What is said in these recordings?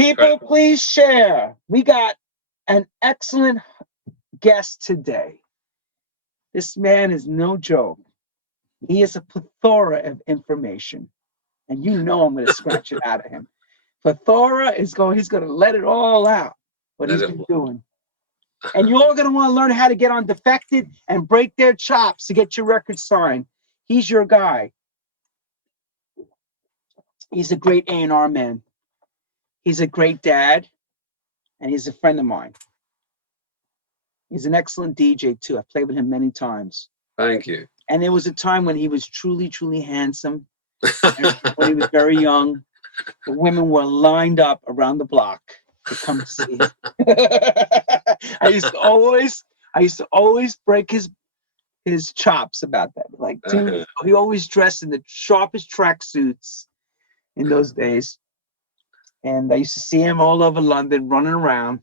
People, please share. We got an excellent guest today. This man is no joke. He is a plethora of information. And you know I'm going to scratch it out of him. Plethora he's going to let it all out, what he's been doing. And you're all going to want to learn how to get on Defected and break their chops to get your record signed. He's your guy. He's a great A&R man. He's a great dad. And he's a friend of mine. He's an excellent DJ, too. I've played with him many times. Thank you. And there was a time when he was truly, truly handsome. When he was very young. The women were lined up around the block to come see him. I used to always break his chops about that. Like, dude, he always dressed in the sharpest tracksuits in those days. And I used to see him all over London running around.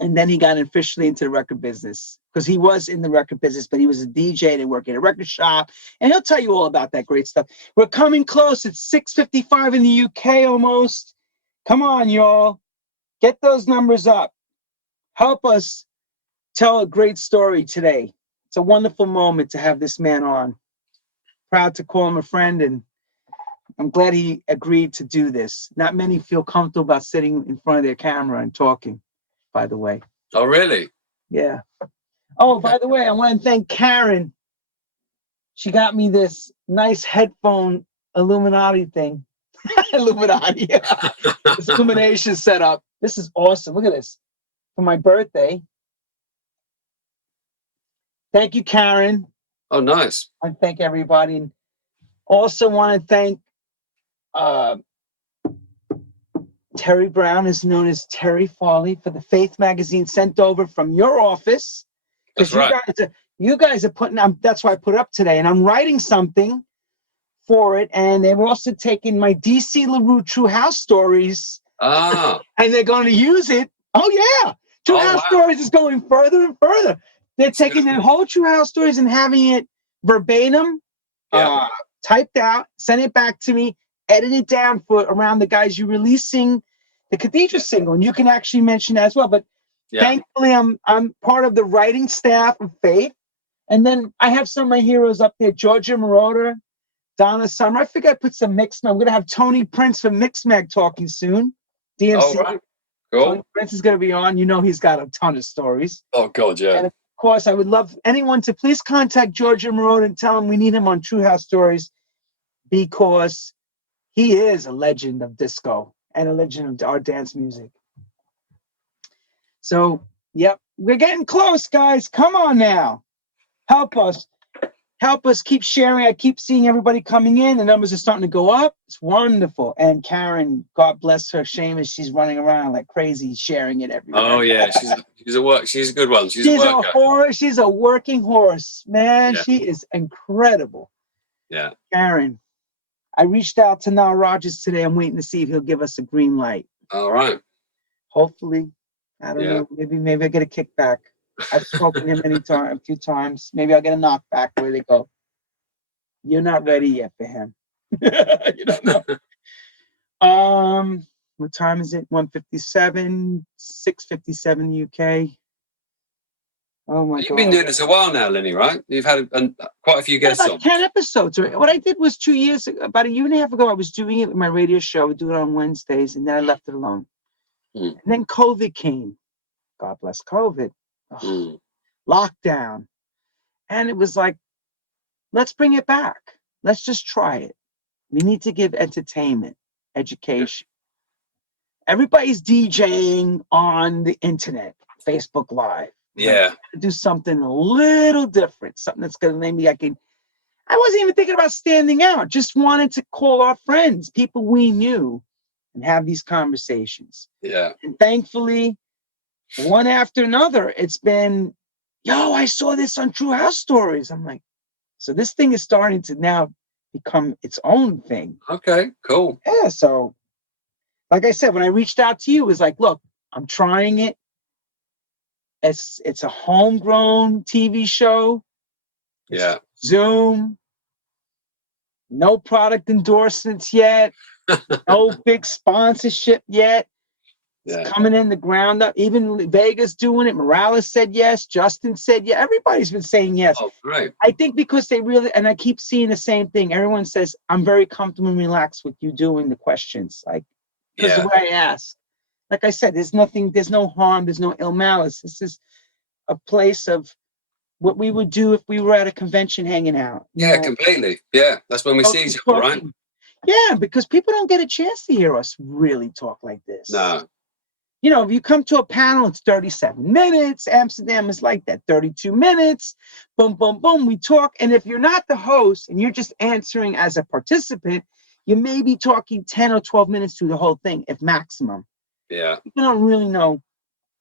And then he got officially into the record business because he was in the record business, but he was a DJ. They work at a record shop. And he'll tell you all about that great stuff. We're coming close. It's 6:55 in the UK almost. Come on, y'all. Get those numbers up. Help us tell a great story today. It's a wonderful moment to have this man on. Proud to call him a friend, and I'm glad he agreed to do this. Not many feel comfortable about sitting in front of their camera and talking, by the way. Oh, really? Yeah. Oh, by the way, I want to thank Karen. She got me this nice headphone Illuminati thing. Illuminati. This illumination setup. This is awesome. Look at this. For my birthday. Thank you, Karen. Oh, nice. I thank everybody. And also want to thank Terry Brown, is known as Terry Farley, for the Faith magazine sent over from your office. That's right. You guys are putting, that's why I put it up today. And I'm writing something for it. And they were also taking my DC LaRue True House Stories. Ah. And they're going to use it. Oh, yeah. True House Stories is going further and further. They're taking the whole True House Stories and having it verbatim, typed out, send it back to me, edit it down for around the guys you're releasing the Cathedral single. And you can actually mention that as well. But thankfully, I'm part of the writing staff of Faith. And then I have some of my heroes up there, Georgia Moroder, Donna Summer. I think I put some Mixmag. I'm going to have Tony Prince from Mixmag talking soon. DMC. Oh, right. Cool. Tony Prince is going to be on. You know he's got a ton of stories. Oh, God, yeah. And of course, I would love anyone to please contact Georgia Moroder and tell him we need him on True House Stories because he is a legend of disco and a legend of our dance music. So, yep, we're getting close, guys. Come on now. Help us. Help us keep sharing. I keep seeing everybody coming in. The numbers are starting to go up. It's wonderful. And Karen, God bless her, Seamus, she's running around like crazy, sharing it everywhere. Oh, yeah. She's a good one. She's a working horse. Man, she is incredible. Yeah. Karen, I reached out to Nile Rodgers today. I'm waiting to see if he'll give us a green light. All right. Hopefully. I don't know. Maybe I get a kickback. I've spoken to him a few times. Maybe I'll get a knockback where they go, you're not ready yet for him. You don't know. What time is it? 1:57, 6:57 UK. Oh my God. You've been doing this a while now, Lenny, right? You've had quite a few guests on. 10 episodes. What I did was 2 years ago, about a year and a half ago, I was doing it with my radio show. I would do it on Wednesdays, and then I left it alone. And then COVID came. God bless COVID. Lockdown. And it was like, let's bring it back. Let's just try it. We need to give entertainment, education. Everybody's DJing on the internet, Facebook Live. Yeah. Do something a little different, something that's going to maybe I wasn't even thinking about standing out, just wanted to call our friends, people we knew, and have these conversations. Yeah. And thankfully, one after another, it's been, yo, I saw this on True House Stories. I'm like, so this thing is starting to now become its own thing. Okay, cool. Yeah, so like I said, when I reached out to you, it was like, look, I'm trying it. It's a homegrown TV show. Yeah. Zoom. No product endorsements yet. No big sponsorship yet. Yeah. coming in the ground up. Even Vegas doing it. Morales said yes. Justin said yeah. Everybody's been saying yes. Oh, great. I think because they really, and I keep seeing the same thing. Everyone says, I'm very comfortable and relaxed with you doing the questions. Like, because the way I ask, like I said, there's no harm, there's no ill malice. This is a place of what we would do if we were at a convention hanging out. Yeah, completely. Yeah, that's when we see each other, right? Yeah, because people don't get a chance to hear us really talk like this. No. You know, if you come to a panel, it's 37 minutes. Amsterdam is like that, 32 minutes. Boom, boom, boom. We talk. And if you're not the host and you're just answering as a participant, you may be talking 10 or 12 minutes through the whole thing, if maximum. Yeah. You don't really know.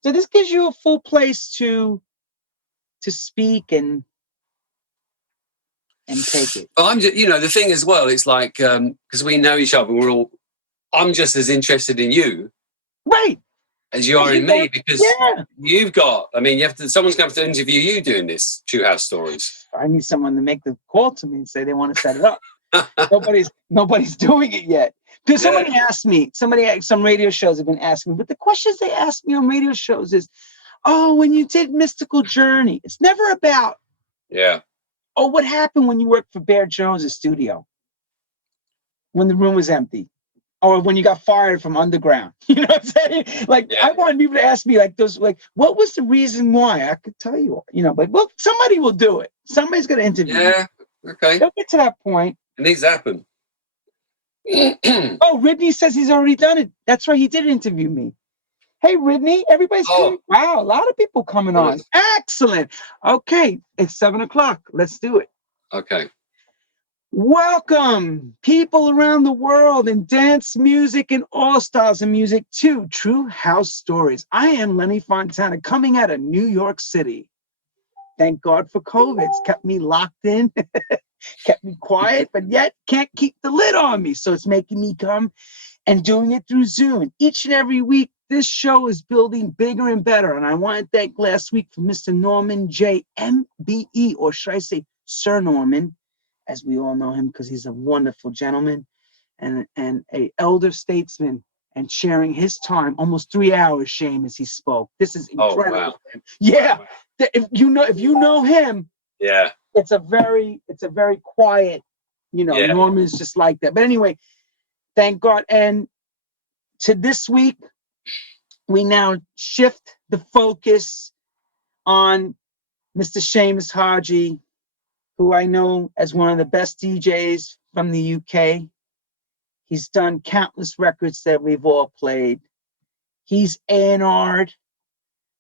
So this gives you a full place to speak and take it. But I'm just, you know, the thing as well, it's like, because we know each other, I'm just as interested in you. Right. As you are in me, because you've got, I mean, someone's going to have to interview you doing this True House Stories. I need someone to make the call to me and say they want to set it up. Nobody's doing it yet. Because somebody asked me, some radio shows have been asking me, but the questions they ask me on radio shows is, oh, when you did Mystical Journey, it's never about, oh, what happened when you worked for Bear Jones' studio? When the room was empty. Or when you got fired from Underground. You know what I'm saying? Like, I want people to ask me like those, like, what was the reason why? I could tell you, you know, but well, somebody will do it. Somebody's going to interview me. Okay. They'll get to that point. It needs to happen. Oh, Ridney says he's already done it. That's right. He did interview me. Hey, Ridney, everybody's coming. Wow, a lot of people coming on. Excellent. Okay, it's 7:00. Let's do it. Okay. Welcome, people around the world in dance music and all styles of music to True House Stories. I am Lenny Fontana, coming out of New York City. Thank God for COVID. It's kept me locked in, kept me quiet, but yet can't keep the lid on me. So it's making me come and doing it through Zoom. Each and every week, this show is building bigger and better. And I want to thank last week for Mr. Norman J. MBE, or should I say Sir Norman, as we all know him, because he's a wonderful gentleman and a elder statesman, and sharing his time, almost 3 hours, Seamus, he spoke. This is incredible. Oh, wow. Yeah. If you know him, it's a very quiet, you know, Norman's just like that. But anyway, thank God. And to this week, we now shift the focus on Mr. Seamus Haji, who I know as one of the best DJs from the UK. He's done countless records that we've all played. He's A&R'd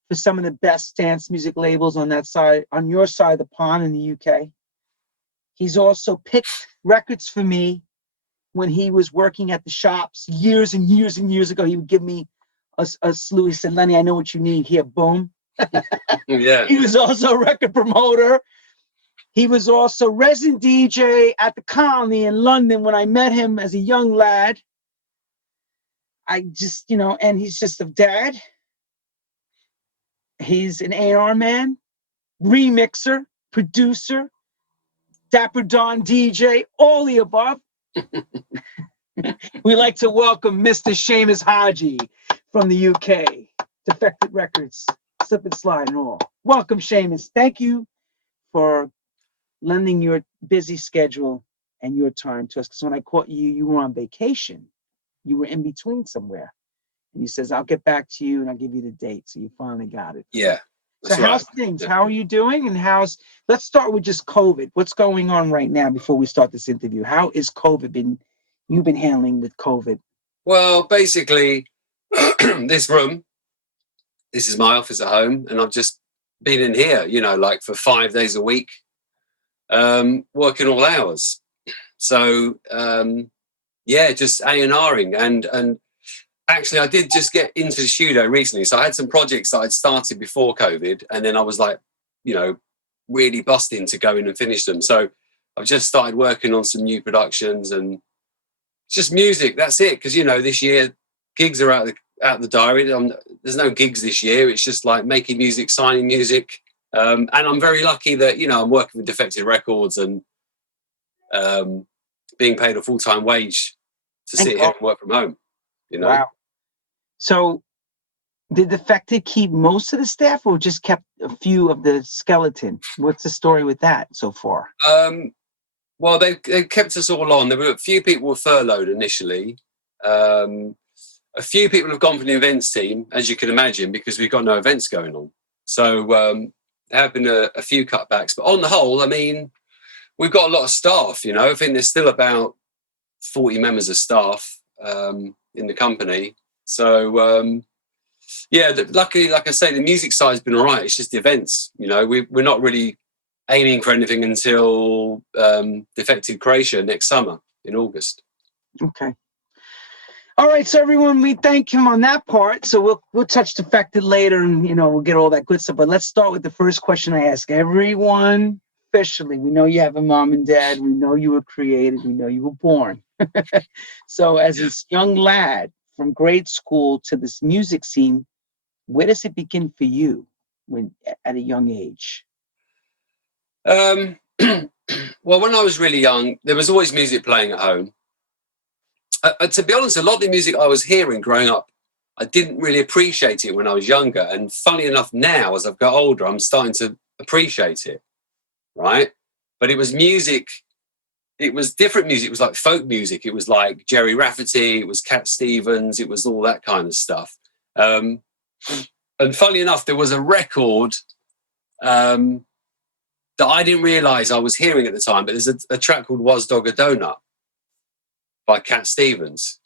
for some of the best dance music labels on that side, on your side of the pond in the UK. He's also picked records for me when he was working at the shops years and years and years ago. He would give me a slew. He said, Lenny, I know what you need. Here, boom. He was also a record promoter. He was also resident DJ at the Colony in London when I met him as a young lad. I just, you know, and he's just a dad. He's an A&R man, remixer, producer, Dapper Don DJ, all the above. We like to welcome Mr. Seamus Haji from the UK, Defected Records, Slip and Slide and all. Welcome, Seamus. Thank you for lending your busy schedule and your time to us. Because when I caught you, you were on vacation. You were in between somewhere. And you says, I'll get back to you and I'll give you the date. So you finally got it. Yeah. So how's things? How are you doing? And let's start with just COVID. What's going on right now before we start this interview? How is COVID you've been handling with COVID? Well, basically, this is my office at home, and I've just been in here, you know, like for 5 days a week, working all hours. So, just A&Ring. And actually, I did just get into the studio recently. So I had some projects that I'd started before COVID, and then I was like, you know, really busting to go in and finish them. So I've just started working on some new productions and just music. That's it. Because, you know, this year gigs are out the diary. There's no gigs this year. It's just like making music, signing music. And I'm very lucky that, you know, I'm working with Defected Records and being paid a full-time wage to sit here and work from home, you know. Wow. So Did Defected keep most of the staff, or just kept a few of the skeleton? What's the story with that so far? Well, they kept us all on. There were a few people were furloughed initially. A few people have gone from the events team, as you can imagine, because we've got no events going on. So there have been a few cutbacks. But on the whole, I mean, we've got a lot of staff, you know. I think there's still about 40 members of staff in the company. So, yeah, luckily, like I say, the music side's been all right. It's just the events, you know. We're not really aiming for anything until Defected Croatia next summer in August. Okay. All right, so everyone, we thank him on that part. So we'll touch Defected later, and you know we'll get all that good stuff. But let's start with the first question I ask everyone officially. We know you have a mom and dad. We know you were created. We know you were born. So as this young lad from grade school to this music scene, where does it begin for you when at a young age? Well, when I was really young, there was always music playing at home. To be honest, a lot of the music I was hearing growing up, I didn't really appreciate it when I was younger. And funny enough, now as I've got older, I'm starting to appreciate it, right? But it was music. It was different music. It was like folk music. It was like Jerry Rafferty. It was Cat Stevens. It was all that kind of stuff. And funny enough, there was a record that I didn't realise I was hearing at the time, but there's a track called Was Dog a Donut by Cat Stevens.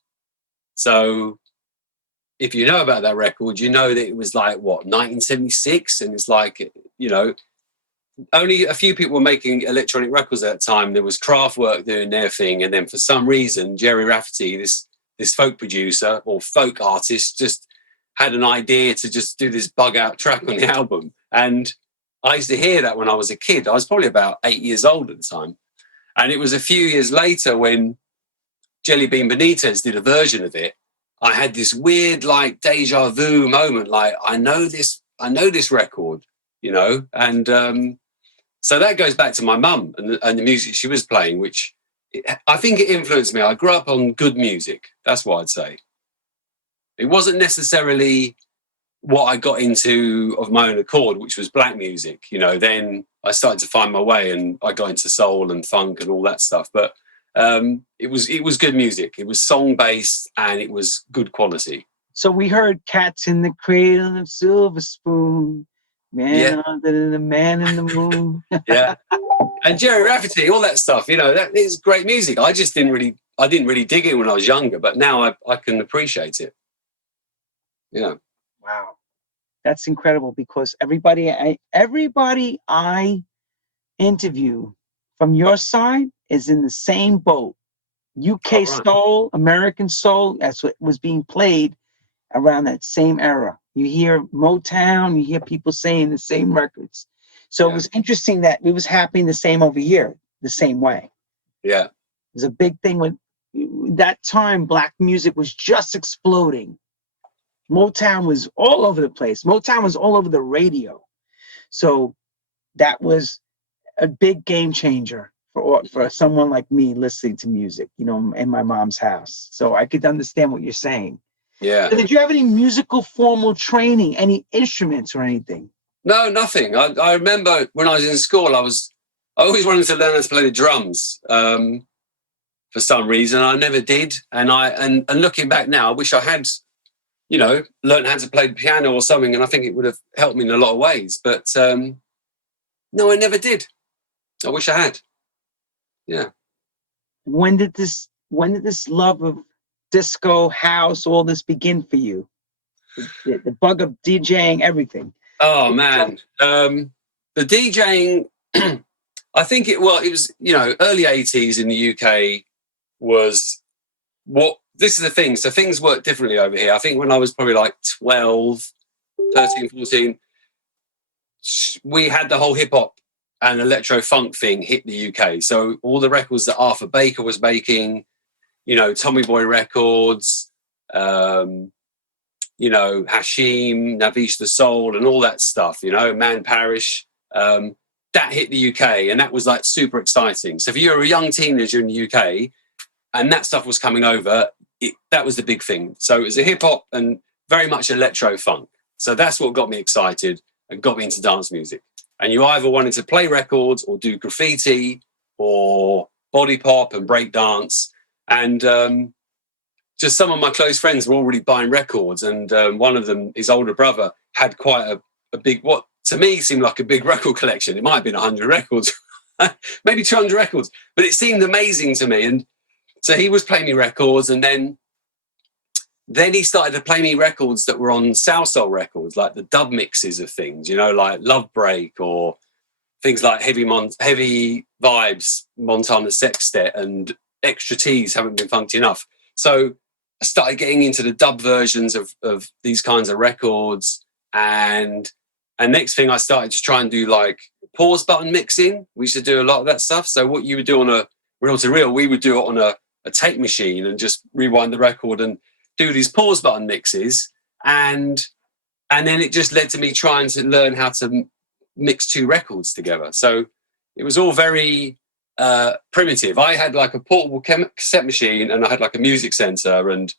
So if you know about that record, you know that it was like, what, 1976? And it's like, you know, only a few people were making electronic records at that time. There was Kraftwerk doing their thing. And then for some reason, Jerry Rafferty, this folk producer or folk artist, just had an idea to just do this bug out track on the album. And I used to hear that when I was a kid. I was probably about 8 years old at the time. And it was a few years later when Jelly Bean Benitez did a version of it. I had this weird, like, deja vu moment. Like, I know this record, you know? And so that goes back to my mum and the music she was playing, which I think it influenced me. I grew up on good music. That's what I'd say. It wasn't necessarily what I got into of my own accord, which was black music. You know, then I started to find my way and I got into soul and funk and all that stuff. But it was good music. It was song based and it was good quality. So we heard Cats in the Cradle of Silver Spoon, Man Under the Man in the Moon. Yeah. And Jerry Rafferty, all that stuff, you know, that is great music. I didn't really dig it when I was younger, but now I can appreciate it. Yeah. Wow. That's incredible, because everybody I interview from your side is in the same boat. UK soul, American soul, that's what was being played around that same era. You hear Motown, you hear people saying the same records. So it was interesting that it was happening the same over here, the same way. Yeah. There's a big thing when that time black music was just exploding. Motown was all over the place. Motown was all over the radio. So that was a big game changer for someone like me listening to music, you know, in my mom's house. So I could understand what you're saying. Yeah. So did you have any musical formal training, any instruments or anything? No, nothing. I remember when I was in school, I always wanted to learn how to play the drums. For some reason, I never did. And looking back now, I wish I had, you know, learned how to play the piano or something, and I think it would have helped me in a lot of ways. But no, I never did. I wish I had. Yeah. When did this love of disco, house, all this begin for you? The bug of DJing, everything. Oh man, the DJing. I think it was, you know, early 80s in the UK was what. This is the thing. So things work differently over here. I think when I was probably like 12, 13, 14, we had the whole hip hop and electro funk thing hit the UK. So all the records that Arthur Baker was making, you know, Tommy Boy Records, you know, Hashim, Navish the Soul and all that stuff, you know, Man Parish, that hit the UK and that was like super exciting. So if you were a young teenager in the UK and that stuff was coming over, that was the big thing. So it was a hip hop and very much electro funk. So that's what got me excited and got me into dance music. And you either wanted to play records or do graffiti or body pop and break dance. And just some of my close friends were already buying records. And one of them, his older brother, had quite a big, what to me seemed like a big record collection. It might have been 100 records, maybe 200 records, but it seemed amazing to me. And so he was playing me records, and then he started to play me records that were on Salsoul records, like the dub mixes of things, you know, like Love Break or things like Heavy Vibes, Montana Sextet, and Extra T's Haven't Been Funked Enough. So I started getting into the dub versions of these kinds of records. And next thing I started to try and do like pause button mixing. We used to do a lot of that stuff. So what you would do on a reel-to-reel, we would do it on a tape machine and just rewind the record and do these pause button mixes. And then it just led to me trying to learn how to mix two records together. So it was all very primitive. I had like a portable cassette machine, and I had like a music center, and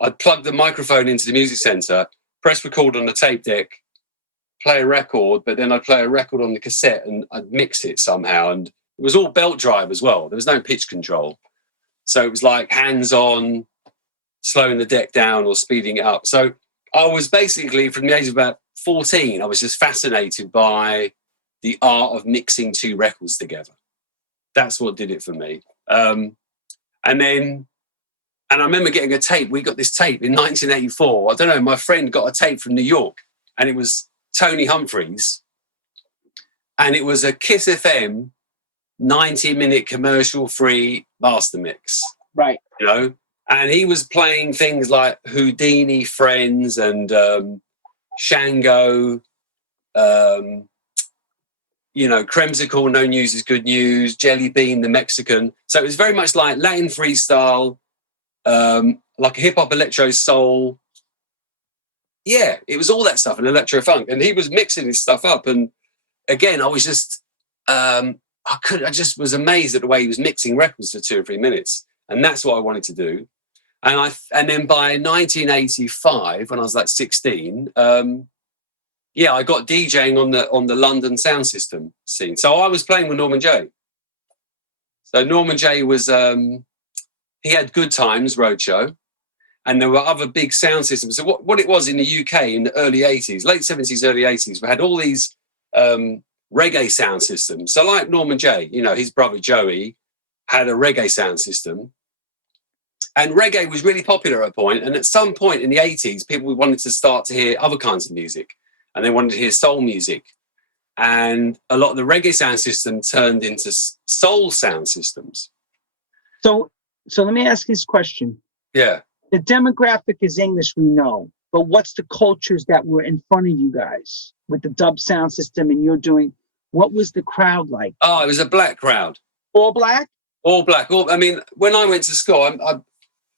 I'd plug the microphone into the music center, press record on the tape deck, play a record, but then I'd play a record on the cassette and I'd mix it somehow. And it was all belt drive as well. There was no pitch control. So it was like hands-on, slowing the deck down or speeding it up. So I was basically, from the age of about 14, I was just fascinated by the art of mixing two records together. That's what did it for me. And I remember getting a tape. We got this tape in 1984. I don't know, my friend got a tape from New York, and it was Tony Humphries. And it was a Kiss FM 90-minute commercial-free master mix. Right. You know? And he was playing things like Houdini, Friends, and Shango, you know, Cremsicle, No News is Good News, Jelly Bean, the Mexican. So it was very much like Latin freestyle, like a hip-hop electro soul. Yeah, it was all that stuff, and electro funk. And he was mixing his stuff up. And again, I was just, I just was amazed at the way he was mixing records for 2 or 3 minutes. And that's what I wanted to do. And then by 1985, when I was like 16, I got DJing on the London sound system scene. So I was playing with Norman J. So Norman J was, he had Good Times Roadshow, and there were other big sound systems. So what it was in the UK in the early 80s, late 70s, early 80s, we had all these reggae sound systems. So like Norman J, you know, his brother Joey had a reggae sound system. And reggae was really popular at a point. And at some point in the 80s, people wanted to start to hear other kinds of music. And they wanted to hear soul music. And a lot of the reggae sound system turned into soul sound systems. So let me ask this question. Yeah. The demographic is English, we know. But what's the cultures that were in front of you guys with the dub sound system and you're doing? What was the crowd like? Oh, it was a black crowd. All black? All black. I mean, when I went to school,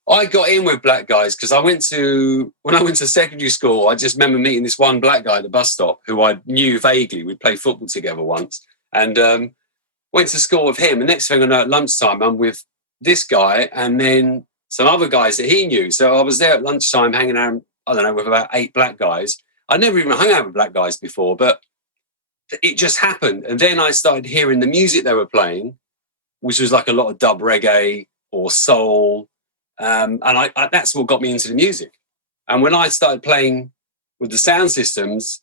I got in with black guys because when I went to secondary school, I just remember meeting this one black guy at the bus stop who I knew vaguely. We'd played football together once, and went to school with him. And next thing I know, at lunchtime, I'm with this guy and then some other guys that he knew. So I was there at lunchtime hanging out, I don't know, with about 8 black guys. I'd never even hung out with black guys before, but it just happened. And then I started hearing the music they were playing, which was like a lot of dub reggae or soul. And that's what got me into the music. And when I started playing with the sound systems,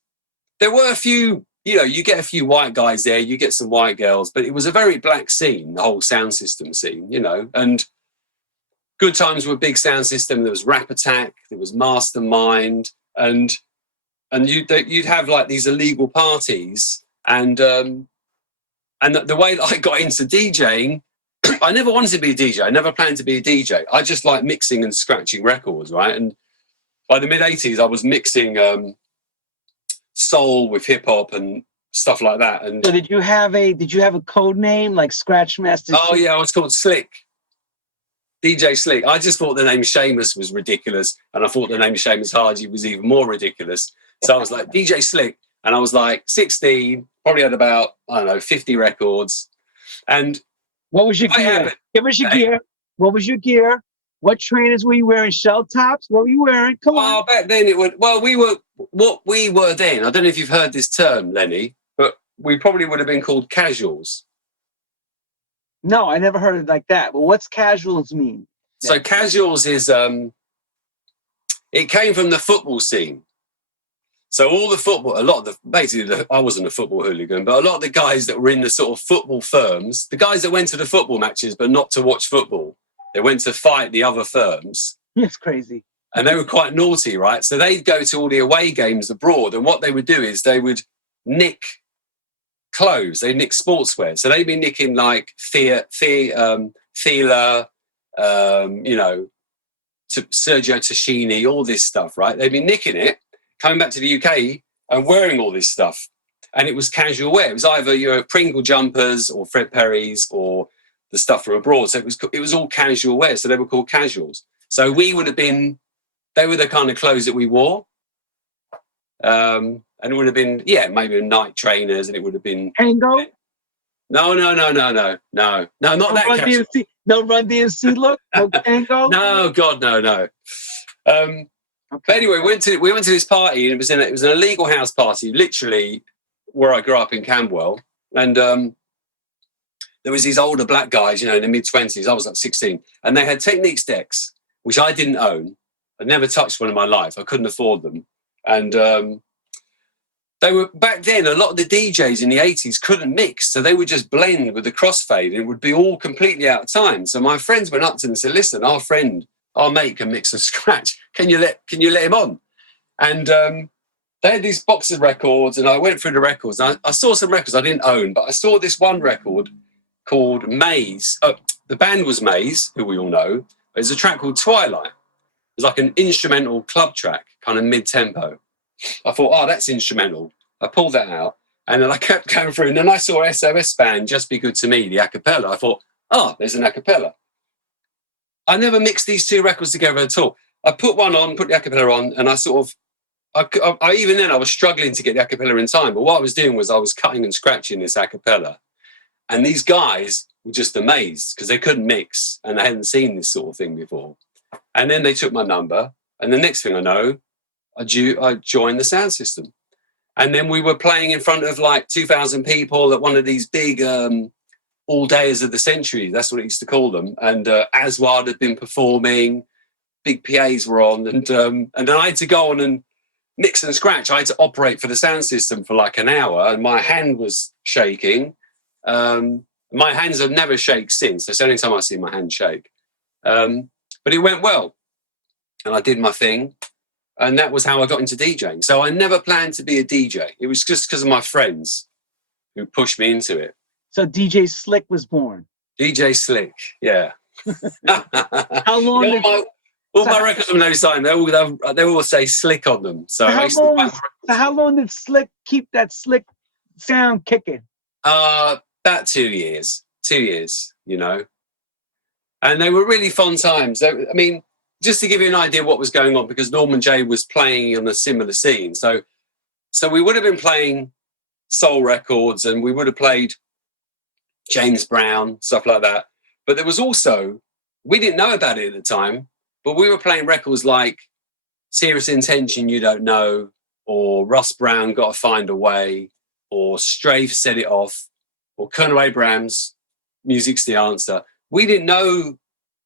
there were a few, you know, you get a few white guys there, you get some white girls, but it was a very black scene, the whole sound system scene, you know. And Good Times were a big sound system. There was Rap Attack, there was Mastermind, and you'd have like these illegal parties. And the way that I got into DJing, I never wanted to be a DJ. I never planned to be a DJ. I just like mixing and scratching records, right? And by the mid-80s, I was mixing soul with hip-hop and stuff like that. And so did you have a code name like Scratch Master? Oh, yeah, I was called Slick. DJ Slick. I just thought the name Seamus was ridiculous, and I thought the name Seamus Haji was even more ridiculous. So I was like, DJ Slick. And I was like 16, probably had about, I don't know, 50 records. And what was your gear? Give us your gear. What was your gear? What trainers were you wearing? Shell tops? What were you wearing? Come on. Back then it would. Well, we what we were then, I don't know if you've heard this term, Lenny, but we probably would have been called casuals. No, I never heard it like that. But what's casuals mean? So casuals is, it came from the football scene. So all the football, I wasn't a football hooligan, but a lot of the guys that were in the sort of football firms, the guys that went to the football matches, but not to watch football, they went to fight the other firms. It's crazy. And they were quite naughty, right? So they'd go to all the away games abroad, and what they would do is they would nick clothes, they'd nick sportswear. So they'd be nicking like Fila, Sergio Tacchini, all this stuff, right? They'd be nicking it, coming back to the UK and wearing all this stuff. And it was casual wear. It was either your Pringle jumpers or Fred Perry's or the stuff from abroad. So it was all casual wear. So they were called casuals. So we would have been, they were the kind of clothes that we wore. And it would have been, maybe night trainers, and it would have been Tango? No, not that Run casual. DMC, no Run DMC look? No Tango? No, God, no. But anyway, we went to this party, and it was an illegal house party, literally where I grew up in Camberwell. And there was these older black guys, in the mid-20s. I was like 16, and they had Techniques decks, which I didn't own. I'd never touched one in my life. I couldn't afford them. And they were, back then, a lot of the DJs in the 80s couldn't mix, so they would just blend with the crossfade, and it would be all completely out of time. So my friends went up to them and said, listen, our mate can mix a scratch. Can you let him on? And they had these box of records, and I went through the records. And I saw some records I didn't own, but I saw this one record called Maze. The band was Maze, who we all know. There's a track called Twilight. It was like an instrumental club track, kind of mid-tempo. I thought, that's instrumental. I pulled that out, and then I kept going through. And then I saw SOS band, Just Be Good to Me, the a cappella. I thought, there's an a cappella. I never mixed these two records together at all. I put one on, put the a cappella on, and I even then I was struggling to get the a cappella in time. But what I was doing was I was cutting and scratching this a cappella. And these guys were just amazed because they couldn't mix and they hadn't seen this sort of thing before. And then they took my number, and the next thing I know, I joined the sound system. And then we were playing in front of like 2,000 people at one of these big all days of the century. That's what it used to call them. And Aswad had been performing, big PAs were on. And then I had to go on and mix and scratch. I had to operate for the sound system for like an hour, and my hand was shaking. My hands have never shaken since. That's the only time I see my hand shake. But it went well. And I did my thing. And that was how I got into DJing. So I never planned to be a DJ. It was just because of my friends who pushed me into it. So DJ Slick was born. DJ Slick, yeah. How long? All my records from those times, they all say Slick on them. So how long did Slick keep that Slick sound kicking? About 2 years. 2 years, And they were really fun times. Just to give you an idea of what was going on, because Norman J was playing on a similar scene. So we would have been playing soul records, and we would have played James Brown, stuff like that. But there was also, we didn't know about it at the time, but we were playing records like Serious Intention, You Don't Know, or Russ Brown, Gotta Find a Way, or Strafe, Set It Off, or Colonel Abrams, Music's the Answer. We didn't know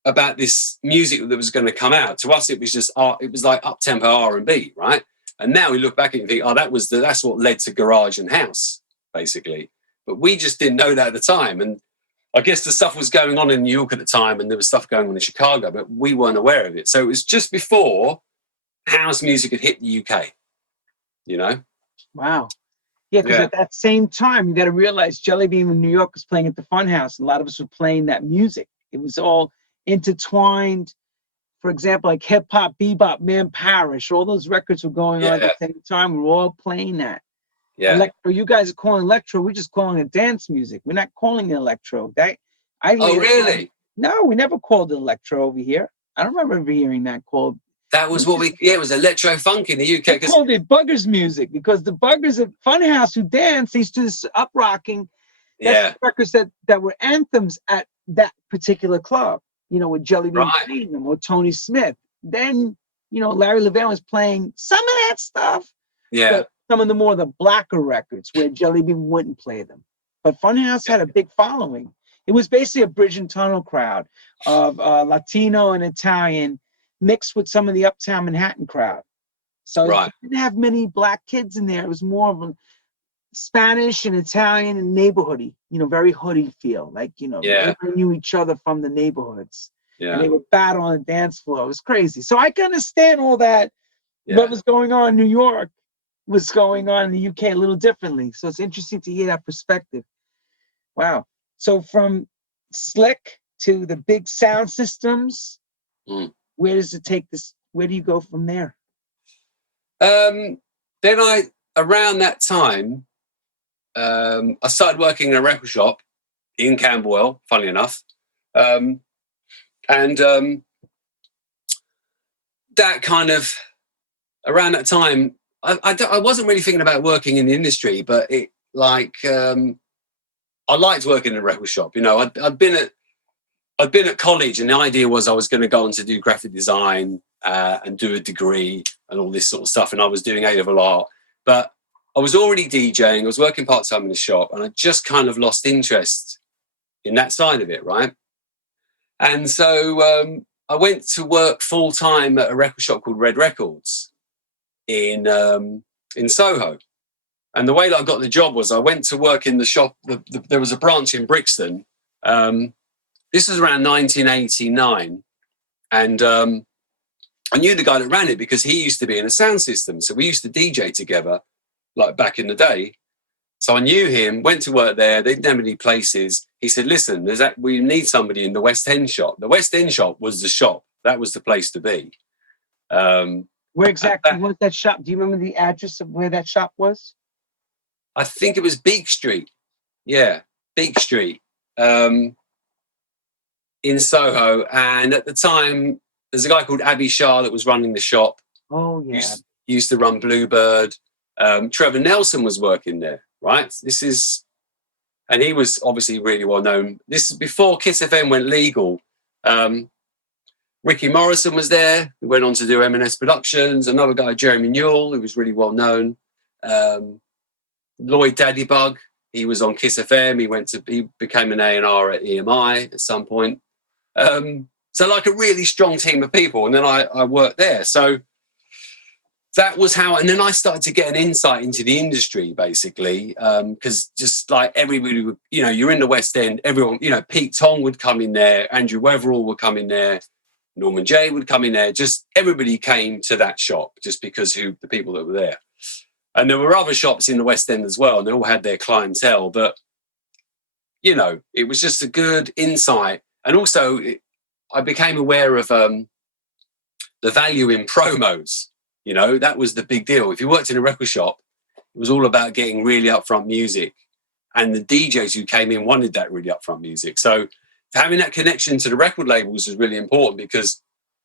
about this music that was going to come out. To us, it was just it was like up-tempo R&B, right? And now we look back and think, that's what led to garage and house, basically. But we just didn't know that at the time. And I guess the stuff was going on in New York at the time, and there was stuff going on in Chicago, but we weren't aware of it. So it was just before house music had hit the UK, Wow. Yeah, because at that same time, you got to realize Jelly Bean in New York was playing at the Funhouse, and a lot of us were playing that music. It was all intertwined. For example, like hip hop, bebop, Man Parish, all those records were going on at the same time. We were all playing that. Yeah. Electro, you guys are calling electro. We're just calling it dance music. We're not calling it electro. Really? No, we never called it electro over here. I don't remember ever hearing that called. That was what it was electro funk in the UK. They called it buggers music because the buggers at Funhouse who danced, they used to this up rocking. That's records that were anthems at that particular club. With Jelly Bean playing them, or Tony Smith. Then, Larry Levan was playing some of that stuff, Yeah. But some of the more the blacker records where Jelly Bean wouldn't play them. But Funhouse had a big following. It was basically a bridge and tunnel crowd of Latino and Italian mixed with some of the uptown Manhattan crowd. So Right. it didn't have many black kids in there. It was more of a Spanish and Italian and neighborhoody, very hoodie feel. Like, Yeah. everybody knew each other from the neighborhoods. And Yeah. they would battle on the dance floor. It was crazy. So I can understand all that. Yeah. What was going on in New York was going on in the UK a little differently. So it's interesting to hear that perspective. Wow. So from slick to the big sound systems, where does it take this? Where do you go from there? Then around that time, I started working in a record shop in Camberwell, funny enough. That kind of, around that time, I wasn't really thinking about working in the industry, but I liked working in a record shop. I'd been at college, and the idea was I was going to go on to do graphic design and do a degree and all this sort of stuff. And I was doing A-level art, but I was already DJing. I was working part-time in the shop, and I just kind of lost interest in that side of it, right? And so I went to work full-time at a record shop called Red Records in Soho. And the way that I got the job was I went to work in the shop. There was a branch in Brixton. This was around 1989. And I knew the guy that ran it because he used to be in a sound system. So we used to DJ together, like back in the day. So I knew him, went to work there. They didn't have any places. He said, listen, we need somebody in the West End shop. The West End shop was the shop. That was the place to be. Where exactly was that shop? Do you remember the address of where that shop was? I think it was Beak Street. Yeah, Beak Street in Soho. And at the time, there's a guy called Abby Shah that was running the shop. Oh, yeah. Used to run Bluebird. Trevor Nelson was working there, right? And he was obviously really well known. This is before Kiss FM went legal. Ricky Morrison was there, who went on to do M&S Productions. Another guy, Jeremy Newell, who was really well known. Lloyd Daddybug, he was on Kiss FM. He became an A&R at EMI at some point. So like a really strong team of people. And then I worked there. So that was how, and then I started to get an insight into the industry, basically, because just like everybody would, you're in the West End, everyone, Pete Tong would come in there, Andrew Weatherall would come in there, Norman Jay would come in there, just everybody came to that shop just because the people that were there. And there were other shops in the West End as well, and they all had their clientele, but, it was just a good insight. And also, I became aware of the value in promos. That was the big deal. If you worked in a record shop, it was all about getting really upfront music. And the DJs who came in wanted that really upfront music. So having that connection to the record labels was really important, because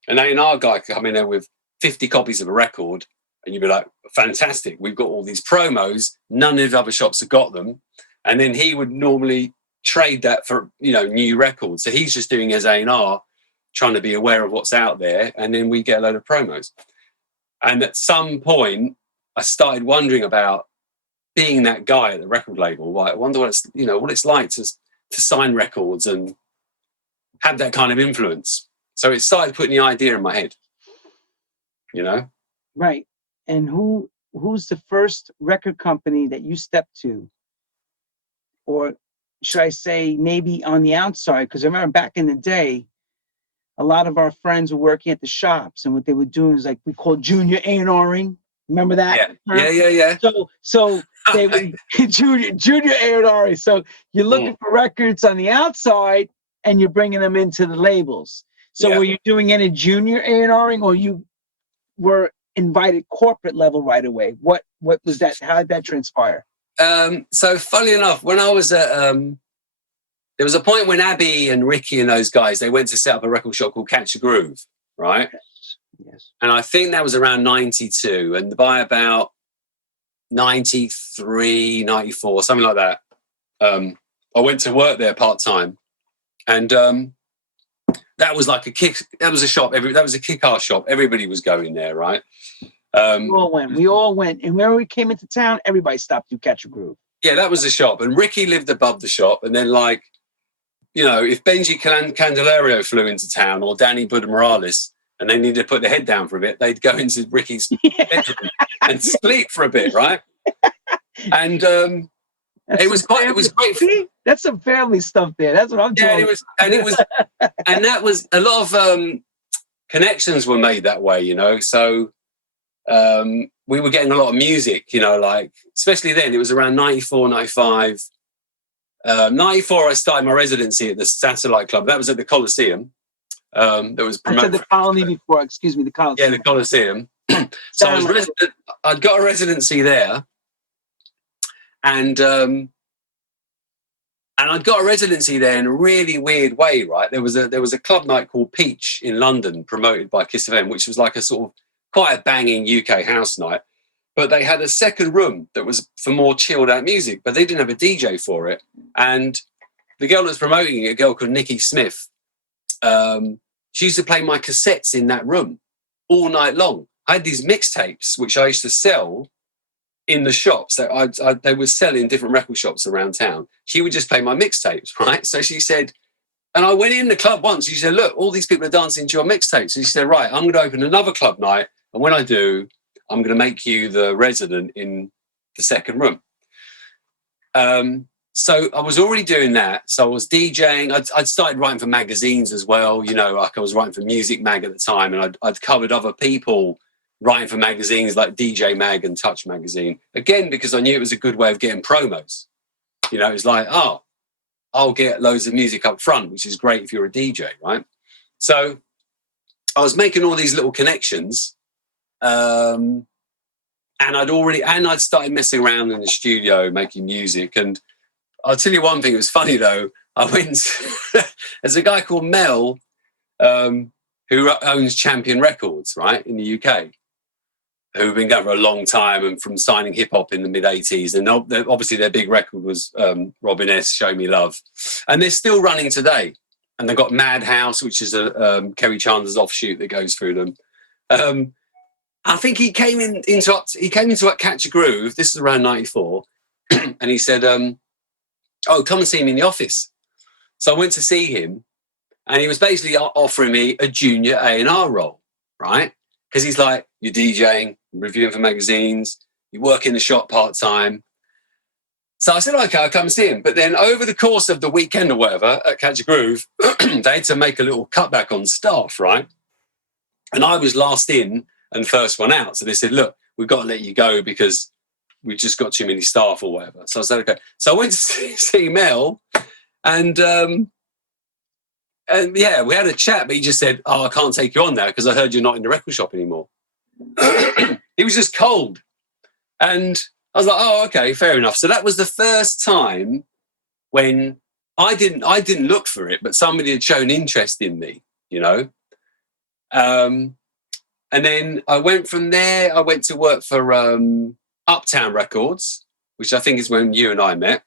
an A&R guy could come in there with 50 copies of a record and you'd be like, fantastic, we've got all these promos, none of the other shops have got them. And then he would normally trade that for, new records. So he's just doing his A&R, trying to be aware of what's out there. And then we get a load of promos. And at some point, I started wondering about being that guy at the record label. I wonder what it's like to sign records and have that kind of influence. So it started putting the idea in my head. Right. And who's the first record company that you stepped to? Or should I say maybe on the outside? Because I remember back in the day, a lot of our friends were working at the shops, and what they were doing is like we called junior A&Ring. Remember that? Yeah. So they would junior A&Ring. So you're looking for records on the outside, and you're bringing them into the labels. So were you doing any junior A&Ring, or you were invited corporate level right away? What was that? How did that transpire? So funnily enough, when I was at there was a point when Abby and Ricky and those guys, they went to set up a record shop called Catch a Groove, right? Yes. And I think that was around 92. And by about 93, 94, something like that, I went to work there part-time. And that was like that was a shop, that was a kick-ass shop. Everybody was going there, right? We all went. And whenever we came into town, everybody stopped to catch a groove. Yeah, that was the shop. And Ricky lived above the shop. And then, like, you know, if Benji Candelario flew into town or Danny Buddha Morales and they needed to put their head down for a bit, they'd go into Ricky's bedroom and sleep for a bit, right? And it was great. See? That's some family stuff there. That's what I'm talking about. And that was a lot of connections were made that way, you know. So we were getting a lot of music, you know, like, especially then, it was around 94, 95. 94, I started my residency at the Satellite Club. That was at the Coliseum. That was promoted. I said the Colony before, excuse me, the Coliseum. Yeah, the Coliseum. So I was resident. I'd got a residency there. And I'd got a residency there in a really weird way, right? There was a club night called Peach in London, promoted by Kiss FM, which was like a sort of quite a banging UK house night. But they had a second room that was for more chilled out music, but they didn't have a DJ for it. And the girl that was promoting it, a girl called Nikki Smith, she used to play my cassettes in that room all night long. I had these mixtapes, which I used to sell in the shops that they were selling different record shops around town. She would just play my mixtapes, right? So she said, and I went in the club once. She said, look, all these people are dancing to your mixtapes. So she said, right, I'm going to open another club night. And when I do, I'm going to make you the resident in the second room. So I was already doing that. So I was DJing. I'd started writing for magazines as well. You know, like I was writing for Music Mag at the time, and I'd covered other people writing for magazines like DJ Mag and Touch Magazine. Again, because I knew it was a good way of getting promos. You know, it was like, oh, I'll get loads of music up front, which is great if you're a DJ, right? So I was making all these little connections. And I'd started messing around in the studio making music. And I'll tell you one thing, it was funny though. I went, there's a guy called Mel, who owns Champion Records, right, in the UK, who've been going for a long time and from signing hip hop in the mid 80s. And obviously their big record was Robin S. Show Me Love. And they're still running today. And they've got Madhouse, which is a Kerry Chandler's offshoot that goes through them. I think he came into Catch a Groove. This is around 94. And he said, oh, come and see me in the office. So I went to see him and he was basically offering me a junior A&R role, right? Because he's like, you're DJing, reviewing for magazines, you work in the shop part-time. So I said, okay, I'll come and see him. But then over the course of the weekend or whatever at Catch a Groove, they had to make a little cutback on staff, right? And I was last in and first one out. So they said, look, we've got to let you go because we've just got too many staff or whatever. So I said, okay. So I went to see Mel and yeah, we had a chat, but he just said, oh, I can't take you on now because I heard you're not in the record shop anymore. He was just cold. And I was like, oh, okay, fair enough. So that was the first time when I didn't look for it, but somebody had shown interest in me, you know. And then I went from there, I went to work for Uptown Records, which I think is when you and I met.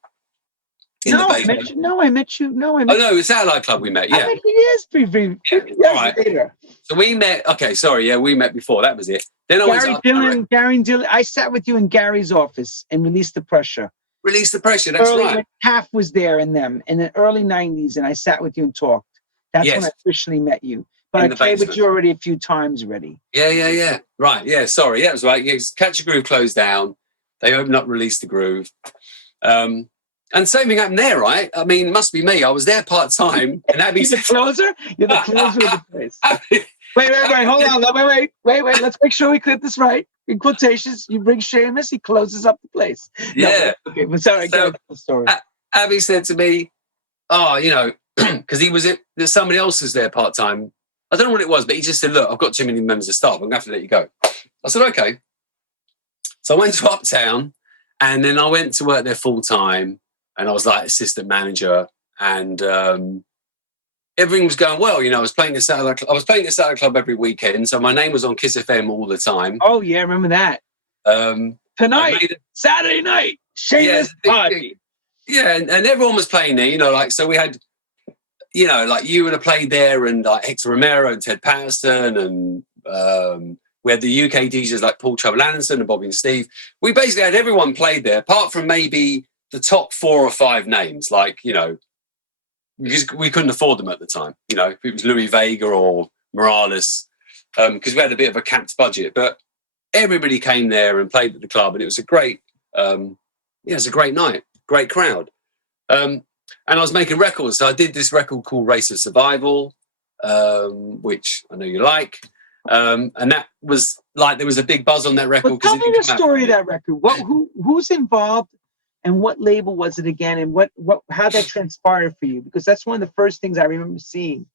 I met you. Oh, no, it's Satellite Club we met, yeah. I met you years all right. Later. So we met, okay, sorry, yeah, we met before, that was it. Then I went to Gary Dillon. I sat with you in Gary's office and Released the Pressure. Released the Pressure, that's right. When Half was there in them in the early 90s, and I sat with you and talked. That's when I officially met you. But I played with you already a few times already. Yeah. Right, yeah, sorry. Yeah, it was right. Yeah, Catch a Groove closed down. They opened up Release the Groove. And same thing happened there, right? I mean, must be me. I was there part-time. And Abby You're the closer? You're the closer of the place. Wait, hold on. Wait. Let's make sure we clip this right. In quotations, you bring Seamus, he closes up the place. Yeah. No, okay, but sorry, go with the story. Abby said to me, oh, you know, because there's somebody else who's there part-time. I don't know what it was, but he just said, look, I've got too many members of staff. I'm going to have to let you go. I said, okay. So I went to Uptown and then I went to work there full-time and I was like assistant manager and everything was going well. You know, I was playing at Satellite Club every weekend. So my name was on Kiss FM all the time. Oh, yeah, remember that. Tonight, Saturday night, Seamus Haji. Yeah, and everyone was playing there, you know, like, so we had, you know, like you would have played there and like Hector Romero and Ted Patterson and We had the UK DJs like Paul Trouble Anderson and Bobby and Steve. We basically had everyone played there, apart from maybe the top 4 or 5 names, like, you know, because we couldn't afford them at the time. You know, if it was Louis Vega or Morales, because we had a bit of a capped budget. But everybody came there and played at the club, and it was a great, it was a great night, great crowd. And I was making records, so I did this record called Race of Survival, which I know you like. And that was like, there was a big buzz on that record. Tell me the story of that record. Who's involved, and what label was it again, and how that transpired for you? Because that's one of the first things I remember seeing.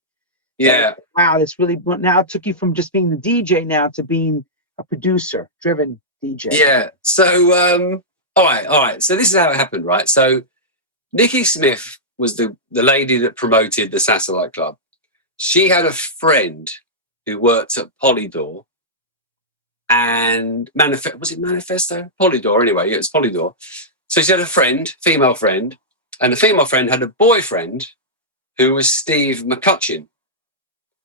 Yeah. Like, wow, this really now took you from just being the DJ now to being a producer-driven DJ. Yeah. So, all right. So this is how it happened, right? So Nikki Smith was the lady that promoted the Satellite Club. She had a friend who worked at Polydor and was it Manifesto? Polydor, anyway. Yeah, it was Polydor. So she had a friend, female friend, and the female friend had a boyfriend who was Steve McCutcheon,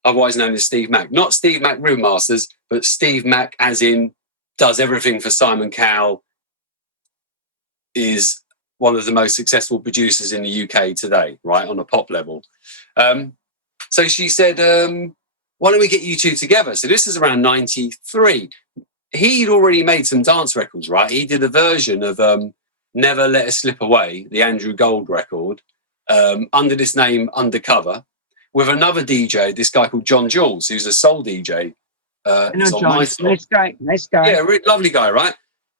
otherwise known as Steve Mac. Not Steve Mac Rhythm Masters, but Steve Mac as in does everything for Simon Cowell, is one of the most successful producers in the UK today, right, on a pop level. So she said, why don't we get you two together? So this is around 93. He'd already made some dance records, right? He did a version of Never Let Us Slip Away, the Andrew Gold record, under this name Undercover, with another DJ, this guy called John Jules, who's a soul DJ. I know John, nice guy. Yeah, lovely guy, right?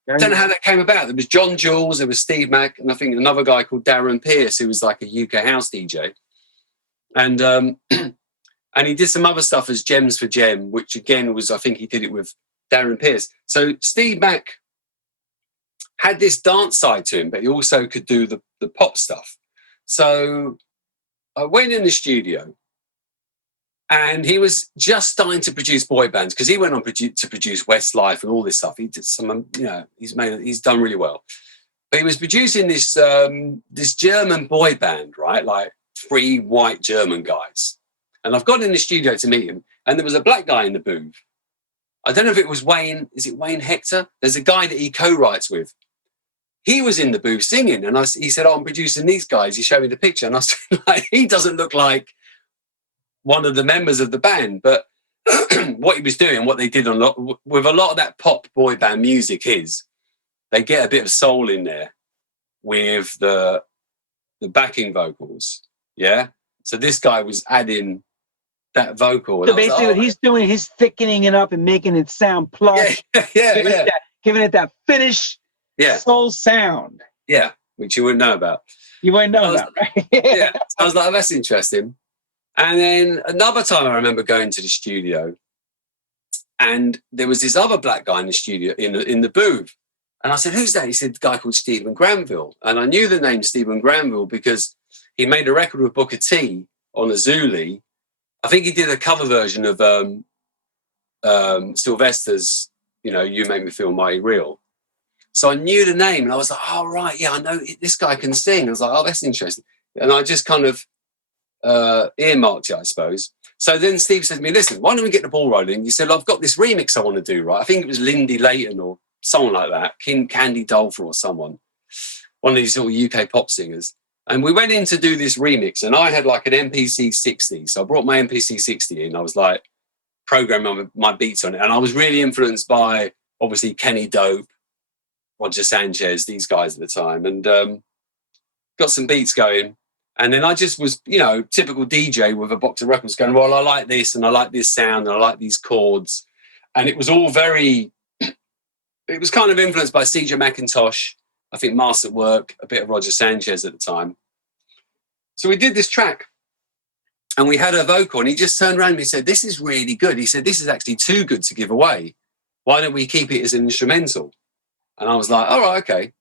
I don't know how that came about. There was John Jules, there was Steve Mac, and I think another guy called Darren Pierce, who was like a UK house DJ. And and he did some other stuff as Gems for Gem, which again was, I think he did it with Darren Pierce. So Steve Mac had this dance side to him, but he also could do the pop stuff. So I went in the studio, and he was just starting to produce boy bands, because he went on to produce Westlife and all this stuff. He did some, you know, he's done really well. But he was producing this this German boy band, right? Like 3 white German guys. And I've gone in the studio to meet him, and there was a black guy in the booth. I don't know if it was Wayne. Is it Wayne Hector? There's a guy that he co-writes with. He was in the booth singing, and he said, "Oh, I'm producing these guys." He showed me the picture, and I said, like, he doesn't look like one of the members of the band, but what he was doing, what they did with a lot of that pop boy band music is they get a bit of soul in there with the backing vocals. Yeah. So this guy was adding that vocal. So basically what he's doing, he's thickening it up and making it sound plush. Yeah. Giving it that Finnish soul sound. Yeah, which you wouldn't know about. You wouldn't know about, right? Yeah. So I was like, oh, that's interesting. And then another time I remember going to the studio, and there was this other black guy in the studio, in the booth. And I said, who's that? He said, the guy called Stephen Granville. And I knew the name Stephen Granville because he made a record with Booker T on a Zuli. I think he did a cover version of Sylvester's, you know, You Make Me Feel Mighty Real. So I knew the name, and I was like, oh, right, yeah, I know this guy can sing. I was like, oh, that's interesting. And I just kind of earmarked it, I suppose. So then Steve said to me, listen, why don't we get the ball rolling? He said, I've got this remix I want to do, right? I think it was Lindy Layton or someone like that, Candy Dolfer or someone, one of these little UK pop singers. And we went in to do this remix, and I had like an MPC 60. So I brought my MPC 60 in. I was like programming my beats on it. And I was really influenced by, obviously, Kenny Dope, Roger Sanchez, these guys at the time, and got some beats going. And then I just was, you know, typical DJ with a box of records going, well, I like this, and I like this sound, and I like these chords. And it was all very, it was kind of influenced by CJ McIntosh, I think Mars at Work, a bit of Roger Sanchez at the time. So we did this track, and we had a vocal, and he just turned around and he said, this is really good. He said, this is actually too good to give away. Why don't we keep it as an instrumental? And I was like, all right, okay.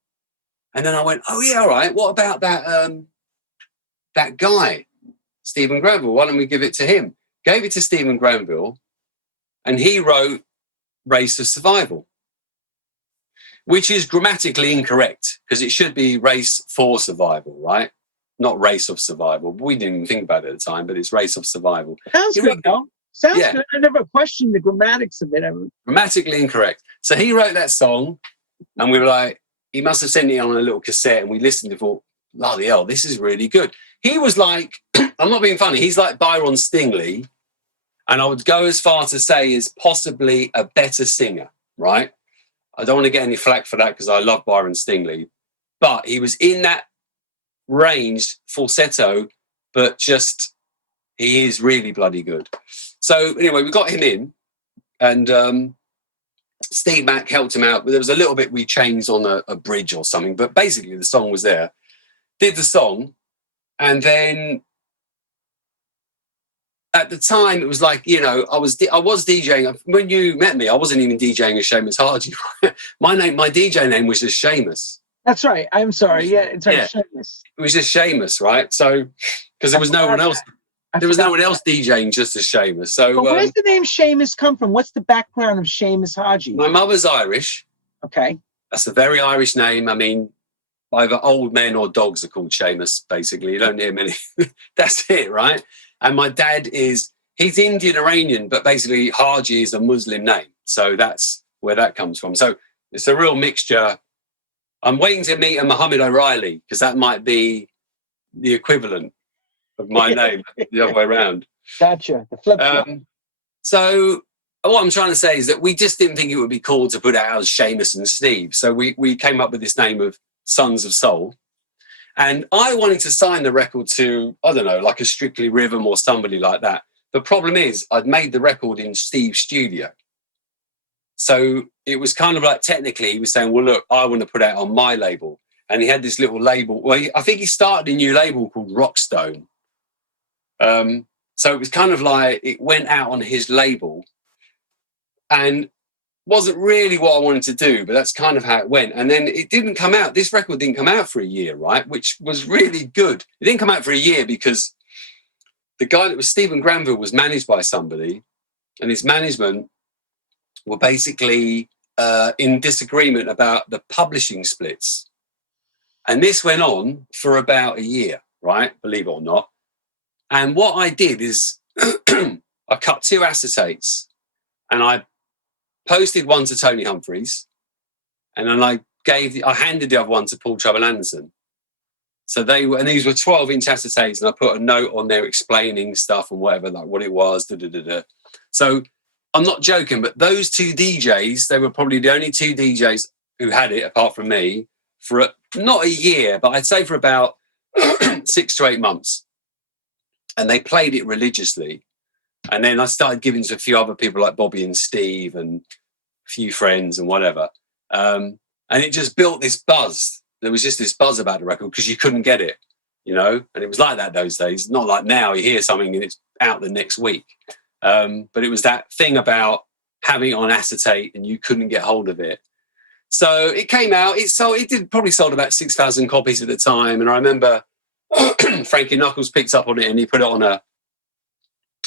And then I went, oh yeah, all right. What about that guy, Stephen Granville? Why don't we give it to him? Gave it to Stephen Granville, and he wrote Race of Survival, which is grammatically incorrect because it should be Race for Survival, right? Not Race of Survival. We didn't even think about it at the time, but it's Race of Survival. Sounds good, though. Sounds Yeah. good. I never questioned the grammatics of it. Grammatically incorrect. So he wrote that song, and we were like, he must have sent it on a little cassette, and we listened and thought, bloody hell, this is really good. He was like, I'm not being funny, he's like Byron Stingley, and I would go as far to say is possibly a better singer, right? I don't want to get any flack for that because I love Byron Stingley, but he was in that range, falsetto, but just, he is really bloody good. So anyway, we got him in, and Steve Mack helped him out. But there was a little bit we changed on a bridge or something, but basically the song was there. Did the song, and then at the time it was like, you know, I was DJing. When you met me, I wasn't even DJing as Seamus Haji. my DJ name was just Seamus. That's right. I'm sorry. Yeah, it's right. Yeah. Seamus. It was just Seamus, right? So because there was no one else. There was no one else DJing just as Seamus. So but where's the name Seamus come from? What's the background of Seamus Haji? My mother's Irish. Okay. That's a very Irish name. I mean, either old men or dogs are called Seamus, basically. You don't hear many. That's it, right? And my dad he's Indian Iranian, but basically Haji is a Muslim name. So that's where that comes from. So it's a real mixture. I'm waiting to meet a Muhammad O'Reilly because that might be the equivalent of my name, the other way around. Gotcha. The flip flop. So what I'm trying to say is that we just didn't think it would be cool to put out as Seamus and Steve. So we came up with this name of Sons of Soul. And I wanted to sign the record to, I don't know, like a Strictly Rhythm or somebody like that. The problem is I'd made the record in Steve's studio. So it was kind of like technically he was saying, well, look, I want to put it out on my label. And he had this little label. Well, I think he started a new label called Rockstone. So it was kind of like it went out on his label and wasn't really what I wanted to do, but that's kind of how it went. And then it didn't come out. This record didn't come out for a year, right? Which was really good. It didn't come out for a year because the guy that was Stephen Granville was managed by somebody, and his management were basically in disagreement about the publishing splits. And this went on for about a year, right? Believe it or not. And what I did is I cut 2 acetates and I posted one to Tony Humphries, and then I handed the other one to Paul Trouble Anderson. So and these were 12-inch acetates, and I put a note on there explaining stuff and whatever, like what it was. So I'm not joking, but those 2 DJs, they were probably the only 2 DJs who had it, apart from me, for not a year, but I'd say for about 6 to 8 months. And they played it religiously. And then I started giving to a few other people like Bobby and Steve and a few friends and whatever. And it just built this buzz. There was just this buzz about the record because you couldn't get it, you know? And it was like that those days. Not like now, you hear something and it's out the next week. But it was that thing about having it on acetate and you couldn't get hold of it. So it came out. It probably sold about 6,000 copies at the time. And I remember Frankie Knuckles picked up on it and he put it on a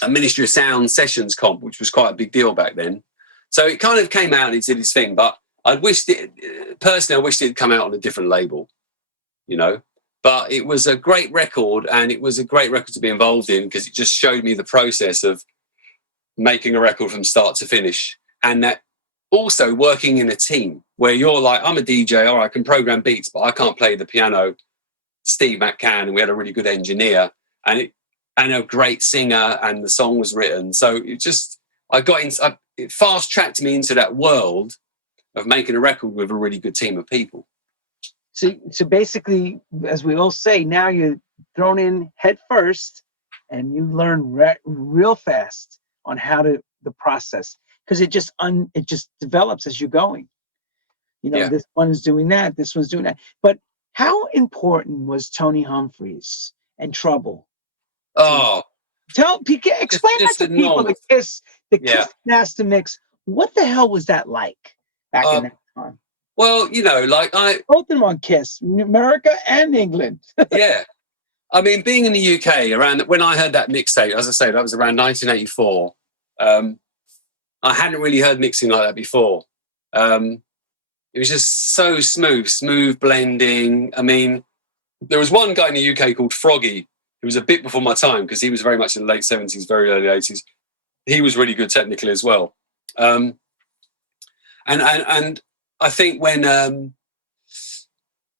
Ministry of Sound sessions comp, which was quite a big deal back then. So it kind of came out and it did its thing. But I wished it had come out on a different label, you know. But it was a great record, and it was a great record to be involved in because it just showed me the process of making a record from start to finish. And that also working in a team where you're like, I'm a DJ, all right, I can program beats, but I can't play the piano. Steve Mack can, and we had a really good engineer and a great singer, and the song was written. So it fast tracked me into that world of making a record with a really good team of people. So basically, as we all say, now you're thrown in head first and you learn real fast on how to the process, because it just develops as you're going. You know, This one's doing that, this one's doing that. But how important was Tony Humphries and Trouble? Oh, explain that to people. The Kiss Master Mix. What the hell was that like back in that time? Well, you know, like both of them on Kiss, America and England. Yeah, I mean, being in the UK around when I heard that mixtape, as I say, that was around 1984. I hadn't really heard mixing like that before. It was just so smooth blending. I mean, there was one guy in the UK called Froggy, who was a bit before my time because he was very much in the late 70s, very early 80s. he was really good technically as well. And I think when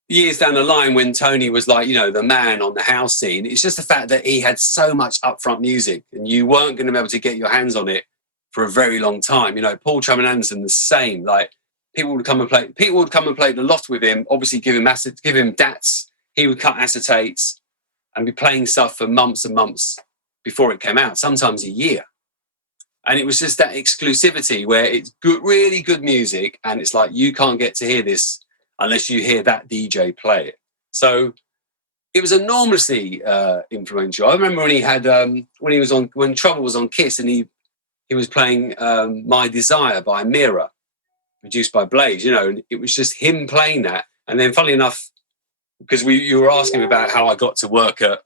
years down the line, when Tony was like, you know, the man on the house scene, it's just the fact that he had so much upfront music and you weren't going to be able to get your hands on it for a very long time. You know, Paul Chapman Anderson, the same. Like, people would come and play the loft with him, obviously give him DATs. He would cut acetates and be playing stuff for months and months before it came out, sometimes a year. And it was just that exclusivity where it's good, really good music, and it's like, you can't get to hear this unless you hear that DJ play it. So it was enormously influential. I remember when he had when Trouble was on Kiss, and he was playing My Desire by Mira, produced by Blaze, you know, and it was just him playing that. And then, funnily enough, because you were asking me about how I got to work at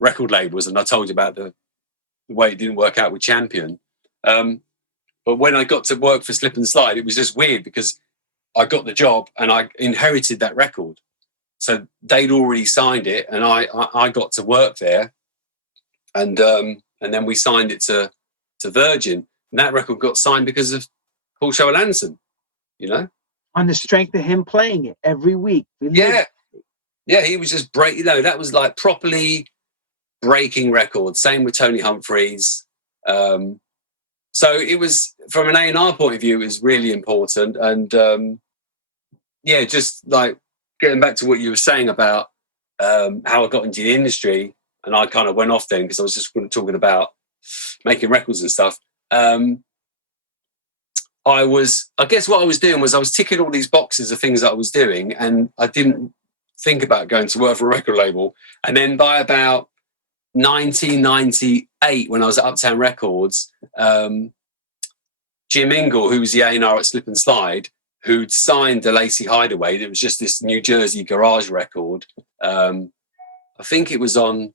record labels, and I told you about the way it didn't work out with Champion. But when I got to work for Slip and Slide, it was just weird because I got the job and I inherited that record. So they'd already signed it, and I got to work there, and then we signed it to Virgin, and that record got signed because of Paul Chapman Anderson, you know, on the strength of him playing it every week. Yeah, he was just you know, that was like properly breaking records. Same with Tony Humphries. So it was, from an A&R point of view, it was really important. And yeah, just like getting back to what you were saying about how I got into the industry, and I kind of went off then because I was just talking about making records and stuff. I guess what I was doing was I was ticking all these boxes of things that I was doing, and I didn't think about going to work for a record label. And then by about 1998, when I was at Uptown Records, Jim Ingle, who was the A&R at Slip and Slide, who'd signed the Lacey Hideaway, it was just this New Jersey garage record. I think it was on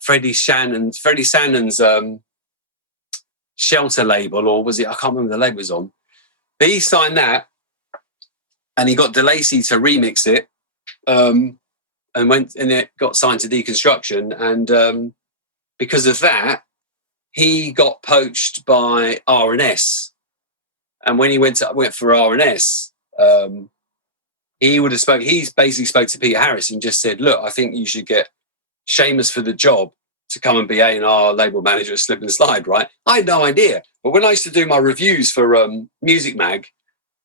Freddie Shannon's Shelter label, or was it? I can't remember the label it was on. But he signed that, and he got DeLacy to remix it, and it got signed to Deconstruction, and because of that, he got poached by R&S. And when he went for R&S, he basically spoke to Peter Harris and just said, "Look, I think you should get Seamus for the job to come and be A&R label manager at Slip and Slide," right? I had no idea. But when I used to do my reviews for Music Mag,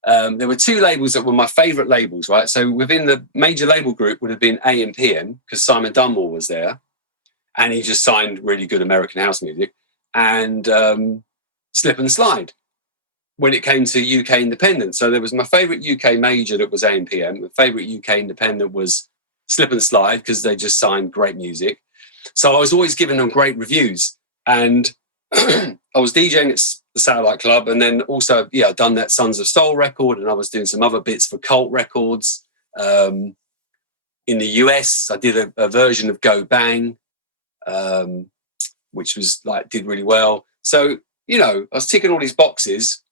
there were two labels that were my favourite labels, right? So within the major label group would have been A&PM, because Simon Dunmore was there, and he just signed really good American house music, and Slip and Slide when it came to UK independent. So there was my favourite UK major that was A&PM. My favourite UK independent was Slip and Slide, because they just signed great music. So I was always giving them great reviews. And I was DJing at the Satellite Club, and then also, I'd done that Sons of Soul record, and I was doing some other bits for Cult Records. In the US, I did a version of Go Bang, which was did really well. So, I was ticking all these boxes.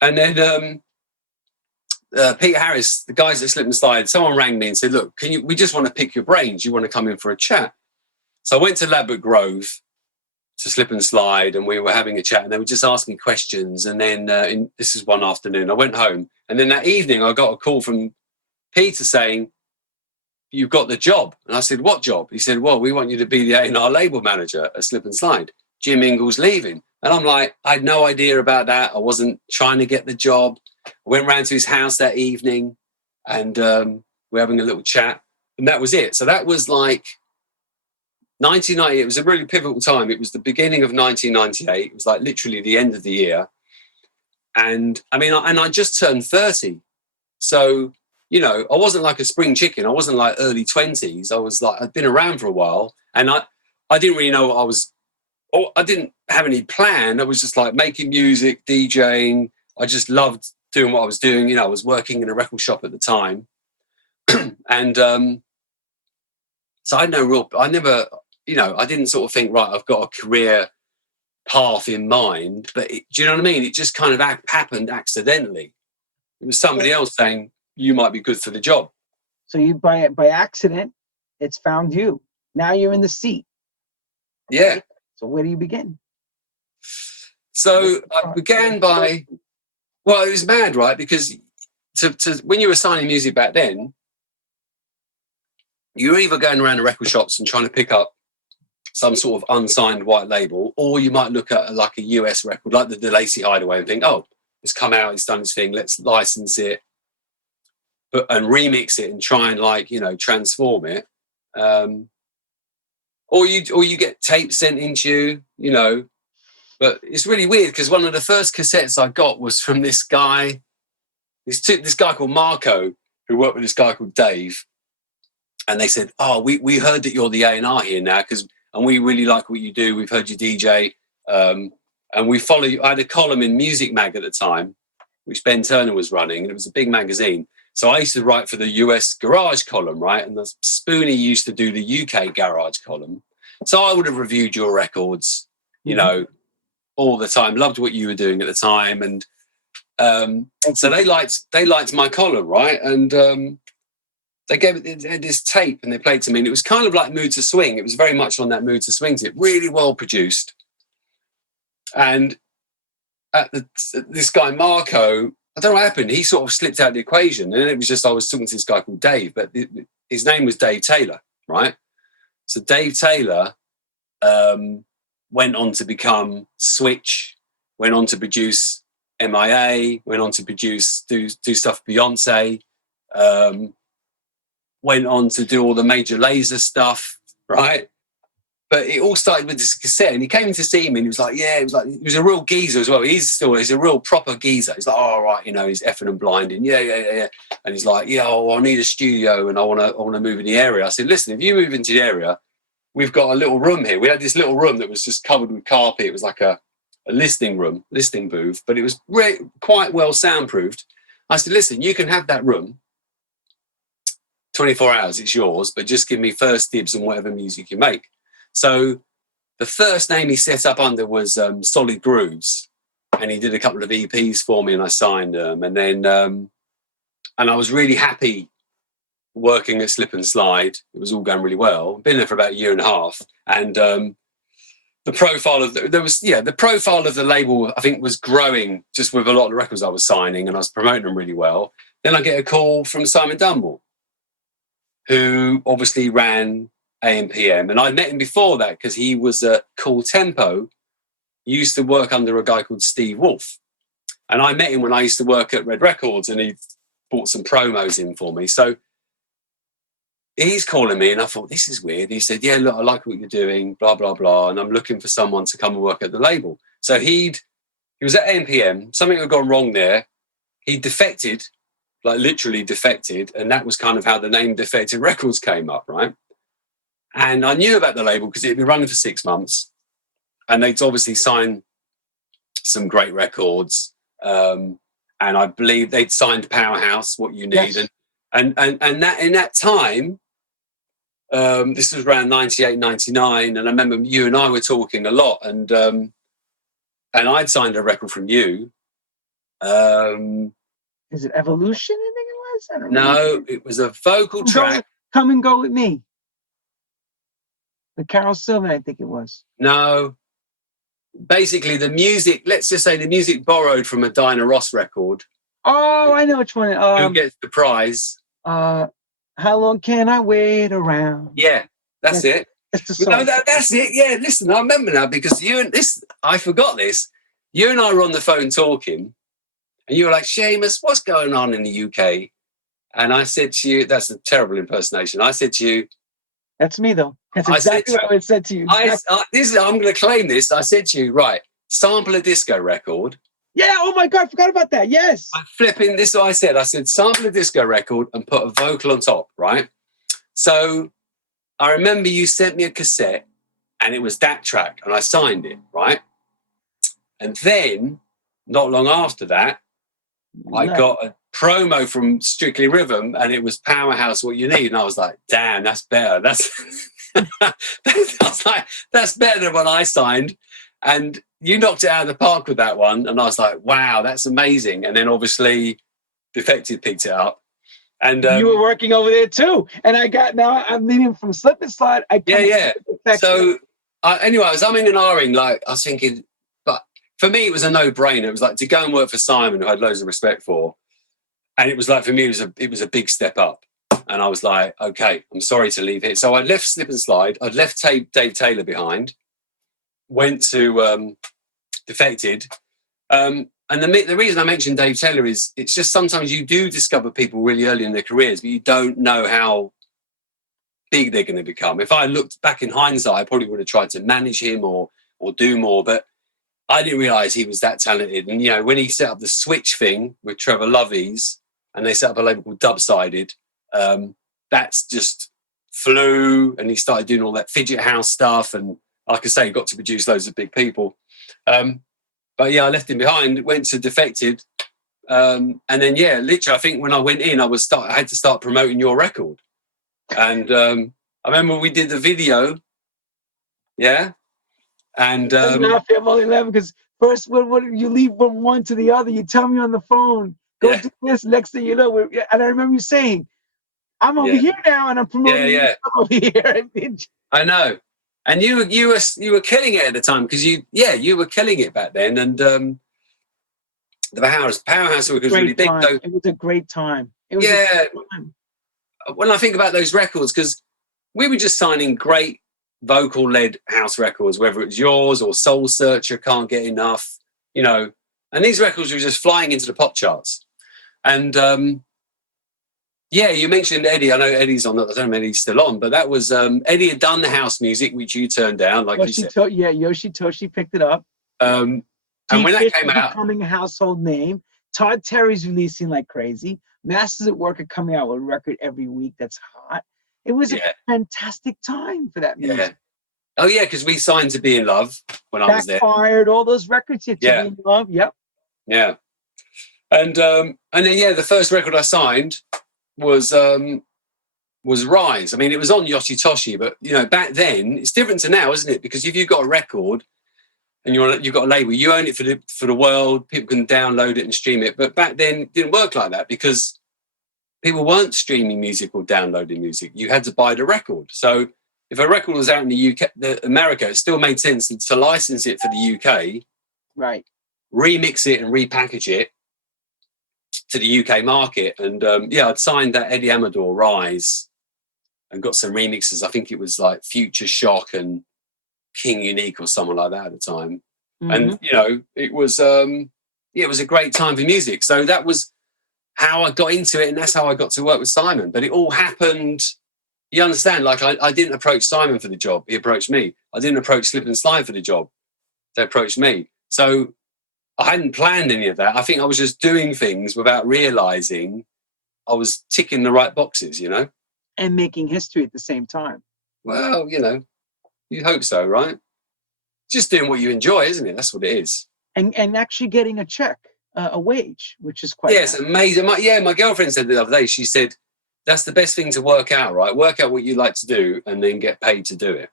And then Peter Harris, the guys at Slip and Slide, someone rang me and said, "Look, we just want to pick your brains. You want to come in for a chat?" So I went to Ladbroke Grove to Slip and Slide, and we were having a chat, and they were just asking questions. And then this is one afternoon, I went home, and then that evening I got a call from Peter saying, "You've got the job." And I said, "What job?" He said, "Well, we want you to be the A&R label manager at Slip and Slide. Jim Ingle's leaving." And I'm like, I had no idea about that. I wasn't trying to get the job. I went round to his house that evening, and we're having a little chat, and that was it. So that was like 1990. It was a really pivotal time. It was the beginning of 1998. It was like literally the end of the year. And I mean, I just turned 30. So, I wasn't like a spring chicken. I wasn't like early 20s. I was like, I'd been around for a while, and I didn't really know what I didn't have any plan. I was just like making music, DJing. I just loved doing what I was doing. I was working in a record shop at the time. And so I didn't sort of think, right, I've got a career path in mind. But do you know what I mean? It just kind of happened accidentally. It was somebody else saying, "You might be good for the job." So you, by accident, it's found you. Now you're in the seat. Yeah. So where do you begin? So I began by, well, it was mad, right? Because to when you were signing music back then, you were either going around the record shops and trying to pick up some sort of unsigned white label, or you might look at like a US record, like the Lacey Hideaway, and think, oh, it's come out, it's done its thing, let's license it, and remix it and try and, like, you know, transform it. Or you get tapes sent into you, you know. But it's really weird because one of the first cassettes I got was from this guy, this guy called Marco, who worked with this guy called Dave. And they said, oh, we heard that you're the A&R here now, and we really like what you do. We've heard you DJ, and we follow you. I had a column in Music Mag at the time, which Ben Turner was running, and it was a big magazine. So I used to write for the US Garage column, right? And the Spoonie used to do the UK Garage column. So I would have reviewed your records, you know, all the time. Loved what you were doing at the time, and so they liked my column, right? And they had this tape and they played to me, and it was kind of like Mood to Swing. It was very much on that Mood to Swing tip, really well produced. And this guy Marco, I don't know what happened. He sort of slipped out of the equation, and it was just I was talking to this guy called Dave, but his name was Dave Taylor, right? So Dave Taylor went on to become Switch, went on to produce MIA, went on to do stuff for Beyonce, went on to do all the Major Lazer stuff, right? But it all started with this cassette, and he came to see me, and he was like, yeah, he was a real geezer as well. He's a real proper geezer. He's like, oh, right, you know, he's effing and blinding. Yeah. And he's like, yeah, I need a studio, and I want to move in the area. I said, listen, if you move into the area, we've got a little room here. We had this little room that was just covered with carpet. It was like a listing booth, but it was quite well soundproofed. I said, listen, you can have that room 24 hours, it's yours, but just give me first dibs on whatever music you make. So the first name he set up under was Solid Grooves, and he did a couple of EPs for me, and I signed them. And then, and I was really happy working at Slip and Slide. It was all going really well. Been there for about a year and a half, and the profile of the profile of the label, I think, was growing just with a lot of the records I was signing, and I was promoting them really well. Then I get a call from Simon Dumble, who obviously ran AM/PM, and I met him before that because he was at Cool Tempo. He used to work under a guy called Steve Wolf, and I met him when I used to work at Red Records, and he bought some promos in for me. So he's calling me, and I thought, this is weird. He said, yeah, look, I like what you're doing, blah, blah, blah, and I'm looking for someone to come and work at the label. So he was at AM/PM. Something had gone wrong there. He defected, like literally defected, and that was kind of how the name Defected Records came up, right? And I knew about the label because it had been running for 6 months, and they'd obviously signed some great records, and I believe they'd signed Powerhouse, What You Need, Yes. and that in that time, this was around 98, 99, and I remember you and I were talking a lot, and I'd signed a record from you. Is it Evolution? I think it was. I don't know. No, it was a vocal track. Come and Go With Me. The Carol Sylvan, I think it was. No. Basically, the music, let's just say the music borrowed from a Dinah Ross record. Oh, I know which one. Who gets the prize? How long can I wait around? Yeah, that's it. That's the song. No, that's it. Yeah, listen, I remember now because I forgot this. You and I were on the phone talking, and you were like, Seamus, what's going on in the UK? And I said to you, that's a terrible impersonation. I said to you, that's me, though. That's exactly what I said to you. I'm going to claim this. I said to you, right, sample a disco record. Yeah, oh my God, I forgot about that. Yes. I'm flipping, this is what I said. I said, sample a disco record and put a vocal on top, right? So I remember you sent me a cassette, and it was that track, and I signed it, right? And then, not long after that, I got a promo from Strictly Rhythm, and it was Powerhouse, What You Need. And I was like, damn, that's better. That's better than what I signed. And you knocked it out of the park with that one. And I was like, wow, that's amazing. And then obviously Defected picked it up. And you were working over there too. And I'm leaving from Slip and Slide. Yeah. So anyway, I was umming and ahhing, like I was thinking, but for me, it was a no-brainer. It was like to go and work for Simon, who I had loads of respect for. And it was like, for me, it was a big step up. And I was like, okay, I'm sorry to leave here. So I left Slip and Slide. I'd left Dave Taylor behind, went to Defected. And the reason I mentioned Dave Taylor is it's just sometimes you do discover people really early in their careers, but you don't know how big they're going to become. If I looked back in hindsight, I probably would have tried to manage him or do more, but I didn't realise he was that talented. And, you know, when he set up the Switch thing with Trevor Lovey's and they set up a label called Dubsided, that's just flew, and he started doing all that fidget house stuff. And like I say, he got to produce loads of big people. But yeah, I left him behind, went to Defected. And then, yeah, literally, I think when I went in, I had to start promoting your record. And I remember we did the video. Yeah. And I'm laughing, I'm only 11 because first, when you leave from one to the other, you tell me on the phone, go do this. Next thing you know, and I remember you saying, I'm over here now, and I'm promoting you over here. I know, and you were killing it at the time because you were killing it back then, and the Powerhouse was really big. So, it was a great time. It was a great time. When I think about those records, because we were just signing great vocal-led house records, whether it's yours or Soul Searcher, Can't Get Enough, you know, and these records were just flying into the pop charts. And you mentioned Eddie. I know Eddie's on. I don't know if Eddie's still on, but that was Eddie had done the house music, which you turned down, like you said. Yoshitoshi picked it up. And when that came out, becoming a household name. Todd Terry's releasing like crazy. Masters at Work are coming out with a record every week that's hot. It was a fantastic time for that music. Yeah. Oh yeah, because we signed To Be in Love when I was there. Backfired, all those records. To Be in Love. Yep. Yeah. And then the first record I signed was Rise. I mean, it was on Yoshitoshi, but you know, back then it's different to now, isn't it? Because if you've got a record and you've got a label, you own it for the world. People can download it and stream it. But back then, it didn't work like that because people weren't streaming music or downloading music. You had to buy the record. So if a record was out in the UK, America, it still made sense to license it for the UK, right? Remix it and repackage it to the UK market. And I'd signed that Eddie Amador Rise and got some remixes. I think it was like Future Shock and King Unique or someone like that at the time. Mm-hmm. And you know, it was a great time for music. So that was how I got into it, and that's how I got to work with Simon. But it all happened, you understand, like I didn't approach Simon for the job, he approached me. I didn't approach Slip and Slide for the job, they approached me. So I hadn't planned any of that. I think I was just doing things without realising I was ticking the right boxes, you know? And making history at the same time. Well, you know, you hope so, right? Just doing what you enjoy, isn't it? That's what it is. And actually getting a check, a wage, which is quite nice. It's amazing. My girlfriend said the other day, she said, that's the best thing to work out, right? Work out what you like to do and then get paid to do it.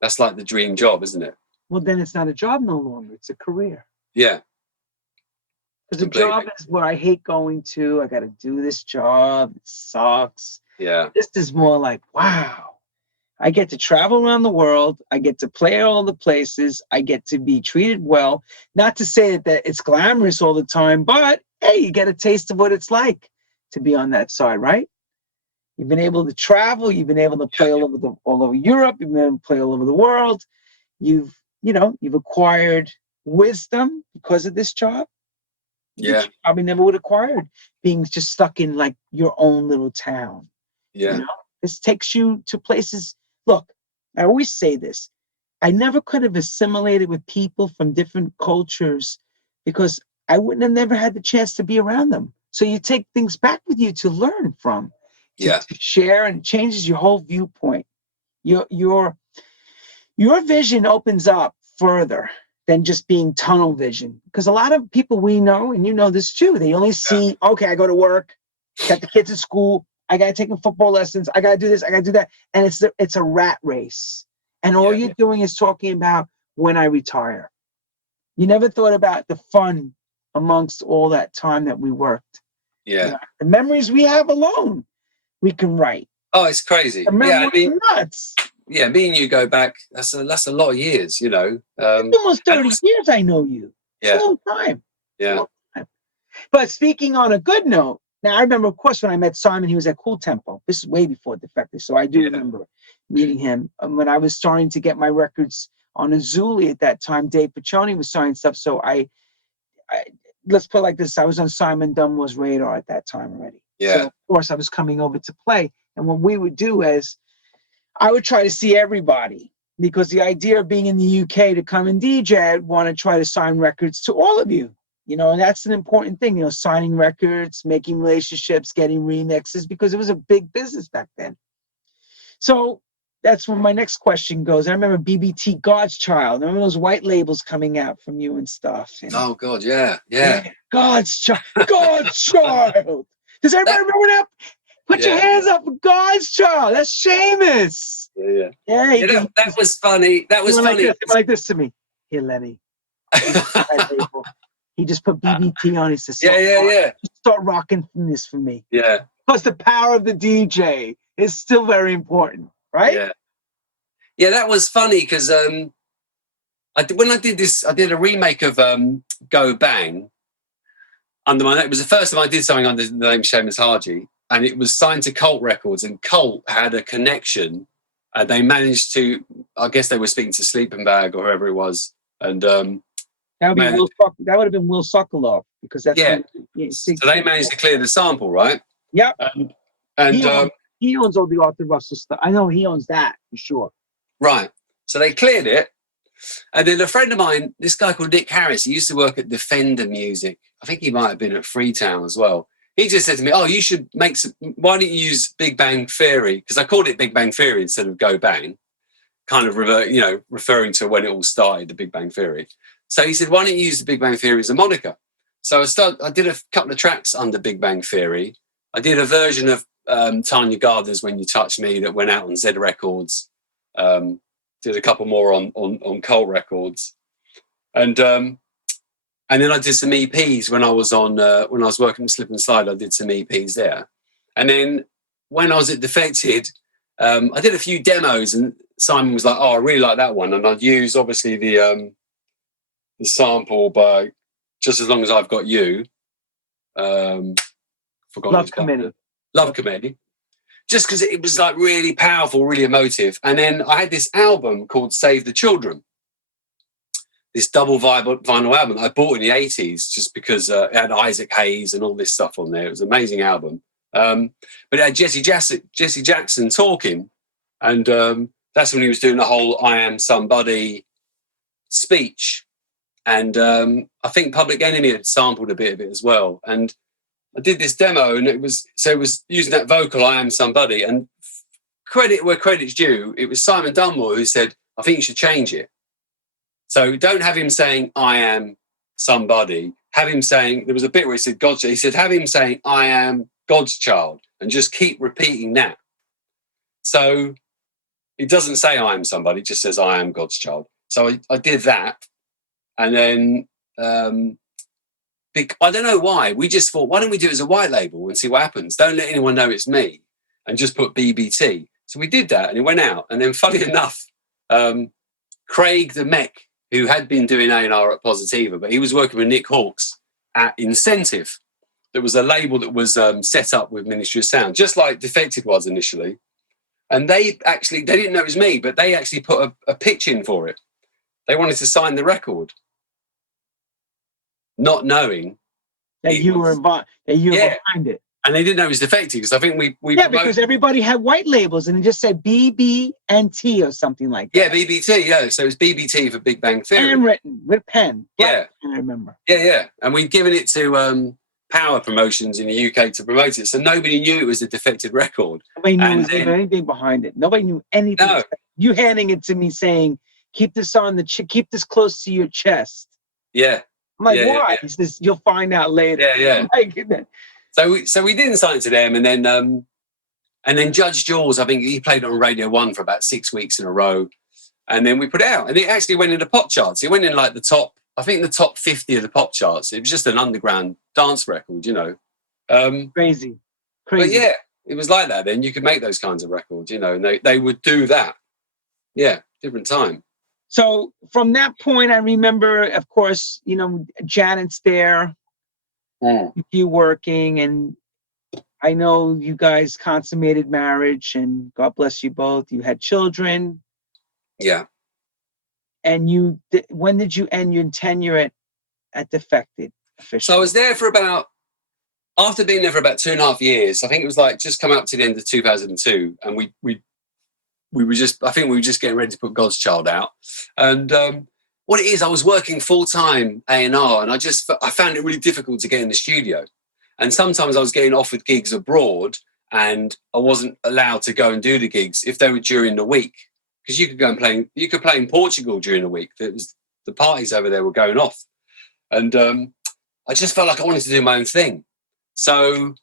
That's like the dream job, isn't it? Well, then it's not a job no longer. It's a career. Yeah. Because a job is where I hate going to. I got to do this job. It sucks. Yeah. This is more like, wow. I get to travel around the world. I get to play at all the places. I get to be treated well. Not to say that it's glamorous all the time, but hey, you get a taste of what it's like to be on that side, right? You've been able to travel. You've been able to play all over Europe. You've been able to play all over the world. You've acquired wisdom because of this job. Yeah. You probably never would have acquired being just stuck in like your own little town. Yeah. You know? This takes you to places. Look, I always say this. I never could have assimilated with people from different cultures because I wouldn't have never had the chance to be around them. So you take things back with you to learn from, to share, and it changes your whole viewpoint. Your vision opens up further than just being tunnel vision. Because a lot of people we know, and you know this too, they only see, okay, I go to work, got the kids at school, I got to take them football lessons, I got to do this, I got to do that. And it's a rat race. And all you're doing is talking about when I retire. You never thought about the fun amongst all that time that we worked. Yeah. You know, the memories we have alone, we can write. Oh, it's crazy. The memories are nuts. yeah, me and you go back. That's a lot of years, you know. It's almost 30 years I know you. It's Yeah. a long time. Yeah. Long time. But speaking on a good note, now I remember, of course, when I met Simon, he was at Cool Tempo. This is way before Defected, so I do remember meeting him. When I was starting to get my records on Azuli at that time, Dave Piccioni was signing stuff. So I let's put it like this: I was on Simon Dunmore's radar at that time already. Yeah. So of course I was coming over to play, and what we would do is I would try to see everybody, because the idea of being in the UK to come and DJ, I'd want to try to sign records to all of you. You know, and that's an important thing, you know, signing records, making relationships, getting remixes, because it was a big business back then. So that's where my next question goes. I remember BBT God's Child. I remember those white labels coming out from you and stuff. And, Oh God, yeah. God's Child. God's Child. Does everybody remember that? Put your hands up for God's Child. That's Seamus. Yeah. Yeah, That was funny. That was funny. He went like this to me. Here, Lenny. He just put BBT on. He says, Yeah. Start rocking from this for me. Yeah. Plus, the power of the DJ is still very important, right? Yeah, that was funny because when I did this, I did a remake of Go Bang under my name. It was the first time I did something under the name Seamus Haji, and it was signed to Cult Records, and Cult had a connection, and they managed to, I guess they were speaking to Sleeping Bag or whoever it was, and that would have been Will Sokolov, because that's so they managed to clear the sample, right? Yep. And he owns all the Arthur Russell stuff. I know he owns that for sure. Right. So they cleared it. And then a friend of mine, this guy called Nick Harris, he used to work at Defender Music. I think he might have been at Freetown as well. He just said to me, you should make some, why don't you use Big Bang Theory? Because I called it Big Bang Theory instead of Go Bang, kind of referring to when it all started, the Big Bang Theory. So he said, why don't you use the Big Bang Theory as a moniker? So I did a couple of tracks under Big Bang Theory. I did a version of Tanya Gardner's When You Touch Me that went out on Z Records. Did a couple more on Cult Records. And then I did some EPs when I was working at Slip and Slide. I did some EPs there. And then when I was at Defected, I did a few demos, and Simon was like, I really like that one. And I'd use obviously the sample by Just As Long As I've Got You. Love Committee. Just because it was like really powerful, really emotive. And then I had this album called Save the Children, this double vinyl album that I bought in the 80s just because it had Isaac Hayes and all this stuff on there. It was an amazing album. But it had Jesse Jackson talking, and that's when he was doing the whole I Am Somebody speech. And I think Public Enemy had sampled a bit of it as well. And I did this demo, and it was using that vocal, I Am Somebody, and credit where credit's due, it was Simon Dunmore who said, I think you should change it. So don't have him saying, I am somebody. Have him saying, there was a bit where he said, God's child. He said, have him saying, I am God's child, and just keep repeating that. So it doesn't say I am somebody, it just says I am God's child. So I did that, and then I don't know why. We just thought, why don't we do it as a white label and see what happens? Don't let anyone know it's me, and just put BBT. So we did that, and it went out. And then, funny enough, Craig the Mech, who had been doing A&R at Positiva, but he was working with Nick Hawkes at Incentive. There was a label that was set up with Ministry of Sound, just like Defected was initially. And they didn't know it was me, but they actually put a pitch in for it. They wanted to sign the record, not knowing that you were behind it. And they didn't know it was Defected, because I think we because everybody had white labels and it just said BB&T or something like that. Yeah, BBT, yeah. So it's BBT for Big Bang Theory. Handwritten with pen. Yeah. I remember. Yeah. And we'd given it to Power Promotions in the UK to promote it. So nobody knew it was a Defected record. Nobody knew there was anything behind it. Nobody knew anything. No. You handing it to me saying, keep this keep this close to your chest. Yeah. I'm like, why? He says, you'll find out later. Yeah. Like, so we didn't sign it to them, and then Judge Jules, I think he played it on Radio 1 for about 6 weeks in a row, and then we put it out, and it actually went into pop charts. It went in like the top 50 of the pop charts. It was just an underground dance record, you know. Crazy. But yeah, it was like that then. You could make those kinds of records, you know, and they would do that. Yeah, different time. So from that point, I remember, of course, you know, Janet's there, you working, and I know you guys consummated marriage, and God bless you both. You had children. Yeah. And when did you end your tenure at Defected officially? So I was there for after being there for about 2.5 years. I think it was like just coming up to the end of 2002, and we were just, I think we were just getting ready to put God's Child out. And what it is, I was working full-time A&R, and I found it really difficult to get in the studio. And sometimes I was getting offered gigs abroad, and I wasn't allowed to go and do the gigs if they were during the week, because you could go and play. You could play in Portugal during the week. The parties over there were going off, and I just felt like I wanted to do my own thing. So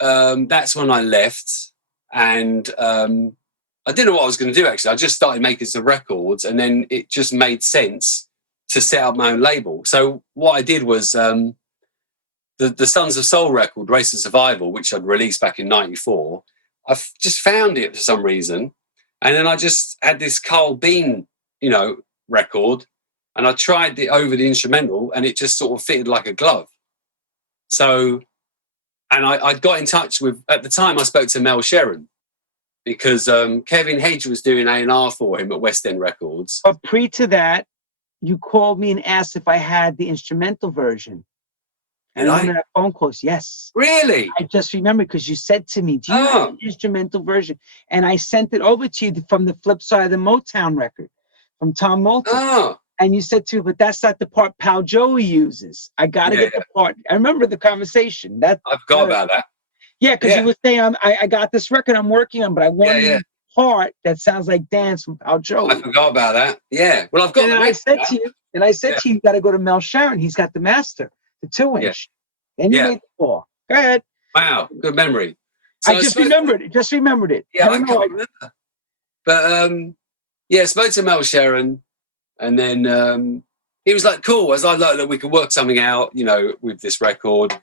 that's when I left, and I didn't know what I was going to do, actually. I just started making some records, and then it just made sense to set up my own label. So what I did was the Sons of Soul record, Race of Survival, which I'd released back in 94, I just found it for some reason. And then I just had this Carl Bean, record, and I tried it over the instrumental, and it just sort of fitted like a glove. So, and I got in touch with, at the time I spoke to Mel Sherron, because Kevin Hedge was doing A&R for him at West End Records. But pre to that, you called me and asked if I had the instrumental version. And I remember that phone calls. Yes. Really? I just remember because you said to me, do you have an instrumental version? And I sent it over to you from the flip side of the Motown record from Tom Moulton. Oh. And you said to me, but that's not the part Pal Joey uses. I got to get the part. I remember the conversation. I forgot about that. Yeah, because you were saying, I got this record I'm working on, but I wanted the part that sounds like dance from Pal Joey. I forgot about that. Yeah. Well, I've got I said to you, you got to go to Mel Sharon. He's got the master, the 2-inch. Then you made the 4. Go ahead. Wow, good memory. So I just remembered it. Yeah, I can't remember. But spoke to Mel Sharon, and then he was like, cool. I was like, look, we could work something out, with this record.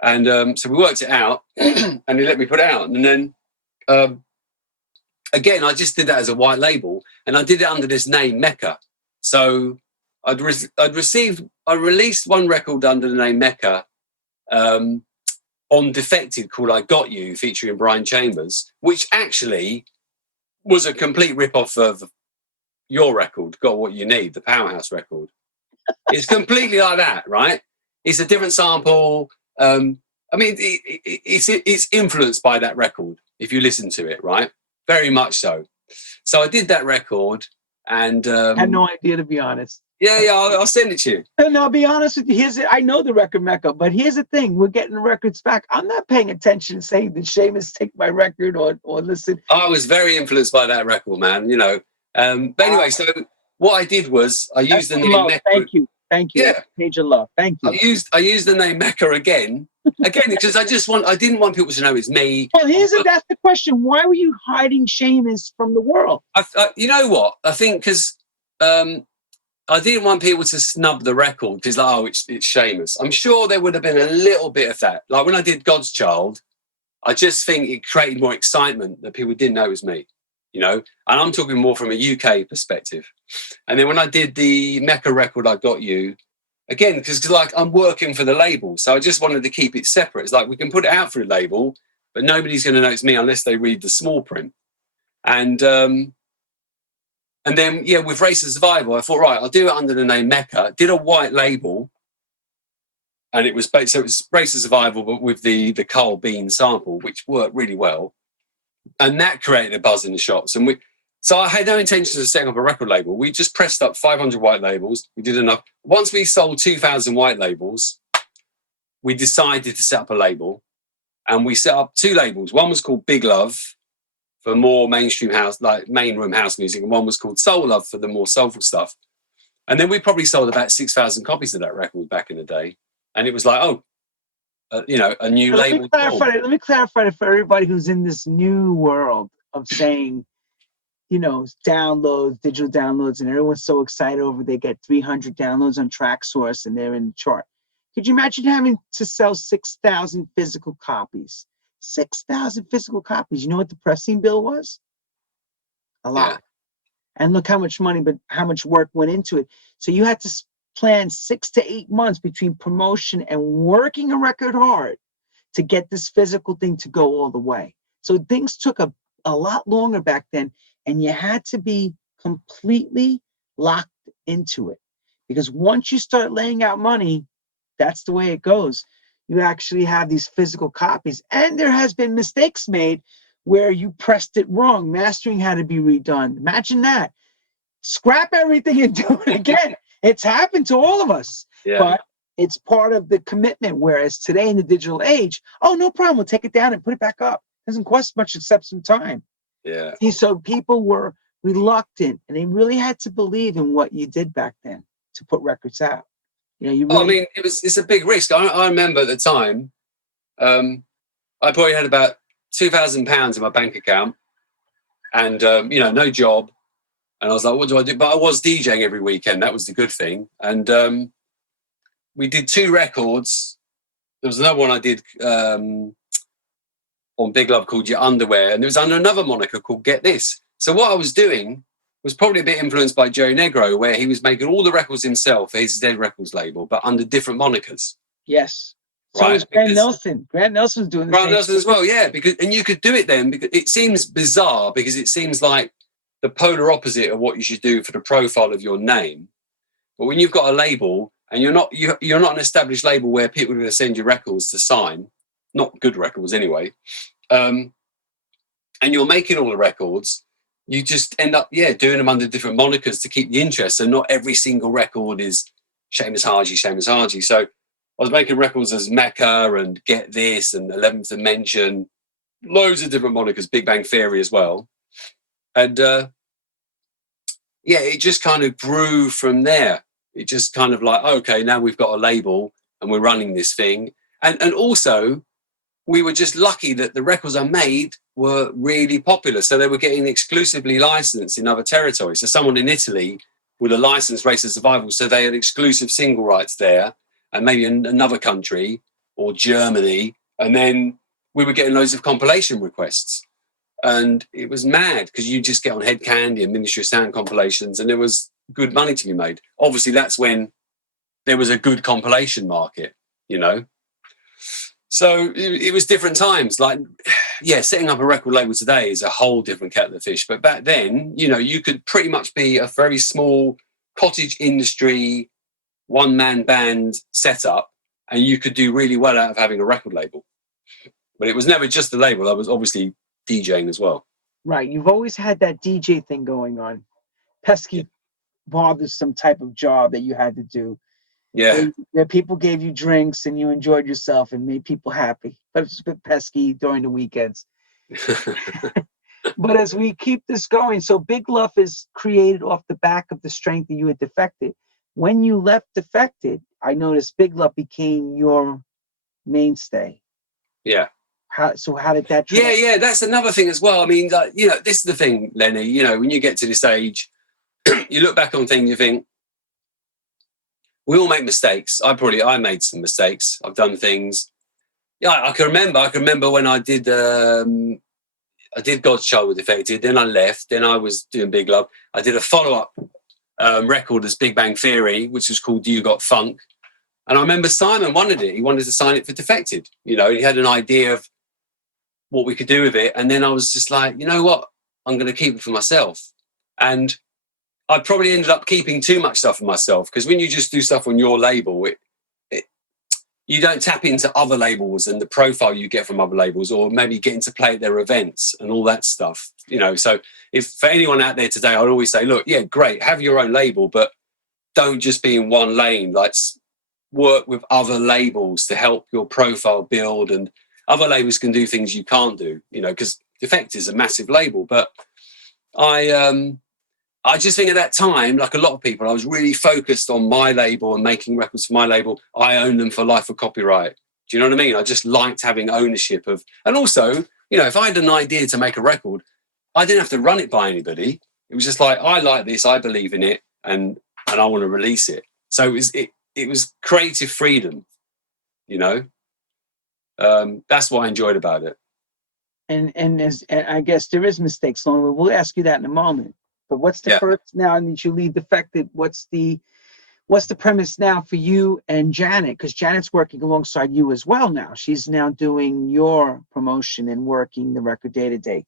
And so we worked it out, and he let me put it out. And then, again, I just did that as a white label, and I did it under this name, Mecca. So I released one record under the name Mecca on Defected called I Got You, featuring Brian Chambers, which actually was a complete rip-off of your record, Got What You Need, the Powerhouse record. It's completely like that, right? It's a different sample. It's influenced by that record, if you listen to it, right? Very much so. So I did that record, and I had no idea, to be honest. Yeah, I'll send it to you. And I'll be honest with you. I know the record Mecca, but here's the thing: we're getting the records back. I'm not paying attention, saying did Seamus take my record or listen. I was very influenced by that record, man. But anyway, so what I did was I used the name Mecca. Thank you. Yeah, page of love. Thank you. I used the name Mecca again, because I didn't want people to know it's me. Well, that's the question: why were you hiding Seamus from the world? You know what? I think because I didn't want people to snub the record because, it's Seamus. I'm sure there would have been a little bit of that. Like when I did God's Child, I just think it created more excitement that people didn't know it was me, And I'm talking more from a UK perspective. And then when I did the Mecca record, I Got You, again, because I'm working for the label. So I just wanted to keep it separate. It's like we can put it out for a label, but nobody's going to know it's me unless they read the small print. And then, with Race of Survival, I thought, right, I'll do it under the name Mecca. Did a white label, and it was Race of Survival, but with the Carl Bean sample, which worked really well. And that created a buzz in the shops. So I had no intention of setting up a record label. We just pressed up 500 white labels. We did enough. Once we sold 2,000 white labels, we decided to set up a label, and we set up 2 labels. One was called Big Love, for more mainstream house, like main room house music, and one was called Soul Love for the more soulful stuff. And then we probably sold about 6,000 copies of that record back in the day. And it was like, a new label. Let me clarify it for everybody who's in this new world of saying, downloads, digital downloads, and everyone's so excited over they get 300 downloads on TrackSource and they're in the chart. Could you imagine having to sell 6,000 physical copies? 6,000 physical copies. You know what the pressing bill was? A lot. And look how much money, but how much work went into it. So you had to plan 6 to 8 months between promotion and working a record hard to get this physical thing to go all the way. So things took a lot longer back then, and you had to be completely locked into it. Because once you start laying out money, that's the way it goes. You actually have these physical copies, and there has been mistakes made where you pressed it wrong. Mastering had to be redone. Imagine that. Scrap everything and do it again. It's happened to all of us. Yeah. But it's part of the commitment. Whereas today in the digital age, oh, no problem. We'll take it down and put it back up. It doesn't cost much except some time. Yeah. So people were reluctant, and they really had to believe in what you did back then to put records out. You know, you really, I mean, it's a big risk. I remember at the time, I probably had about £2,000 in my bank account, and no job. And I was like, what do I do? But I was DJing every weekend. That was the good thing. And we did 2 records. There was another one I did on Big Love called Your Underwear, and it was under another moniker called Get This. So what I was doing was probably a bit influenced by Joe Negro, where he was making all the records himself for his Dead Records label, but under different monikers. yes. So Right, was Grant Nelson. Grant Nelson's doing the Grant same. Nelson as well, yeah. And you could do it then, because it seems bizarre, because it seems like the polar opposite of what you should do for the profile of your name. But when you've got a label, and you're not an established label where people are going to send you records to sign, not good records anyway, and you're making all the records, you just end up, doing them under different monikers to keep the interest. So not every single record is Seamus Haji, Seamus Haji. So I was making records as Mecca and Get This and 11th Dimension, loads of different monikers, Big Bang Theory as well. And it just kind of grew from there. It just kind of like, okay, now we've got a label and we're running this thing. And also, we were just lucky that the records I made were really popular. So they were getting exclusively licensed in other territories. So someone in Italy with a licensed Race to Survival, so they had exclusive single rights there, and maybe in another country or Germany. And then we were getting loads of compilation requests. And it was mad, because you just get on Head Candy and Ministry of Sound compilations, and there was good money to be made. Obviously, that's when there was a good compilation market, So it was different times. Like, setting up a record label today is a whole different kettle of fish. But back then, you could pretty much be a very small cottage industry, one-man band setup, and you could do really well out of having a record label. But it was never just the label. I was obviously DJing as well. Right. You've always had that DJ thing going on. Pesky bothersome type of job that you had to do. Yeah. Where people gave you drinks and you enjoyed yourself and made people happy. But it's a bit pesky during the weekends. But as we keep this going, so Big Love is created off the back of the strength that you had Defected. When you left Defected, I noticed Big Love became your mainstay. Yeah. How did that translate? Yeah, that's another thing as well. I mean, this is the thing, Lenny, when you get to this age, you look back on things, you think, we all make mistakes. I made some mistakes. I've done things. Yeah, I can remember when I did God's Child with Defected, then I left, then I was doing Big Love. I did a follow-up record as Big Bang Theory, which was called Do You Got Funk? And I remember Simon wanted it. He wanted to sign it for Defected. He had an idea of what we could do with it. And then I was just like, you know what? I'm going to keep it for myself. And I probably ended up keeping too much stuff for myself, because when you just do stuff on your label, you don't tap into other labels and the profile you get from other labels, or maybe getting to play at their events and all that stuff. So if for anyone out there today, I'd always say, look, yeah, great, have your own label, but don't just be in one lane. Like, work with other labels to help your profile build, and other labels can do things you can't do, because Defected is a massive label. But I just think at that time, like a lot of people, I was really focused on my label and making records for my label. I own them for life of copyright. Do you know what I mean? I just liked having ownership of, and also, if I had an idea to make a record, I didn't have to run it by anybody. It was just like, I like this, I believe in it, and I want to release it. So it was creative freedom, That's what I enjoyed about it. And I guess there is mistakes along the way. We'll ask you that in a moment. But what's the Yeah. first now? And that you leave Defected. What's the premise now for you and Janet? Because Janet's working alongside you as well now. She's now doing your promotion and working the record day to day.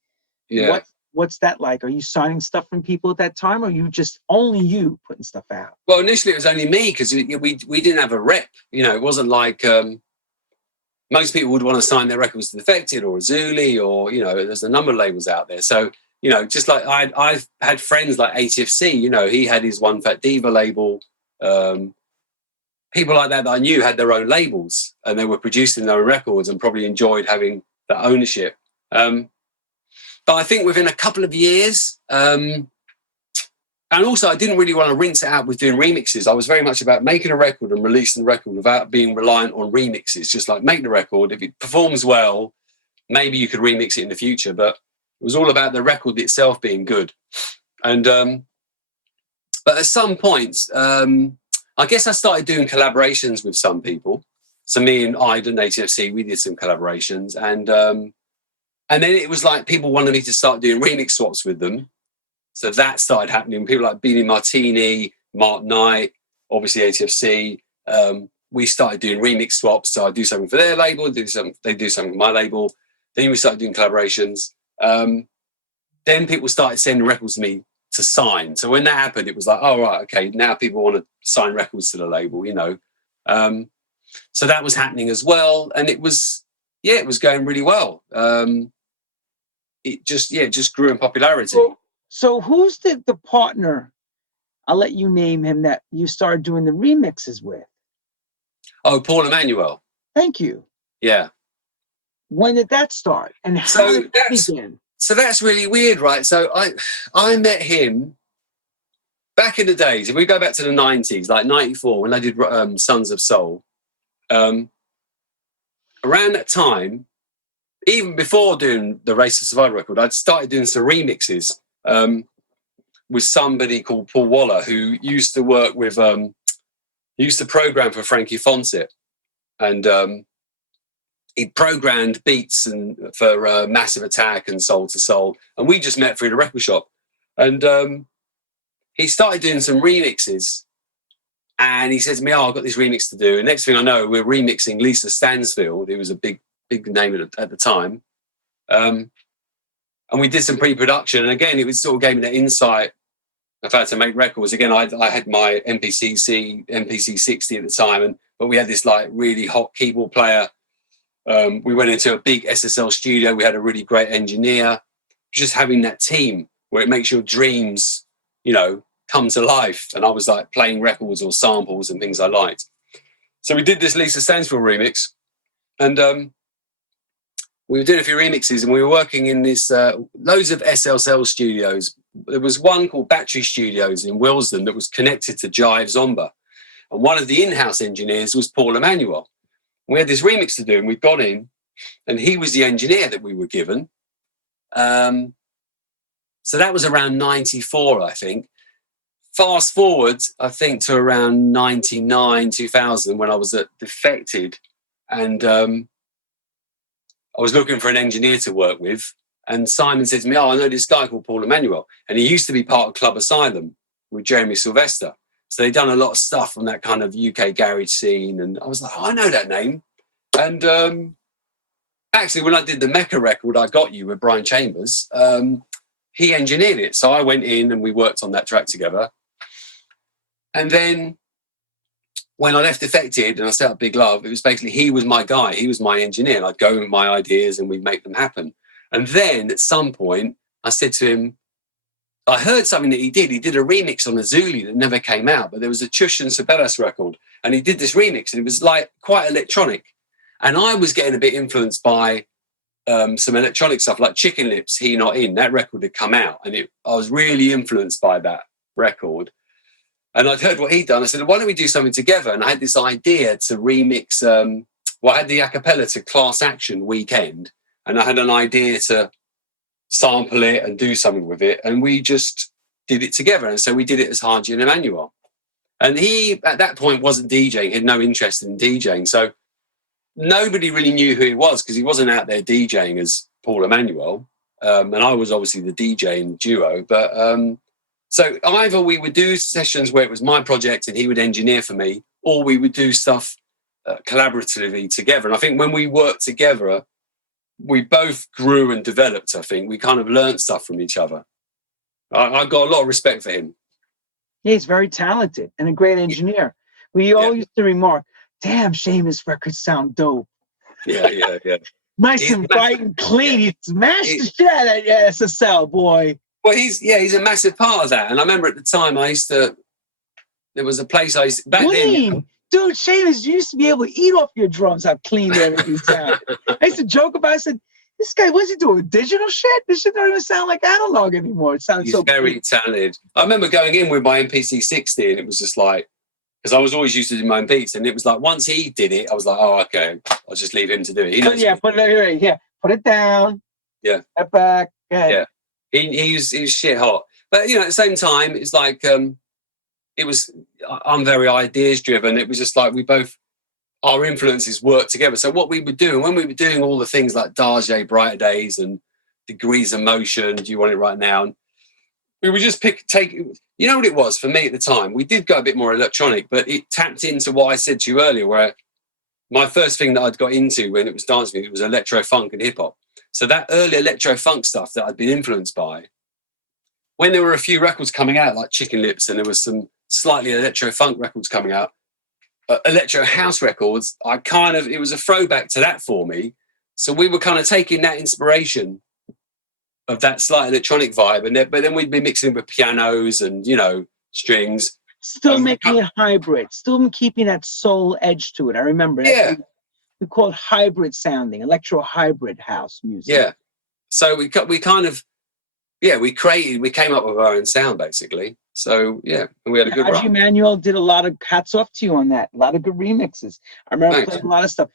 Yeah. What's that like? Are you signing stuff from people at that time, or are you just only you putting stuff out? Well, initially it was only me because we didn't have a rep. You know, it wasn't like most people would want to sign their records to Defected or Azuli, or, you know, there's a number of labels out there. So, you know, just like I've had friends like ATFC, you know, he had his One Fat Diva label. People like that I knew had their own labels and they were producing their own records and probably enjoyed having that ownership. But I think within a couple of years, and also I didn't really want to rinse it out with doing remixes. I was very much about making a record and releasing the record without being reliant on remixes. Just like make the record. If it performs well, maybe you could remix it in the future. But it was all about the record itself being good. And but at some points, I guess I started doing collaborations with some people. So me and Ida and ATFC, we did some collaborations. And then it was like people wanted me to start doing remix swaps with them. So that started happening. People like Beanie Martini, Mark Knight, obviously ATFC. We started doing remix swaps. So I do something for their label, they do something for my label. Then we started doing collaborations. Then people started sending records to me to sign. So when that happened, it was like, oh, right, okay, now people want to sign records to the label, you know. So that was happening as well. And it was going really well. It just grew in popularity. So who's the partner? I'll let you name him that you started doing the remixes with. Oh, Paul Emmanuel. Thank you. Yeah. When did that start? And how did that begin? So that's really weird, right? So I met him back in the days. If we go back to the 90s, like 94, when I did Sons of Soul, around that time, even before doing the Race to Survive record, I'd started doing some remixes with somebody called Paul Waller, who used to work with, used to program for Frankie Fawcett. And he programmed beats and for Massive Attack and Soul to Soul. And we just met through the record shop. And he started doing some remixes. And he said to me, oh, I've got this remix to do. And next thing I know, we're remixing Lisa Stansfield, who was a big name at the time. And we did some pre-production. And again, it was sort of gave me that insight of how to make records. Again, I had my MPC 60 at the time, but we had this like really hot keyboard player. We went into a big SSL studio. We had a really great engineer. Just having that team where it makes your dreams, you know, come to life. And I was like playing records or samples and things I liked. So we did this Lisa Stansfield remix. And we were doing a few remixes, and we were working in this loads of SSL studios. There was one called Battery Studios in Willesden that was connected to Jive Zomba. And one of the in-house engineers was Paul Emmanuel. We had this remix to do, and we got in, and he was the engineer that we were given. So that was around 94, I think. Fast forward, I think, to around 99, 2000, when I was at Defected, and I was looking for an engineer to work with. And Simon said to me, oh, I know this guy called Paul Emmanuel. And he used to be part of Club Asylum with Jeremy Sylvester. So they'd done a lot of stuff on that kind of UK garage scene. And I was like, oh, I know that name. And actually, when I did the Mecca record, I Got You with Brian Chambers, he engineered it. So I went in and we worked on that track together. And then when I left Defected and I set up Big Love, it was basically he was my guy. He was my engineer. And I'd go with my ideas and we'd make them happen. And then at some point, I said to him, I heard something that he did. He did a remix on Azuli that never came out, but there was a Chush and Sabelas record. And he did this remix and it was like quite electronic. And I was getting a bit influenced by some electronic stuff like Chicken Lips, He Not In. That record had come out and I was really influenced by that record. And I'd heard what he'd done. I said, why don't we do something together? And I had this idea to remix, I had the a cappella to Class Action Weekend. And I had an idea to sample it and do something with it. And we just did it together. And so we did it as Haji and Emmanuel. And he, at that point, wasn't DJing. He had no interest in DJing. So nobody really knew who he was because he wasn't out there DJing as Paul Emmanuel. And I was obviously the DJ in the duo. But So either we would do sessions where it was my project and he would engineer for me, or we would do stuff collaboratively together. And I think when we worked together, we both grew and developed. I think we kind of learned stuff from each other. I got a lot of respect for him. Yeah, he's very talented and a great engineer. We all used to remark, damn, Seamus records sound dope. Yeah. Nice and bright and clean. He smashed the shit out of that SSL, boy. Well, he's a massive part of that. And I remember at the time there was a place back clean. then. Dude, Seamus used to be able to eat off your drums, how clean everything sounded. I used to joke about it. I said, this guy, what's he doing? Digital shit? This shit don't even sound like analog anymore. It sounds so very talented. I remember going in with my MPC 60 and it was just like, because I was always used to do my own beats, and it was like once he did it, I was like, oh, okay, I'll just leave him to do it. He knows put it down. Yeah. Step back. Yeah. He was shit hot. But at the same time, it's like I'm very ideas driven. It was just like our influences worked together. So what we would do, and when we were doing all the things like Dajé, Brighter Days, and Degrees of Motion, Do You Want It Right Now? And we would just take, you know what it was for me at the time? We did go a bit more electronic, but it tapped into what I said to you earlier, where my first thing that I'd got into when it was dance music was electro funk and hip hop. So that early electro funk stuff that I'd been influenced by, when there were a few records coming out like Chicken Lips, and there was some slightly electro funk records coming out, electro house records, it was a throwback to that for me. So we were kind of taking that inspiration of that slight electronic vibe, but then we'd be mixing with pianos and strings. Still making it hybrid, still keeping that soul edge to it. I remember that. We called hybrid sounding, electro hybrid house music. Yeah. So we came up with our own sound basically. So and we had a good run. Manuel did a lot of, hats off to you on that. A lot of good remixes. I remember playing a lot of stuff.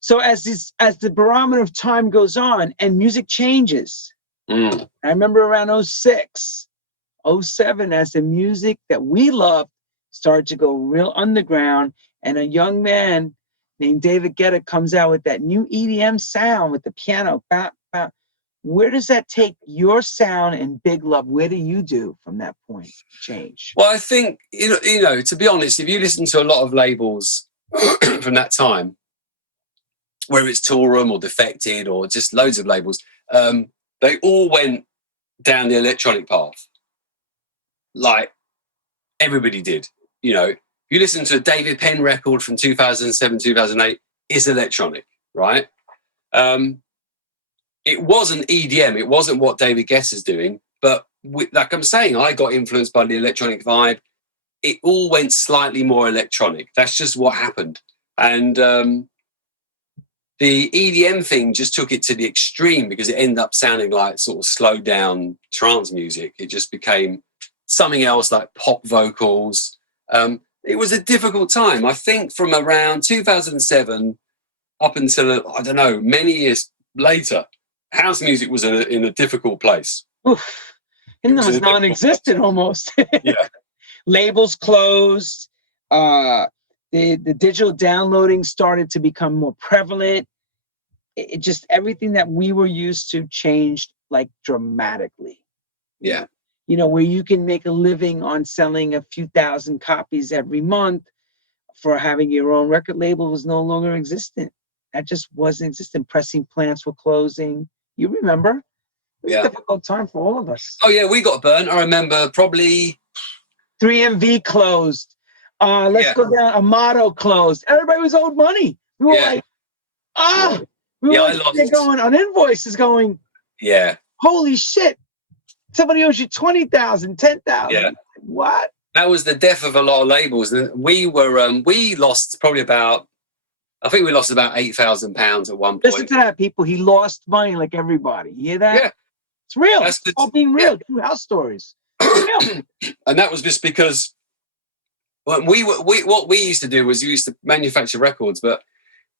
So as the barometer of time goes on and music changes, I remember around 06, 07, as the music that we loved started to go real underground, and a young man named David Guetta comes out with that new EDM sound with the piano. Bap, bap. Where does that take your sound and Big Love? Where do you do from that point change? Well, I think, to be honest, if you listen to a lot of labels from that time, whether it's Toolroom or Defected or just loads of labels, they all went down the electronic path. Like everybody did. If you listen to a David Penn record from 2007, 2008, it's electronic, right? It wasn't EDM. It wasn't what David Guetta's doing. But like I'm saying, I got influenced by the electronic vibe. It all went slightly more electronic. That's just what happened. And the EDM thing just took it to the extreme because it ended up sounding like sort of slowed down trance music. It just became something else, like pop vocals. It was a difficult time. I think from around 2007 up until, I don't know, many years later, house music was in a difficult place. Oof. It was non-existent almost. Yeah. Labels closed. The digital downloading started to become more prevalent. It just, everything that we were used to changed like dramatically. Yeah. Where you can make a living on selling a few thousand copies every month for having your own record label was no longer existent. That just wasn't existent. Pressing plants were closing. You remember? It was a difficult time for all of us. Oh, yeah, we got burnt. I remember probably 3MV closed. Let's go down. Amato closed. Everybody was owed money. We were like, we were going on invoices going, holy shit. Somebody owes you 20,000, 10,000. Yeah. What? That was the death of a lot of labels. And we lost probably about £8,000 at one point. Listen to that, people. He lost money like everybody. You hear that? Yeah. It's real. It's all being real. True house stories. And that was just because what we used to do was we used to manufacture records, but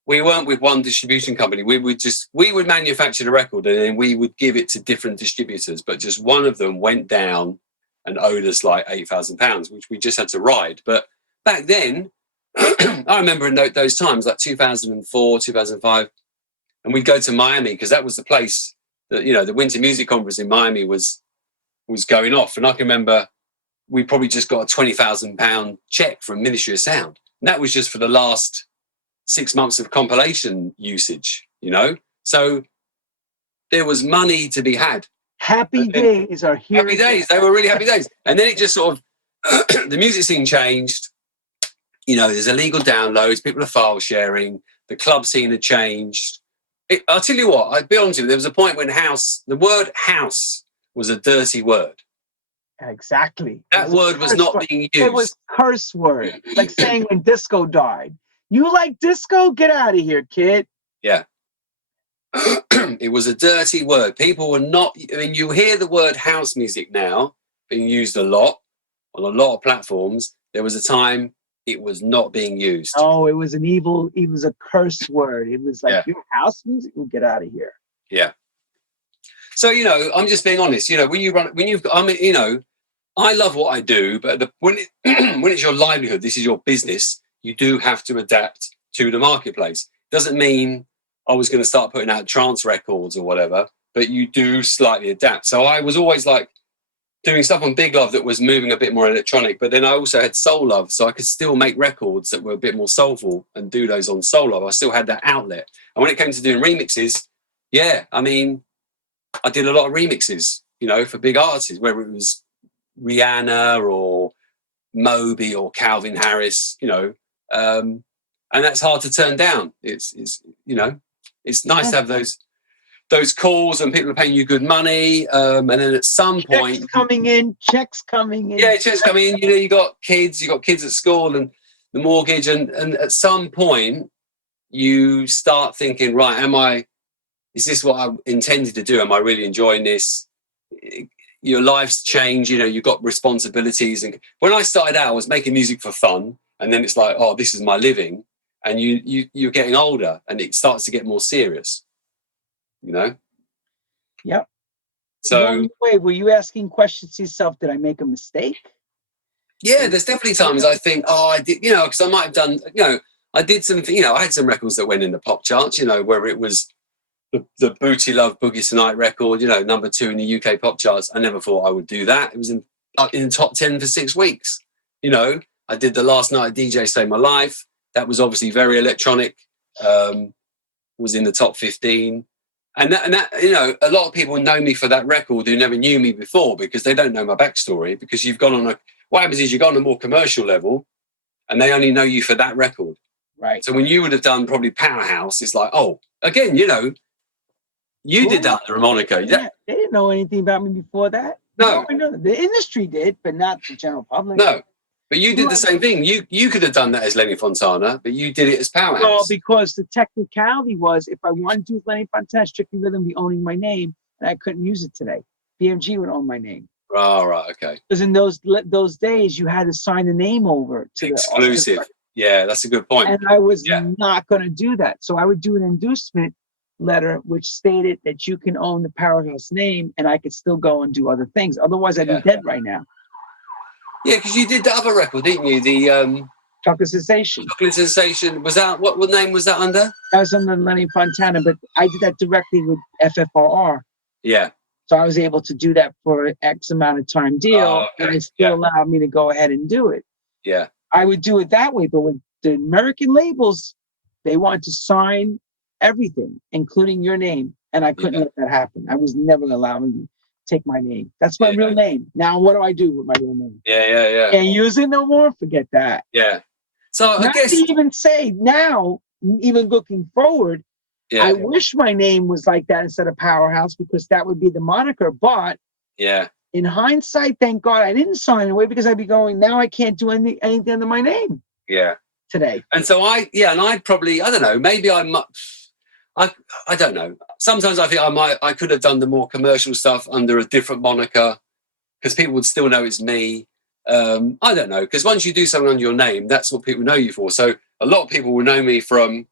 we weren't with one distribution company. We would manufacture the record and then we would give it to different distributors, but just one of them went down and owed us like £8,000, which we just had to ride. But back then, I remember in those times, like 2004, 2005, and we'd go to Miami because that was the place that, the Winter Music Conference in Miami was going off. And I can remember we probably just got a £20,000 check from Ministry of Sound. And that was just for the last 6 months of compilation usage, you know? So there was money to be had. Happy days are here. Happy days. They were really happy days. And then it just sort of, the music scene changed. You know, there's illegal downloads, people are file sharing, the club scene had changed. I'll tell you what, I'll be honest with you, there was a point when the word house was a dirty word. Exactly. That word was not being used. It was curse word, like saying when disco died. You like disco? Get out of here, kid. Yeah. It was a dirty word. People were not, I mean, you hear the word house music now being used a lot on a lot of platforms. There was a time it was not being used. Oh, it was it was a curse word. It was like, your house music? Well, get out of here. Yeah. So, you know, I'm just being honest. You know, you know, I love what I do, but when it's your livelihood, this is your business, you do have to adapt to the marketplace. Doesn't mean I was going to start putting out trance records or whatever, but you do slightly adapt. So I was always like doing stuff on Big Love that was moving a bit more electronic, but then I also had Soul Love, so I could still make records that were a bit more soulful and do those on Soul Love. I still had that outlet. And when it came to doing remixes, yeah, I mean, I did a lot of remixes, you know, for big artists, whether it was Rihanna or Moby or Calvin Harris, you know, and that's hard to turn down. It's you know, it's nice to have those calls and people are paying you good money, and then at some point checks coming in. Yeah, checks coming in. You know, you got kids at school and the mortgage, and at some point you start thinking, right, is this what I intended to do? Am I really enjoying this? Your life's changed, you know, you've got responsibilities. And when I started out, I was making music for fun. And then it's like, oh, this is my living. And you're getting older and it starts to get more serious, you know? Yep. So, wait, were you asking questions to yourself? Did I make a mistake? Yeah, there's definitely times I think, oh, I did, you know, because I might have done, you know, I did some, you know, I had some records that went in the pop charts, you know, where it was the Booty Love Boogie Tonight record, you know, #2 in the UK pop charts. I never thought I would do that. It was in the top 10 for 6 weeks. You know, I did the Last Night DJ Saved My Life. That was obviously very electronic. Was in the top 15. And that, you know, a lot of people know me for that record who never knew me before because they don't know my backstory, because you've gone on what happens is you go on a more commercial level and they only know you for that record. Right. So when you would have done probably Powerhouse, it's like, oh, again, you know, you did that under a moniker. Yeah, they didn't know anything about me before that. No. The industry did, but not the general public. No. But you did the same thing. You could have done that as Lenny Fontana, but you did it as Powerhouse. Well, because the technicality was, if I wanted to do Lenny Fontana, Strictly Rhythm be owning my name, and I couldn't use it today. BMG would own my name. Oh, right, okay. Because in those days, you had to sign the name over to exclusive. Yeah, that's a good point. And I was not going to do that. So I would do an inducement letter which stated that you can own the Powerhouse name, and I could still go and do other things. Otherwise, I'd be dead right now. Yeah, because you did the other record, didn't you? The Chocolate Sensation. Chocolate Sensation. Was that what name was that under? That was under Lenny Fontana, but I did that directly with FFRR. Yeah. So I was able to do that for an X amount of time deal, and it still allowed me to go ahead and do it. Yeah. I would do it that way, but with the American labels, they wanted to sign everything, including your name, and I couldn't let that happen. I was never allowing you to take my name. That's my real name. Now, what do I do with my real name? Yeah. Can't use it no more? Forget that. Yeah. So I guess to even say now, even looking forward, I wish my name was like that instead of Powerhouse, because that would be the moniker. But in hindsight, thank God I didn't sign away, because I'd be going, now I can't do anything under my name. Yeah. Today. And so I'd probably, I don't know, maybe I don't know. Sometimes I think I could have done the more commercial stuff under a different moniker, because people would still know it's me. I don't know, because once you do something under your name, that's what people know you for. So a lot of people will know me from,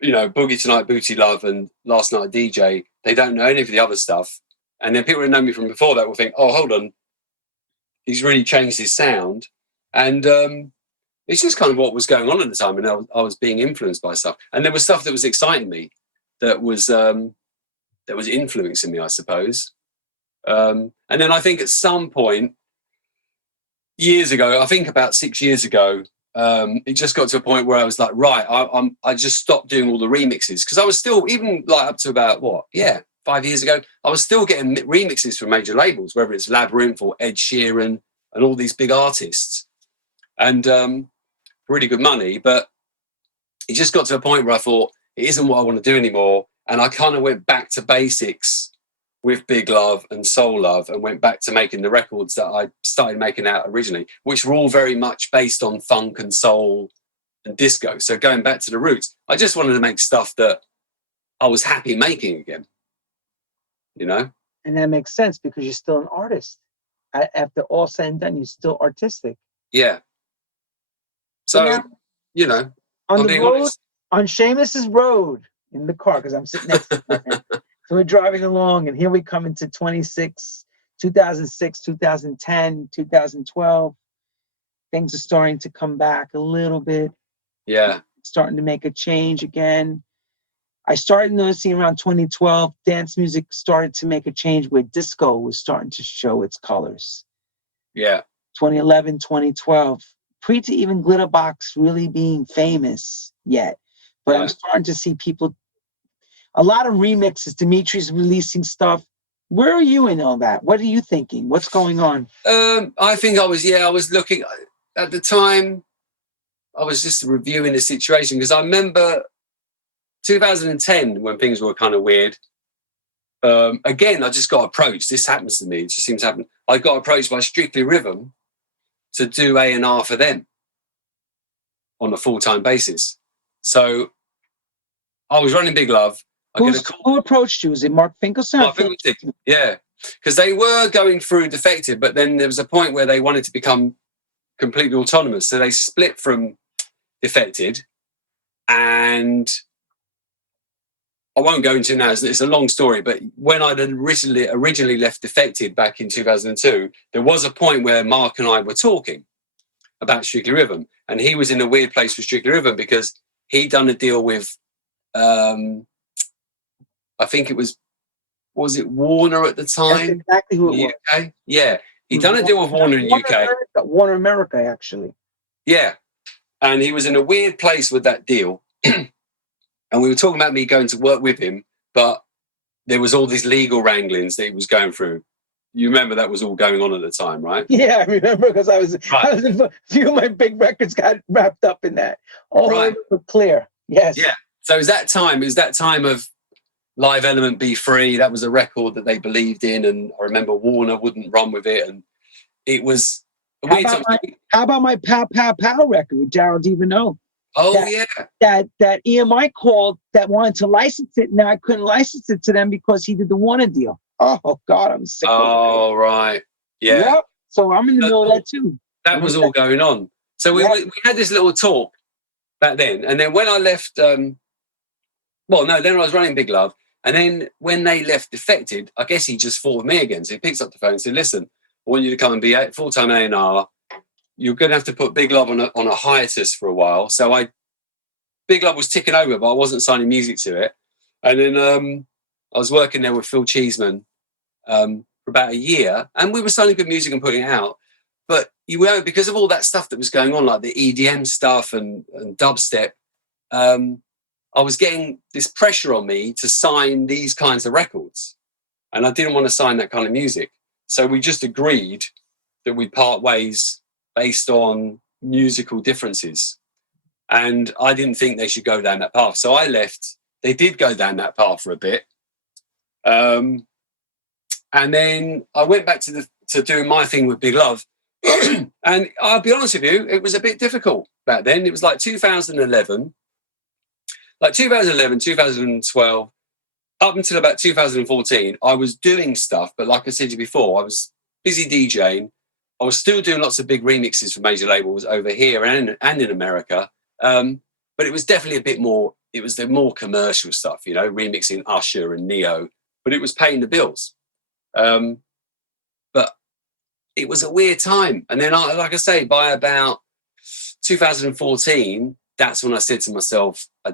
you know, Boogie Tonight, Booty Love, and Last Night DJ. They don't know any of the other stuff. And then people who know me from before that will think, oh, hold on, he's really changed his sound. And it's just kind of what was going on at the time, and I was being influenced by stuff. And there was stuff that was exciting me, that was influencing me, I suppose. And then I think at some point, years ago, I think about 6 years ago, it just got to a point where I was like, right, I just stopped doing all the remixes because I was still, even like up to about 5 years ago, I was still getting remixes from major labels, whether it's Labyrinth or Ed Sheeran and all these big artists, and really good money. But it just got to a point where I thought it isn't what I want to do anymore, and I kind of went back to basics with Big Love and Soul Love, and went back to making the records that I started making out originally, which were all very much based on funk and soul and disco. So going back to the roots, I just wanted to make stuff that I was happy making again, you know? And that makes sense because you're still an artist. After all said and done, you're still artistic. Yeah. So, now, you know, on I'm the being road, honest. on Seamus's road in the car, because I'm sitting next to him. So we're driving along, and here we come into 2006, 2010, 2012. Things are starting to come back a little bit. Yeah. Starting to make a change again. I started noticing around 2012, dance music started to make a change where disco was starting to show its colors. Yeah. 2011, 2012, pre to even Glitterbox really being famous yet. But I'm starting to see people, a lot of remixes. Dimitri's releasing stuff. Where are you in all that? What are you thinking? What's going on? I think I was looking at the time. I was just reviewing the situation because I remember 2010 when things were kind of weird. Again, I just got approached. This happens to me. It just seems to happen. I got approached by Strictly Rhythm to do A&R for them on a full-time basis. So I was running Big Love. Who approached you? Was it Mark Finkelstein? Mark Finkelstein, yeah. Because they were going through Defected, but then there was a point where they wanted to become completely autonomous. So they split from Defected, and I won't go into it now. It's a long story, but when I'd originally left Defected back in 2002, there was a point where Mark and I were talking about Strictly Rhythm, and he was in a weird place with Strictly Rhythm because he'd done a deal with, I think it was it Warner at the time? That's exactly who it was. UK? Yeah, he'd done a deal with Warner in UK. Warner America, actually. Yeah, and he was in a weird place with that deal. And we were talking about me going to work with him, but there was all these legal wranglings that he was going through. You remember that was all going on at the time, right? Yeah, I remember because I was a few of my big records got wrapped up in that. All over clear. Yes. Yeah. So it was that time of Live Element Be Free. That was a record that they believed in, and I remember Warner wouldn't run with it, and it was a weird time. How about my Pow Pow Pow record with Daryl Divino? Oh, that EMI called that wanted to license it. Now I couldn't license it to them because he did the Warner deal. Oh God, I'm sick. Oh, right. Yeah. Yep. So I'm in the middle of that too. That was all going on. So we had this little talk back then, and then when I left, then I was running Big Love, and then when they left Defected, I guess he just thought of me again. So he picks up the phone and said, "Listen, I want you to come and be full-time A&R. You're going to have to put Big Love on a hiatus for a while." So Big Love was ticking over, but I wasn't signing music to it. And then I was working there with Phil Cheeseman for about a year, and we were signing good music and putting it out. But because of all that stuff that was going on, like the EDM stuff and dubstep, I was getting this pressure on me to sign these kinds of records, and I didn't want to sign that kind of music. So we just agreed that we'd part ways based on musical differences. And I didn't think they should go down that path. So I left. They did go down that path for a bit. And then I went back to doing my thing with Big Love. And I'll be honest with you, it was a bit difficult back then. It was like 2011. Like 2011, 2012, up until about 2014, I was doing stuff. But like I said to you before, I was busy DJing. I was still doing lots of big remixes for major labels over here and in America. But it was definitely a bit more, it was the more commercial stuff, remixing Usher and Neo, but it was paying the bills. But it was a weird time. And then, like I say, by about 2014, that's when I said to myself, I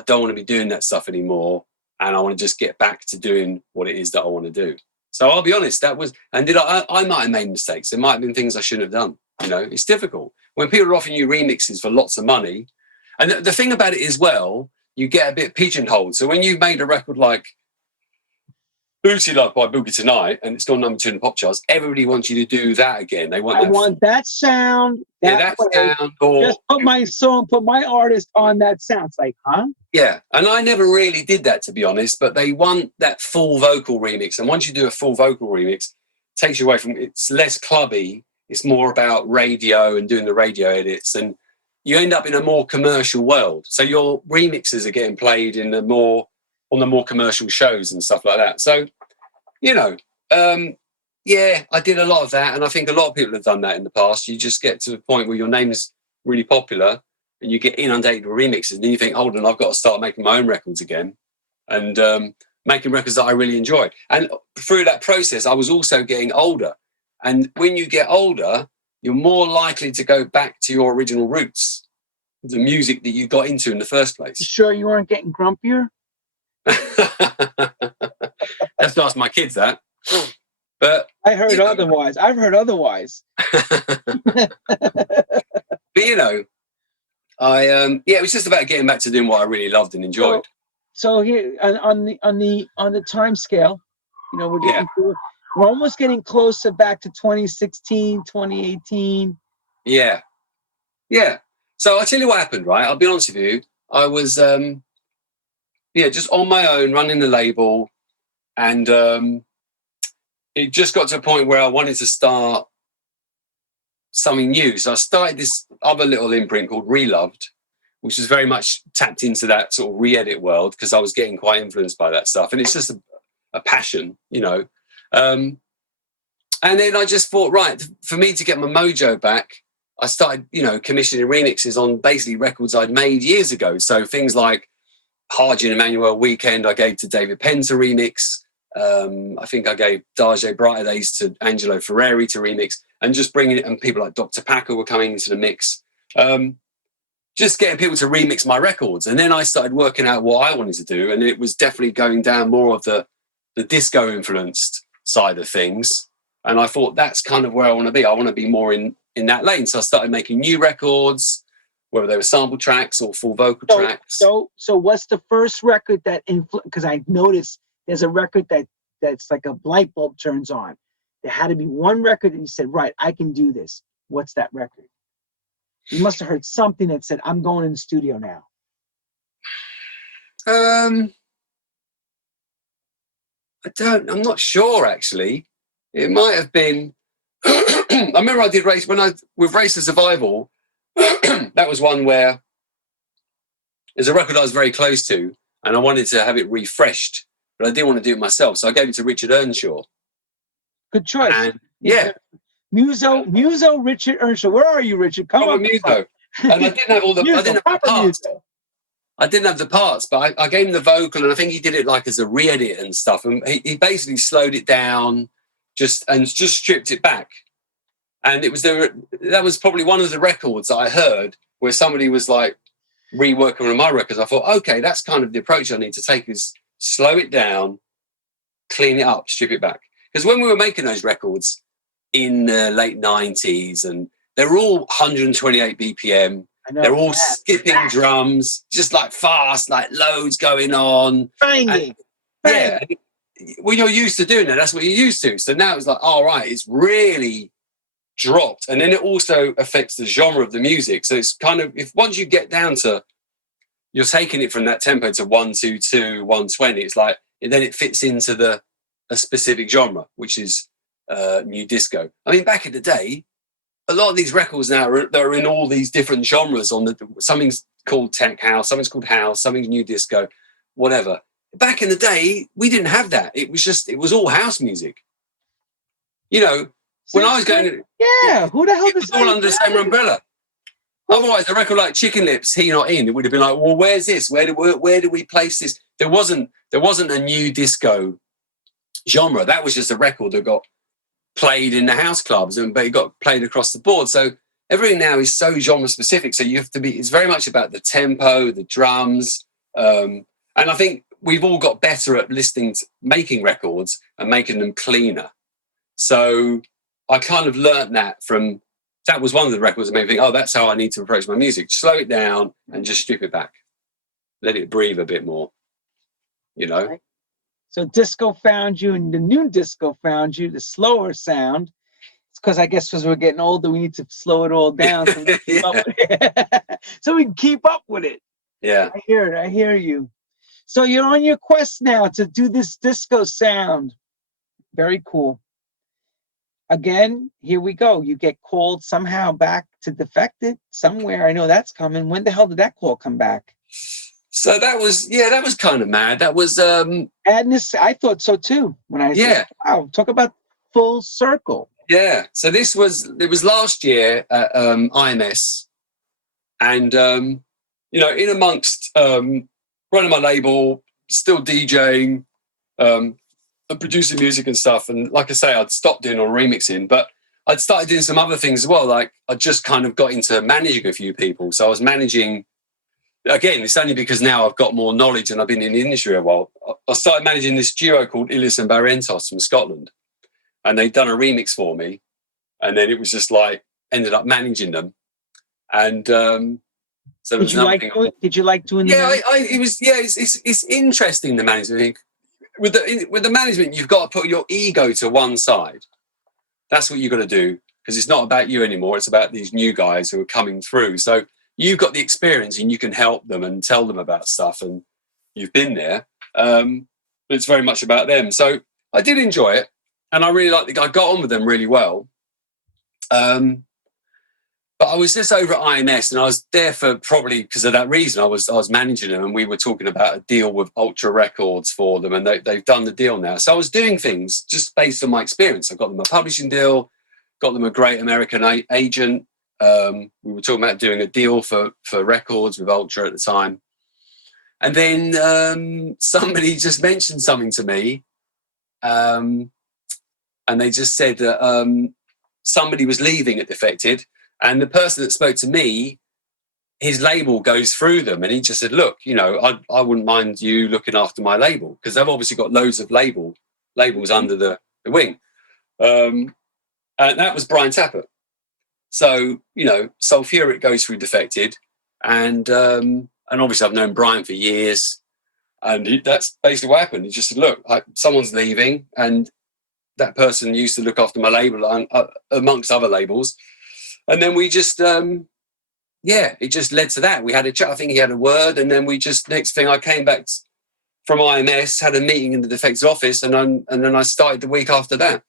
don't want to be doing that stuff anymore. And I want to just get back to doing what it is that I want to do. So I'll be honest, I might have made mistakes. There might have been things I shouldn't have done. You know, it's difficult. When people are offering you remixes for lots of money, and the thing about it is, well, you get a bit pigeonholed. So when you've made a record like Booty Love by Boogie Tonight, and it's gone number 2 in the pop charts, everybody wants you to do that again. They want I want that sound. That way. sound. Or, just put my song, put my artist on that sound. It's like, huh? Yeah, and I never really did that, to be honest, but they want that full vocal remix. And once you do a full vocal remix, it takes you away from, it's less clubby. It's more about radio and doing the radio edits. And you end up in a more commercial world. So your remixes are getting played on the more commercial shows and stuff like that. So, you know, yeah, I did a lot of that. And I think a lot of people have done that in the past. You just get to the point where your name is really popular and you get inundated with remixes. And then you think, hold on, I've got to start making my own records again. And making records that I really enjoyed. And through that process, I was also getting older. And when you get older, you're more likely to go back to your original roots, the music that you got into in the first place. You sure you weren't getting grumpier? Let's ask my kids that. But I heard otherwise. I've heard otherwise. But you know, it was just about getting back to doing what I really loved and enjoyed. So here on the time scale, you know, we're almost getting closer back to 2016, 2018. Yeah. So I'll tell you what happened, right? I'll be honest with you. I was, just on my own, running the label. And it just got to a point where I wanted to start something new. So I started this other little imprint called Reloved, which is very much tapped into that sort of re-edit world because I was getting quite influenced by that stuff. And it's just a passion, you know. And then I just thought, right, for me to get my mojo back, I started, you know, commissioning remixes on basically records I'd made years ago. So things like Haji and Emmanuel Weekend, I gave to David Penn to remix. I think I gave Dj Brighter Days to Angelo Ferreri to remix, and just bringing it, and people like Dr. Packer were coming into the mix. Just getting people to remix my records. And then I started working out what I wanted to do. And it was definitely going down more of the disco influenced side of things. And I thought that's kind of where I want to be. I want to be more in that lane. So I started making new records, whether they were sample tracks or full vocal tracks. So what's the first record that because I noticed there's a record that's like a light bulb turns on. There had to be one record that you said, right, I can do this. What's that record? You must have heard something that said, I'm going in the studio now. I'm not sure actually. It might have been, I remember I did with Race to Survival, that was one where there's a record I was very close to and I wanted to have it refreshed, but I didn't want to do it myself. So I gave it to Richard Earnshaw. Good choice. And, yeah. Muso, Richard Earnshaw. Where are you, Richard? Come on. Muso. And I didn't have all the, I didn't have the parts. I didn't have the parts, but I gave him the vocal, and I think he did it like as a re-edit and stuff. And he basically slowed it down, just stripped it back. And that was probably one of the records that I heard where somebody was like reworking one of my records. I thought, okay, that's kind of the approach I need to take, is slow it down, clean it up, strip it back. Because when we were making those records in the late 90s, and they're all 128 BPM, they're all skipping drums, just like fast, like loads going on. Banging. Yeah. When you're used to doing that, that's what you're used to. So now it's like, all right, it's really dropped. And then it also affects the genre of the music. So it's kind of, once you get down to, you're taking it from that tempo to 122, 120, it's like, and then it fits into a specific genre, which is new disco. I mean, back in the day, a lot of these records now are in all these different genres. Something's called tech house, something's called house, something's new disco, whatever. Back in the day, we didn't have that. It was all house music. You know, when I was going, who the hell it was all under the same umbrella. Otherwise, a record like Chicken Lips, He Not In, it would have been like, well, where's this? Where do we place this? There wasn't a new disco genre. That was just a record that got played in the house clubs, but it got played across the board. So everything now is so genre specific. So you have to it's very much about the tempo, the drums. And I think we've all got better at making records and making them cleaner. So I kind of learnt that from that was one of the records that made me think, oh, that's how I need to approach my music. Slow it down and just strip it back. Let it breathe a bit more, you know? Right. So disco found you, and the new disco found you, the slower sound. It's because I guess as we're getting older, we need to slow it all down so we can keep up with it. So we can keep up with it. Yeah. I hear it. I hear you. So you're on your quest now to do this disco sound. Very cool. Again, here we go. You get called somehow back to Defected somewhere. I know that's coming. When the hell did that call come back? So that was kind of mad. That was Madness. I thought so too. When I said, wow, talk about full circle. Yeah. So it was last year at IMS, and you know, in amongst running my label, still DJing, and producing music and stuff. And like I say, I'd stopped doing all remixing, but I'd started doing some other things as well. Like I just kind of got into managing a few people. So I was managing. Again, it's only because now I've got more knowledge and I've been in the industry a while. I started managing this duo called Illis and Barrentos from Scotland, and they'd done a remix for me, and then it was just like ended up managing them. And so did you like doing? Yeah, it's interesting, the management. With the management, you've got to put your ego to one side. That's what you've got to do, because it's not about you anymore. It's about these new guys who are coming through. So you've got the experience and you can help them and tell them about stuff, and you've been there. But it's very much about them. So I did enjoy it, and I really liked I got on with them really well. But I was just over at IMS, and I was there for probably because of that reason. I was managing them, and we were talking about a deal with Ultra Records for them, and they've done the deal now. So I was doing things just based on my experience. I got them a publishing deal, got them a great American agent. We were talking about doing a deal for records with Ultra at the time. And then somebody just mentioned something to me, and they just said that somebody was leaving at Defected, and the person that spoke to me, his label goes through them, and he just said, look, you know, I wouldn't mind you looking after my label, because they've obviously got loads of labels under the wing. And that was Brian Tappert. So, you know, Sulfuric goes through Defected, and obviously I've known Brian for years, and that's basically what happened. He just said, look, someone's leaving, and that person used to look after my label amongst other labels. And then we just, it just led to that. We had a chat. I think he had a word, and then next thing I came back from IMS, had a meeting in the Defected office, and then I started the week after that.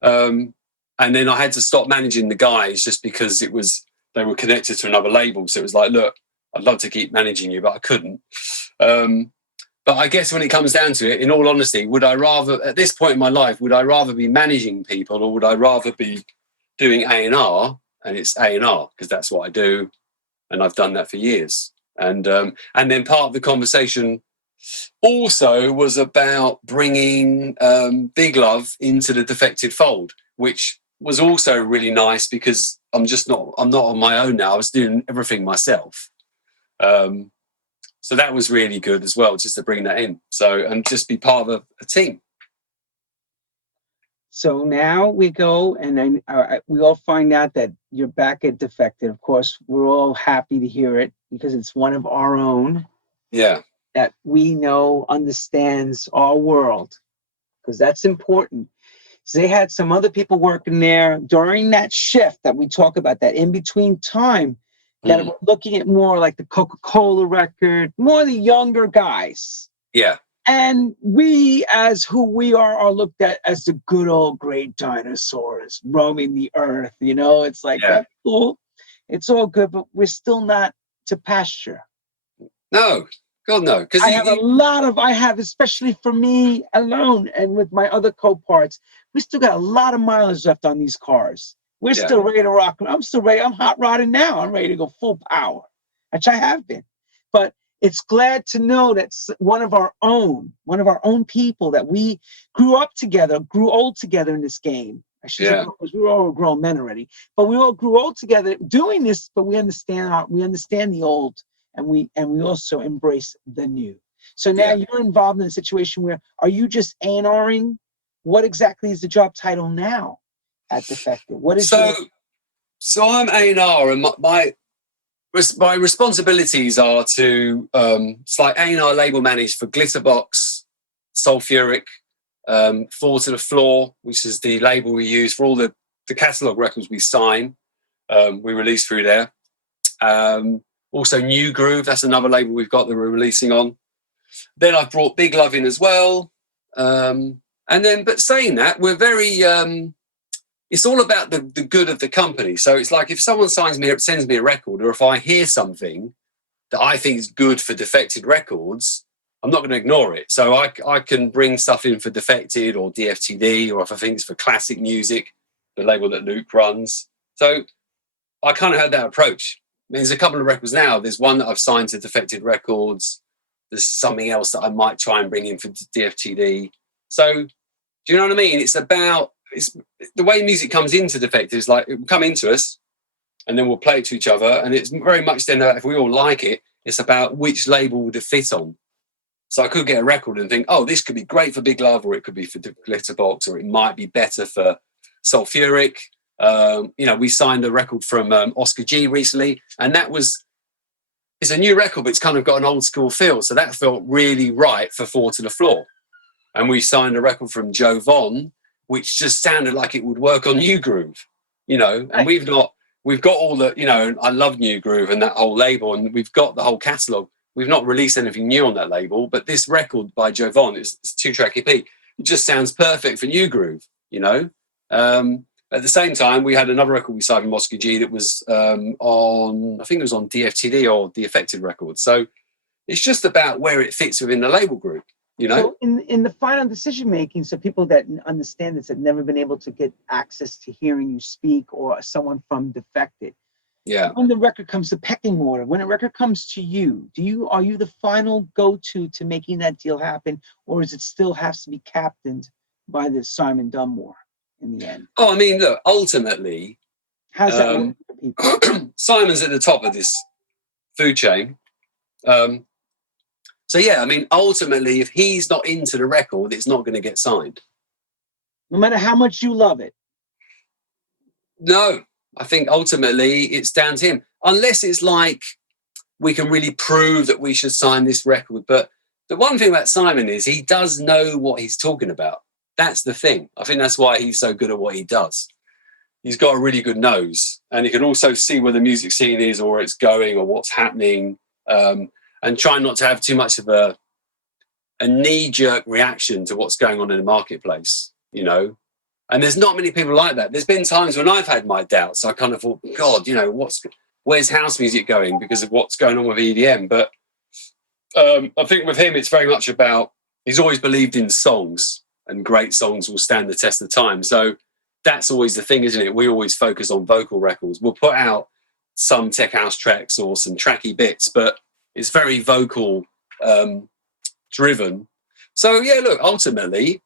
And then I had to stop managing the guys just because they were connected to another label. So it was like, look, I'd love to keep managing you, but I couldn't. But I guess when it comes down to it, in all honesty, at this point in my life, would I rather be managing people, or would I rather be doing A&R? And it's A&R because that's what I do, and I've done that for years. And then part of the conversation also was about bringing Big Love into the Defected fold, which was also really nice because I'm not on my own now. I was doing everything myself. So that was really good as well, just to bring that in. So, and just be part of a team. So now we go, and then we all find out that you're back at Defected. Of course, we're all happy to hear it because it's one of our own. Yeah. That we know understands our world, because that's important. So they had some other people working there during that shift that we talk about, that in between time, that were looking at more like the Coca-Cola record, more the younger guys. Yeah. And we, as who we are looked at as the good old great dinosaurs roaming the earth. You know, it's like, that's cool. It's all good, but we're still not to pasture. No, God, no. Because I have, especially for me alone and with my other co-parts, we still got a lot of mileage left on these cars. We're still ready to rock. I'm still ready. I'm hot rodding now. I'm ready to go full power, which I have been. But it's glad to know that one of our own people that we grew up together, grew old together in this game. I should say, because we were all grown men already, but we all grew old together doing this. But we understand the old, and we also embrace the new. So now you're involved in a situation where, are you just A&Ring? What exactly is the job title now at Defected? What is so I'm A&R, and my responsibilities are to it's like A&R label managed for Glitterbox, Sulfuric, Fall to the Floor, which is the label we use for all the catalogue records we sign. We release through there. Also New Groove, that's another label we've got that we're releasing on. Then I've brought Big Love in as well. And then, but saying that, we're very, it's all about the good of the company. So it's like if someone sends me a record, or if I hear something that I think is good for Defected Records, I'm not going to ignore it. So I can bring stuff in for Defected or DFTD, or if I think it's for classic music, the label that Luke runs. So I kind of had that approach. I mean, there's a couple of records now. There's one that I've signed to Defected Records. There's something else that I might try and bring in for DFTD. So, do you know what I mean? It's the way music comes into Defected is like, it will come into us and then we'll play it to each other. And it's very much then, if we all like it, it's about which label would it fit on. So I could get a record and think, oh, this could be great for Big Love, or it could be for Glitterbox, or it might be better for Sulfuric. We signed a record from Oscar G recently, and it's a new record, but it's kind of got an old school feel. So that felt really right for Fall to the Floor. And we signed a record from Joe Von, which just sounded like it would work on New Groove, and we've got all the, I love New Groove and that whole label, and we've got the whole catalogue. We've not released anything new on that label, but this record by Joe Von, it's a 2-track EP. It just sounds perfect for New Groove, At the same time, we had another record we signed from Oscar G that was on DFTD or the Defected Records. So it's just about where it fits within the label group, So in the final decision making, so people that understand this have never been able to get access to hearing you speak, or someone from Defected. Yeah. When the record comes to pecking order, when a record comes to you, are you the final go-to to making that deal happen, or does it still has to be captained by the Simon Dunmore in the end? Oh, I mean, look, ultimately, how's that work for people? Simon's at the top of this food chain. So yeah, I mean, ultimately, if he's not into the record, it's not going to get signed. No matter how much you love it. No, I think ultimately it's down to him. Unless it's like we can really prove that we should sign this record. But the one thing about Simon is he does know what he's talking about. That's the thing. I think that's why he's so good at what he does. He's got a really good nose, and he can also see where the music scene is, or where it's going, or what's happening, and try not to have too much of a knee-jerk reaction to what's going on in the marketplace, And there's not many people like that. There's been times when I've had my doubts. I kind of thought, God, where's house music going because of what's going on with EDM? But I think with him, it's very much about, he's always believed in songs, and great songs will stand the test of time. So that's always the thing, isn't it? We always focus on vocal records. We'll put out some tech house tracks or some tracky bits, but it's very vocal driven. So yeah, look, ultimately,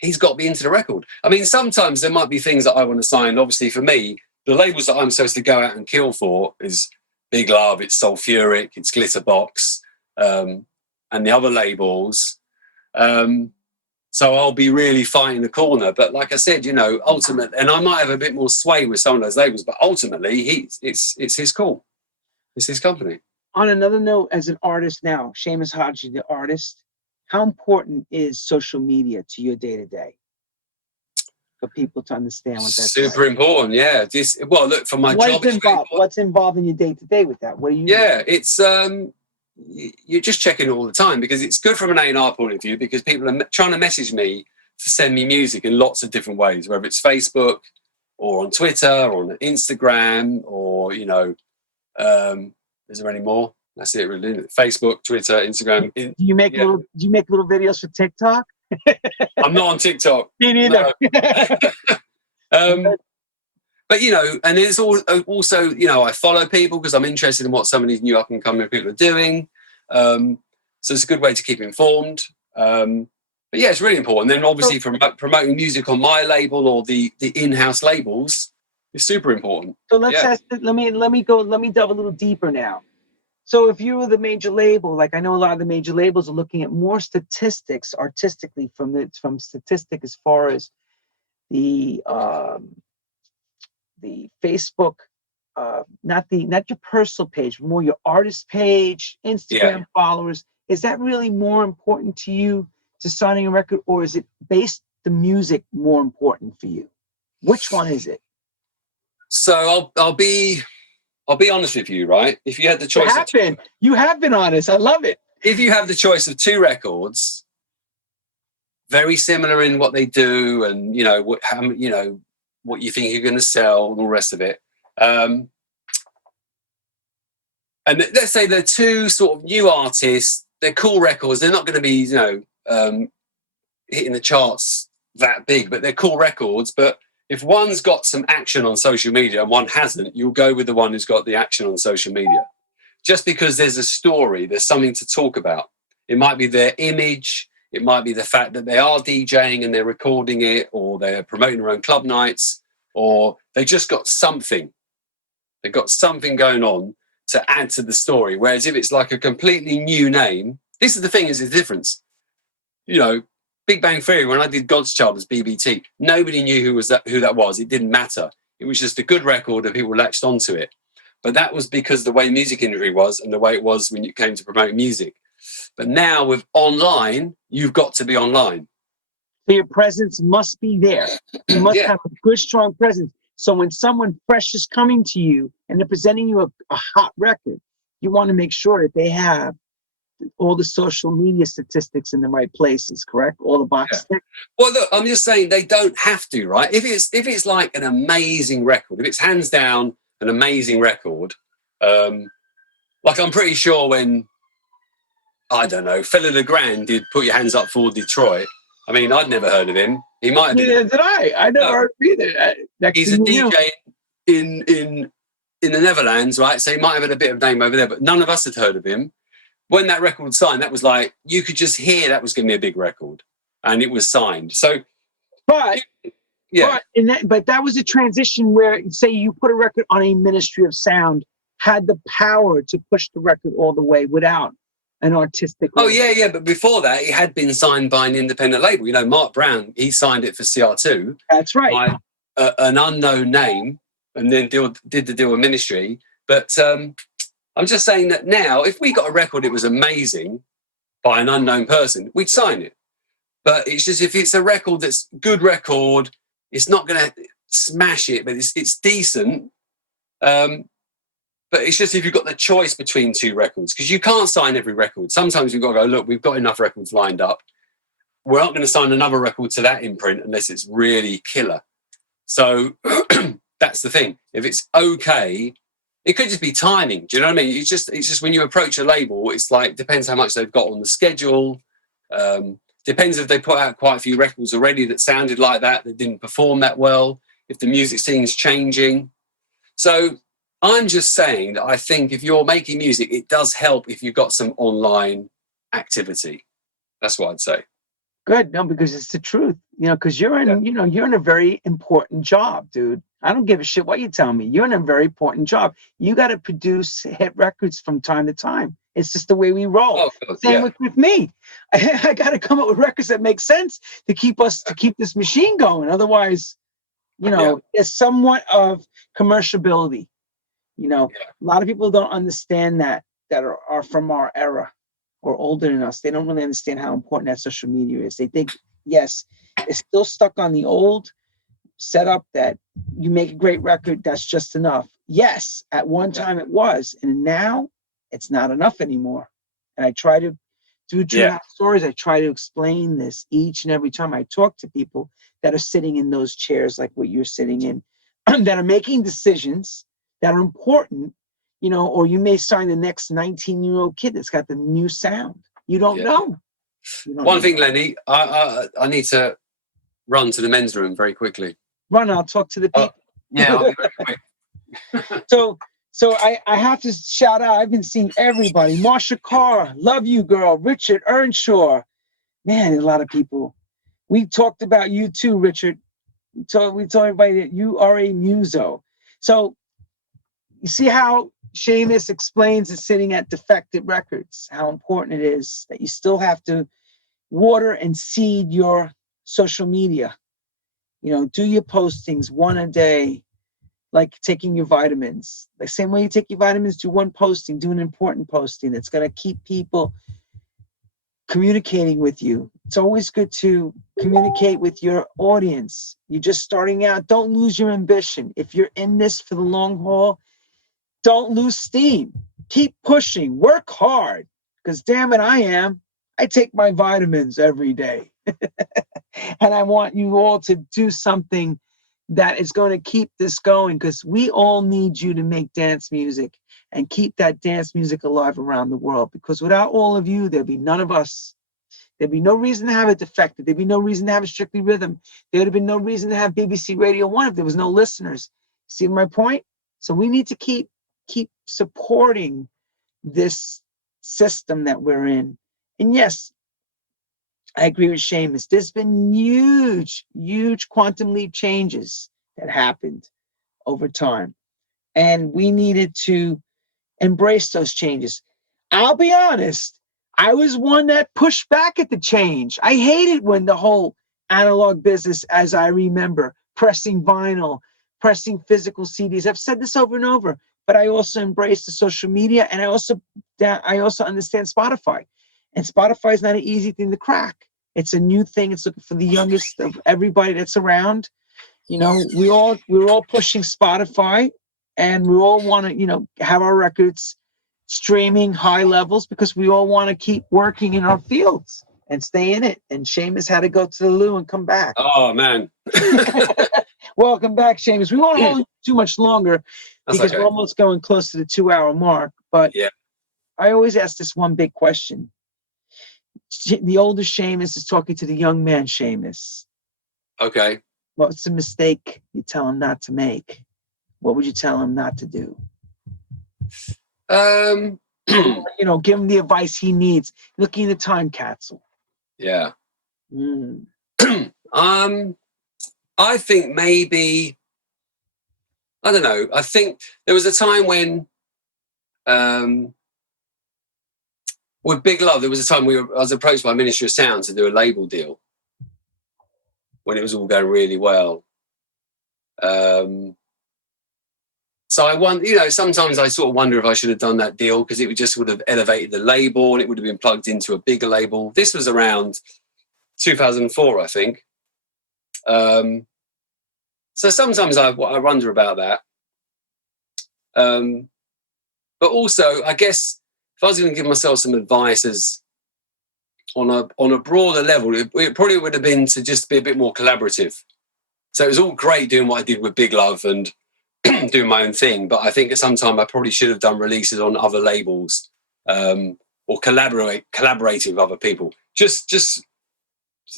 he's got to be into the record. I mean, sometimes there might be things that I want to sign. Obviously, for me, the labels that I'm supposed to go out and kill for is Big Love, it's Sulfuric, it's Glitterbox, and the other labels. So I'll be really fighting the corner. But like I said, ultimately, and I might have a bit more sway with some of those labels, but ultimately, it's his call. It's his company. On another note, as an artist now, Seamus Haji, the artist, how important is social media to your day-to-day? For people to understand what that's super important, yeah. Look, for my job, what's involved in your day-to-day with that? What do you do? It's you're just checking all the time, because it's good from an A&R point of view, because people are trying to message me to send me music in lots of different ways, whether it's Facebook or on Twitter or on Instagram, or is there any more? That's it, really. Facebook, Twitter, Instagram. Do you make little videos for TikTok? I'm not on TikTok. Me neither. No. But and it's also I follow people because I'm interested in what some of these new up and coming people are doing. So it's a good way to keep informed. But yeah, it's really important. Then obviously promoting music on my label or the in-house labels is super important. So let me delve a little deeper now. So if you were the major label, like I know a lot of the major labels are looking at more statistics artistically from statistic as far as the Facebook, not your personal page, more your artist page, Instagram followers. Is that really more important to you to signing a record, or is it based the music more important for you? Which one is it? So I'll be honest with you, right? If you had the choice, you have been honest. I love it. If you have the choice of two records, very similar in what they do, and what you think you're going to sell, and all the rest of it. And let's say they're two sort of new artists. They're cool records. They're not going to be, hitting the charts that big, but they're cool records. But if one's got some action on social media and one hasn't, you'll go with the one who's got the action on social media. Just because there's a story, there's something to talk about. It might be their image. It might be the fact that they are DJing and they're recording it, or they're promoting their own club nights, or they just got something. They've got something going on to add to the story. Whereas if it's like a completely new name, this is the thing, is the difference. Big Bang Theory, when I did God's Child as BBT, nobody knew who that was. It didn't matter. It was just a good record and people latched onto it. But that was because the way music industry was and the way it was when you came to promote music. But now with online, you've got to be online. So your presence must be there. You must have a good, strong presence. So when someone fresh is coming to you and they're presenting you a hot record, you want to make sure that they have all the social media statistics in the right places, correct? All the boxes. Yeah. Well, look, I'm just saying they don't have to, right? If it's like an amazing record, if it's hands down an amazing record, like I'm pretty sure when, I don't know, Fela Legrand did Put Your Hands Up for Detroit. I mean, I'd never heard of him. He might have been. Neither did I. I never heard of either. He's a DJ in the Netherlands, right? So he might have had a bit of name over there, but none of us had heard of him. When that record was signed, that was like, you could just hear that was going to be a big record, and it was signed. So, but that was a transition where, say, you put a record on a Ministry of Sound, had the power to push the record all the way without an artistic. Oh yeah. But before that, it had been signed by an independent label. Mark Brown, he signed it for CR2. That's right. By an unknown name, and then did the deal with Ministry. But I'm just saying that now, if we got a record, it was amazing by an unknown person, we'd sign it. But it's just, if it's a record that's good record, it's not going to smash it, but it's decent. But it's just if you've got the choice between two records, because you can't sign every record. Sometimes you've got to go, look, we've got enough records lined up. We're not going to sign another record to that imprint unless it's really killer. So that's the thing. If it's okay, it could just be timing. Do you know what I mean? It's just when you approach a label, it's like, depends how much they've got on the schedule. Depends if they put out quite a few records already that sounded like that didn't perform that well, if the music scene's changing. So I'm just saying that I think if you're making music, it does help if you've got some online activity. That's what I'd say. Good. No, because it's the truth, because you're in a very important job, dude. I don't give a shit what you tell me. You're in a very important job. You got to produce hit records from time to time. It's just the way we roll. Same with me. I got to come up with records that make sense to keep this machine going. Otherwise, it's somewhat of commerciality. A lot of people don't understand that are from our era or older than us. They don't really understand how important that social media is. They think, yes, it's still stuck on the old setup that you make a great record, that's just enough. Yes, at one time it was, and now it's not enough anymore. And I try to do stories. I try to explain this each and every time I talk to people that are sitting in those chairs like what you're sitting in, that are making decisions that are important, or you may sign the next 19-year-old kid that's got the new sound. You don't know. One thing, Lenny, I need to run to the men's room very quickly. Run, I'll talk to the people. I'll be very quick. So I have to shout out, I've been seeing everybody. Marsha Carr, love you, girl. Richard Earnshaw. Man, a lot of people. We talked about you too, Richard. We told everybody that you are a muso. So you see how Seamus explains it sitting at Defected Records, how important it is that you still have to water and seed your social media. You know, do your postings one a day, like taking your vitamins. The same way you take your vitamins, do one posting, do an important posting that's going to keep people communicating with you. It's always good to communicate with your audience. You're just starting out. Don't lose your ambition. If you're in this for the long haul, don't lose steam. Keep pushing. Work hard. Because damn it, I am. I take my vitamins every day. And I want you all to do something that is going to keep this going, because we all need you to make dance music and keep that dance music alive around the world. Because without all of you, there'd be none of us. There'd be no reason to have it Defected. There'd be no reason to have a Strictly Rhythm. There would have been no reason to have BBC Radio 1 if there was no listeners. See my point? So we need to keep supporting this system that we're in. And yes, I agree with Seamus. There's been huge quantum leap changes that happened over time. And we needed to embrace those changes. I'll be honest, I was one that pushed back at the change. I hated when the whole analog business, as I remember, pressing vinyl, pressing physical CDs. I've said this over and over, but I also embrace the social media, and I also understand Spotify. And Spotify is not an easy thing to crack. It's a new thing. It's looking for the youngest of everybody that's around. You know, we're all pushing Spotify, and we all want to, you know, have our records streaming high levels, because we all want to keep working in our fields and stay in it. And Seamus had to go to the loo and come back. Oh man. Welcome back, Seamus. We won't hold you too much longer. That's because okay. we're almost going close to the 2-hour mark. But yeah, I always ask this one big question. The older Seamus is talking to the young man Seamus. okay. What's the mistake you tell him not to make? What would you tell him not to do? You know, give him the advice he needs. Looking in the time capsule. Yeah. I think maybe, I don't know. I think there was a time when, with Big Love, there was a time I was approached by Ministry of Sound to do a label deal when it was all going really well. So I wonder, you know, sometimes I sort of wonder if I should have done that deal, because it would just would have elevated the label and it would have been plugged into a bigger label. This was around 2004, I think. So sometimes I wonder about that. But also, I guess if I was going to give myself some advice as on a broader level, it probably would have been to just be a bit more collaborative. So it was all great doing what I did with Big Love and doing my own thing, but I think at some time I probably should have done releases on other labels, or collaborating with other people. Just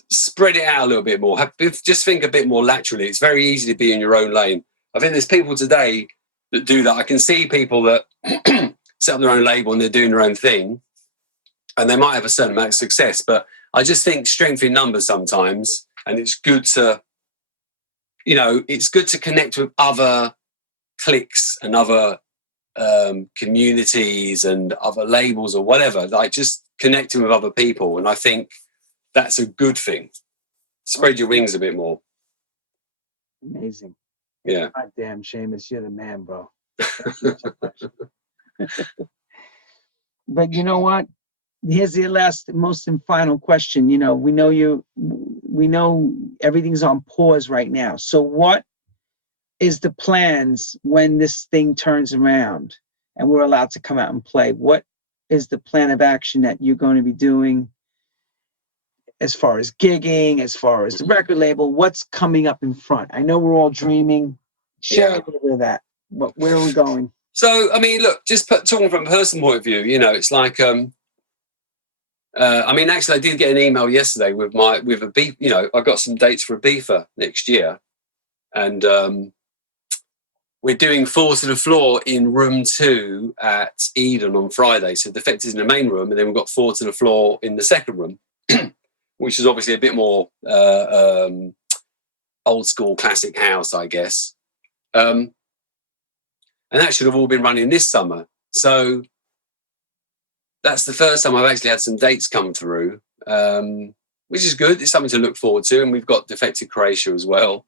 spread it out a little bit more. Just think a bit more laterally. It's very easy to be in your own lane. I think there's people today that do that. I can see people that set up their own label and they're doing their own thing, and they might have a certain amount of success, but I just think strength in numbers sometimes, and it's good to, you know, it's good to connect with other cliques and other communities and other labels or whatever, like just connecting with other people. And I think that's a good thing. Spread your wings a bit more. Amazing. Yeah. God damn, Seamus, you're the man, bro. But you know what? Here's the last, most and final question. You know, we know everything's on pause right now. So what is the plans when this thing turns around and we're allowed to come out and play? What is the plan of action that you're going to be doing as far as gigging, as far as the record label? What's coming up in front? I know we're all dreaming. Share a little bit of that. But where are we going? So, I mean, look, talking from a personal point of view, you know, it's like, I mean, actually, I did get an email yesterday with a beef. You know, I got some dates for a beefer next year, and we're doing Four to the Floor in room 2 at Eden on Friday. So Defected is in the main room, and then we've got Four to the Floor in the second room, which is obviously a bit more old school classic house, I guess. And that should have all been running this summer. So that's the first time I've actually had some dates come through, which is good. It's something to look forward to. And we've got Defected Croatia as well.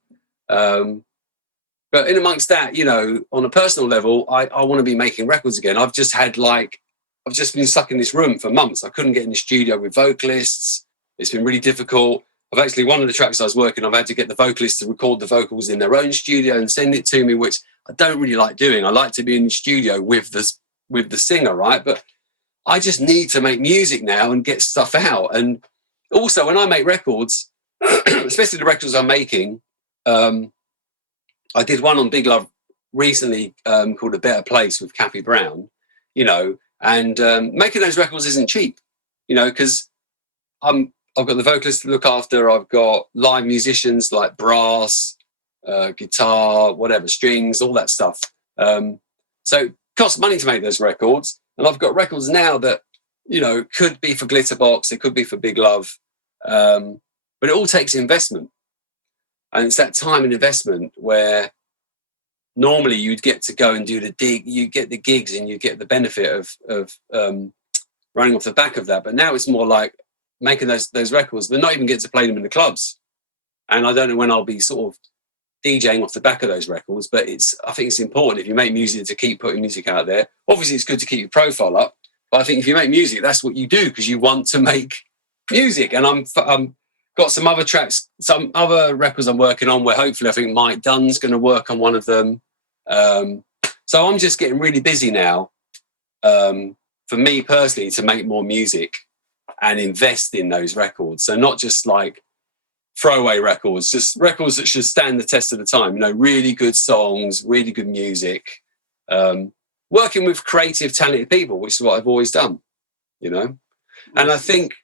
But in amongst that, you know, on a personal level, I want to be making records again. I've just been stuck in this room for months. I couldn't get in the studio with vocalists. It's been really difficult. One of the tracks I was working on, I've had to get the vocalists to record the vocals in their own studio and send it to me, which I don't really like doing. I like to be in the studio with the singer, right? But I just need to make music now and get stuff out. And also when I make records, especially the records I'm making, I did one on Big Love recently called A Better Place with Kathy Brown, you know, and making those records isn't cheap, you know, because I've got the vocalists to look after. I've got live musicians like brass, guitar, whatever, strings, all that stuff. So it costs money to make those records. And I've got records now that, you know, could be for Glitterbox, it could be for Big Love. But it all takes investment. And it's that time and investment where normally you'd get to go and do you get the gigs and you get the benefit of running off the back of that. But now it's more like making those records, but not even get to play them in the clubs. And I don't know when I'll be sort of DJing off the back of those records, but I think it's important if you make music to keep putting music out there. Obviously, it's good to keep your profile up, but I think if you make music, that's what you do because you want to make music. And I'm got some other tracks, some other records I'm working on where hopefully I think Mike Dunn's going to work on one of them. So I'm just getting really busy now, for me personally, to make more music and invest in those records. So not just like throwaway records, just records that should stand the test of the time, you know, really good songs, really good music, working with creative, talented people, which is what I've always done, you know. And I think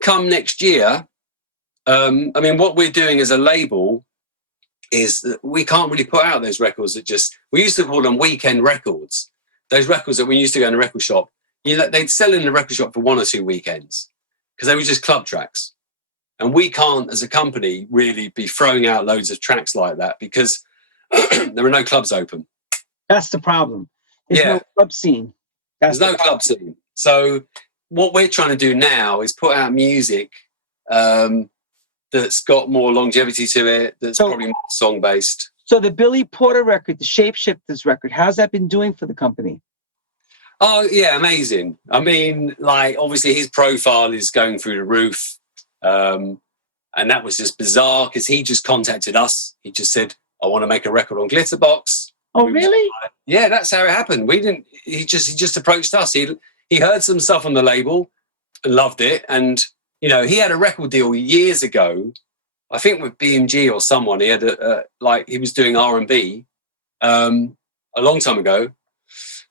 come next year, I mean, what we're doing as a label is that we can't really put out those records that we used to call them weekend records. Those records that we used to go in a record shop, you know, they'd sell in the record shop for 1 or 2 weekends because they were just club tracks. And we can't, as a company, really be throwing out loads of tracks like that because there are no clubs open. That's the problem. There's no club scene. There's no club scene. So what we're trying to do now is put out music that's got more longevity to it, that's probably more song-based. So the Billy Porter record, the Shapeshifters record, how's that been doing for the company? Oh, yeah, amazing. I mean, like, obviously his profile is going through the roof. And that was just bizarre because he just contacted us. He just said, I want to make a record on Glitterbox. Oh, really? Yeah, that's how it happened. He just approached us. He heard some stuff on the label and loved it. And, you know, he had a record deal years ago, I think with BMG or someone. He had he was doing R&B a long time ago.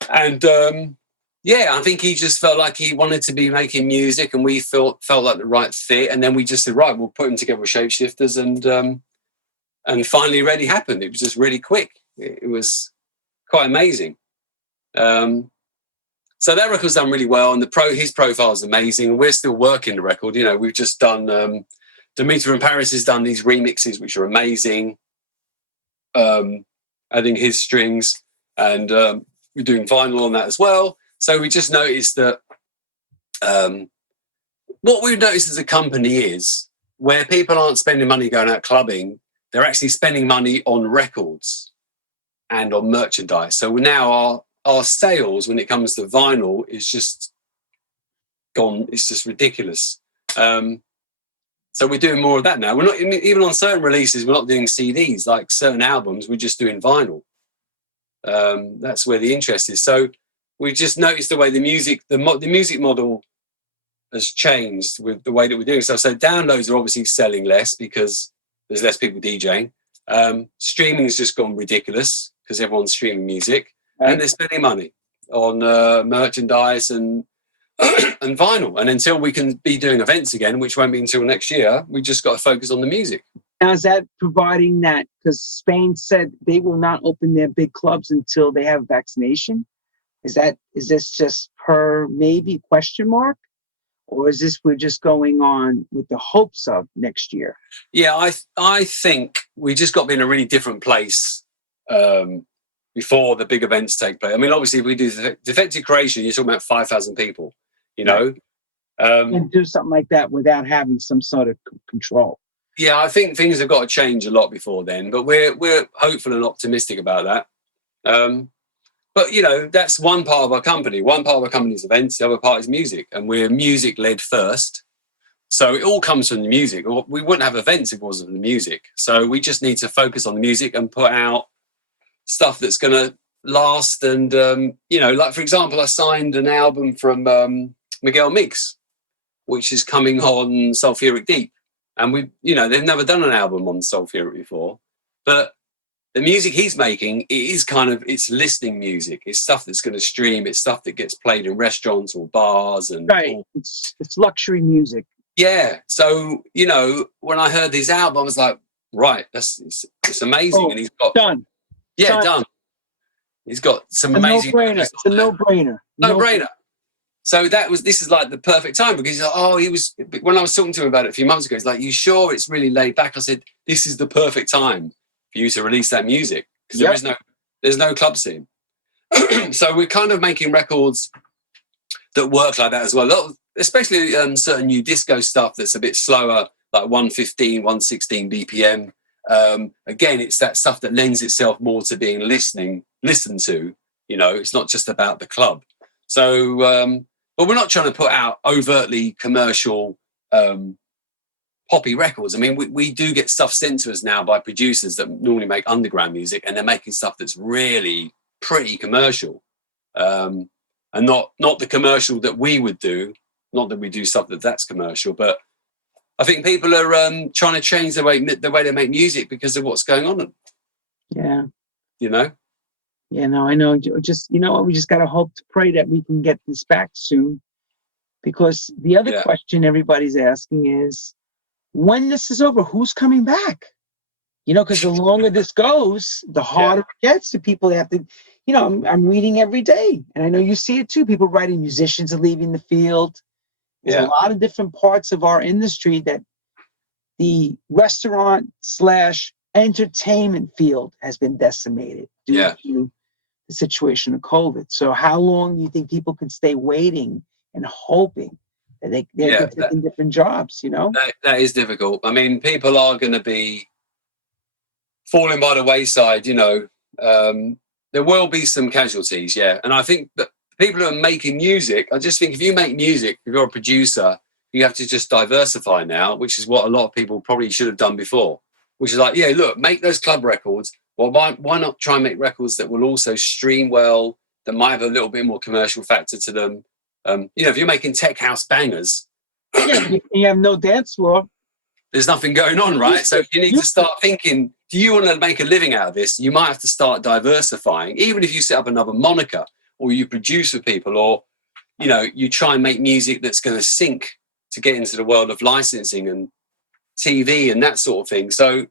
And, yeah, I think he just felt like he wanted to be making music and we felt like the right fit. And then we just said, right, we'll put him together with Shapeshifters and finally Ready happened. It was just really quick. It was quite amazing. So that record's done really well and his profile is amazing. We're still working the record. You know, we've just done, Demeter in Paris has done these remixes, which are amazing. Adding his strings and we're doing vinyl on that as well. So we just noticed that what we've noticed as a company is where people aren't spending money going out clubbing, they're actually spending money on records and on merchandise. So now our sales when it comes to vinyl is just gone. It's just ridiculous. So we're doing more of that now. We're not even on certain releases. We're not doing CDs like certain albums. We're just doing vinyl. That's where the interest is. So we just noticed the way the music model has changed with the way that we're doing stuff. So downloads are obviously selling less because there's less people DJing. Streaming has just gone ridiculous because everyone's streaming music, right. And they're spending money on merchandise and vinyl. And until we can be doing events again, which won't be until next year, we just got to focus on the music. Now, is that providing that? Because Spain said they will not open their big clubs until they have vaccination. Is this just per maybe question mark? Or is this we're just going on with the hopes of next year? Yeah, I think we just got to be in a really different place before the big events take place. I mean, obviously, if we do Defected Creation, you're talking about 5,000 people, you know. And do something like that without having some sort of control. Yeah, I think things have got to change a lot before then, but we're hopeful and optimistic about that. But you know, that's one part of our company. One part of our company is events, the other part is music, and we're music led first. So it all comes from the music. We wouldn't have events if it wasn't the music. So we just need to focus on the music and put out stuff that's going to last. And you know, like for example, I signed an album from Miguel Miggs, which is coming on Sulfuric Deep. And they've never done an album on Sulfuric before, but the music he's making, it's listening music. It's stuff that's going to stream. It's stuff that gets played in restaurants or bars. And right. It's luxury music. Yeah. So, you know, when I heard his album, I was like, right, it's amazing. Oh, and he's got... Done. Yeah, done. He's got some amazing... It's a no-brainer. No-brainer. So this is like the perfect time because he's like, when I was talking to him about it a few months ago, he's like, you sure it's really laid back? I said, this is the perfect time for you to release that music because there's no club scene. So we're kind of making records that work like that as well, especially certain new disco stuff that's a bit slower, like 115, 116 BPM. Again, it's that stuff that lends itself more to being listened to. You know, it's not just about the club. So, but we're not trying to put out overtly commercial poppy records. I mean, we do get stuff sent to us now by producers that normally make underground music, and they're making stuff that's really pretty commercial, and not the commercial that we would do. Not that we do stuff that's commercial, but I think people are trying to change the way they make music because of what's going on. Yeah. You know? Yeah, no, I know. Just, you know what? We just got to hope to pray that we can get this back soon. Because the other question everybody's asking is, when this is over, who's coming back? You know, because the longer this goes, the harder it gets to people. They have to, you know, I'm reading every day. And I know you see it too. People writing, musicians are leaving the field. There's a lot of different parts of our industry that the restaurant/entertainment field has been decimated due to the situation of COVID. So how long do you think people can stay waiting and hoping that they're taking different jobs, you know? That is difficult. I mean, people are going to be falling by the wayside, you know. There will be some casualties, and I think that people who are making music, I just think if you make music, if you're a producer, you have to just diversify now, which is what a lot of people probably should have done before, which is like, look, make those club records. Well, why not try and make records that will also stream well, that might have a little bit more commercial factor to them? You know, if you're making tech house bangers, you have no dance floor. There's nothing going on, right? So you need to start thinking, do you want to make a living out of this? You might have to start diversifying, even if you set up another moniker or you produce for people, or, you know, you try and make music that's going to sync to get into the world of licensing and TV and that sort of thing. So,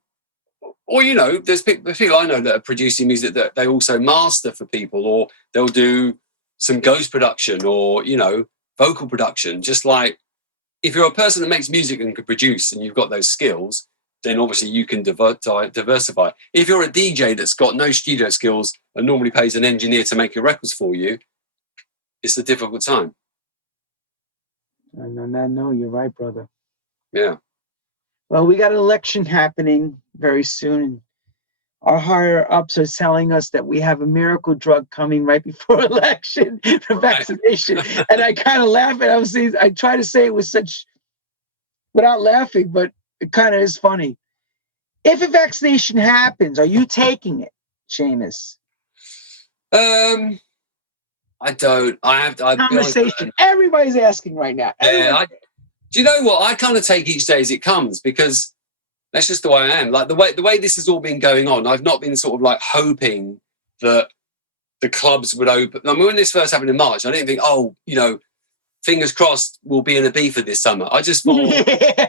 or, you know, there's people I know that are producing music that they also master for people, or they'll do some ghost production or, you know, vocal production. Just like, if you're a person that makes music and can produce and you've got those skills, then obviously you can diversify. If you're a DJ that's got no studio skills and normally pays an engineer to make your records for you, it's a difficult time. No, you're right, brother. Yeah. Well, we got an election happening very soon. Our higher ups are telling us that we have a miracle drug coming right before election for vaccination. And I kind of laugh at I try to say it with without laughing, but it kind of is funny. If a vaccination happens, are you taking it, Seamus? I don't. Conversation. Everybody's asking right now. Do you know what? I kind of take each day as it comes, because that's just the way I am. Like the way this has all been going on, I've not been sort of like hoping that the clubs would open. I mean, when this first happened in March, I didn't think, you know, fingers crossed we'll be in Ibiza this summer. I just thought,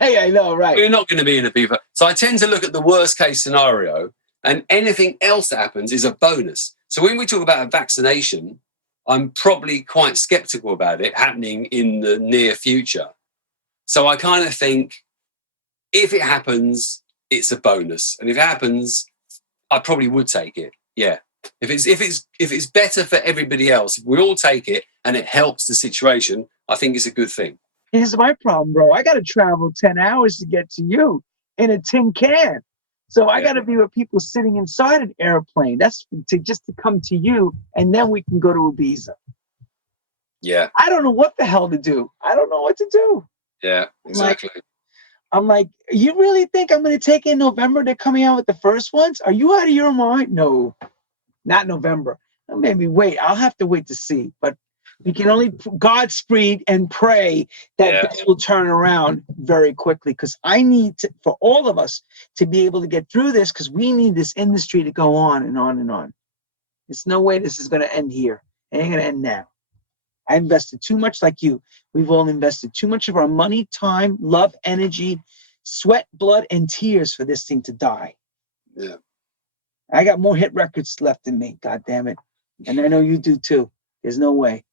I know, right? We're not going to be in Ibiza. So I tend to look at the worst case scenario, and anything else that happens is a bonus. So when we talk about a vaccination, I'm probably quite skeptical about it happening in the near future. So I kind of think, if it happens, it's a bonus, and if it happens, I probably would take it. Yeah, if it's better for everybody else, if we all take it and it helps the situation, I think it's a good thing. Here's my problem, bro. I got to travel 10 hours to get to you, in a tin can. So I got to be with people sitting inside an airplane. That's just to come to you, and then we can go to Ibiza. Yeah. I don't know what the hell to do. I don't know what to do. Yeah, exactly. I'm like, you really think I'm going to take in November? They're coming out with the first ones? Are you out of your mind? No, not November. Maybe wait. I'll have to wait to see. But we can only Godspeed and pray that this will turn around very quickly, because I need to, for all of us to be able to get through this, because we need this industry to go on and on and on. There's no way this is going to end here. It ain't going to end now. I invested too much, like you. We've all invested too much of our money, time, love, energy, sweat, blood, and tears for this thing to die. Yeah. I got more hit records left in me, God damn it. And I know you do too. There's no way.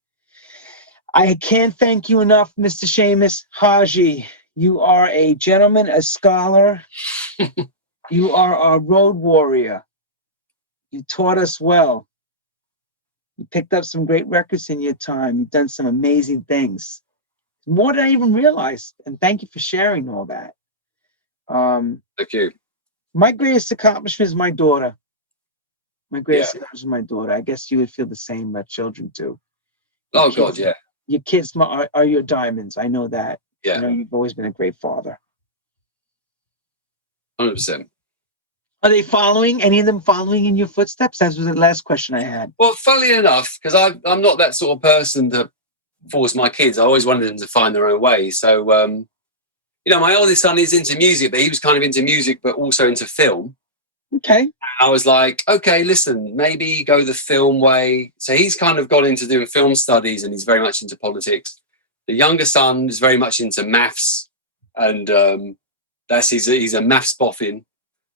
I can't thank you enough, Mr. Seamus Haji. You are a gentleman, a scholar. You are our road warrior. You taught us well. You picked up some great records in your time. You've done some amazing things. More than I even realized. And thank you for sharing all that. Thank you. My greatest accomplishment is my daughter. My greatest accomplishment is my daughter. I guess you would feel the same about children too. Oh, God, yeah. Your kids are your diamonds. I know that. Yeah. You know, you've always been a great father. 100%. Are they following, any of them following in your footsteps? That was the last question I had. Well, funnily enough, because I'm not that sort of person to force my kids. I always wanted them to find their own way. So, you know, my oldest son is into music, but he was kind of into music, but also into film. Okay. I was like, okay, listen, maybe go the film way. So he's kind of got into doing film studies, and he's very much into politics. The younger son is very much into maths, and he's a maths boffin.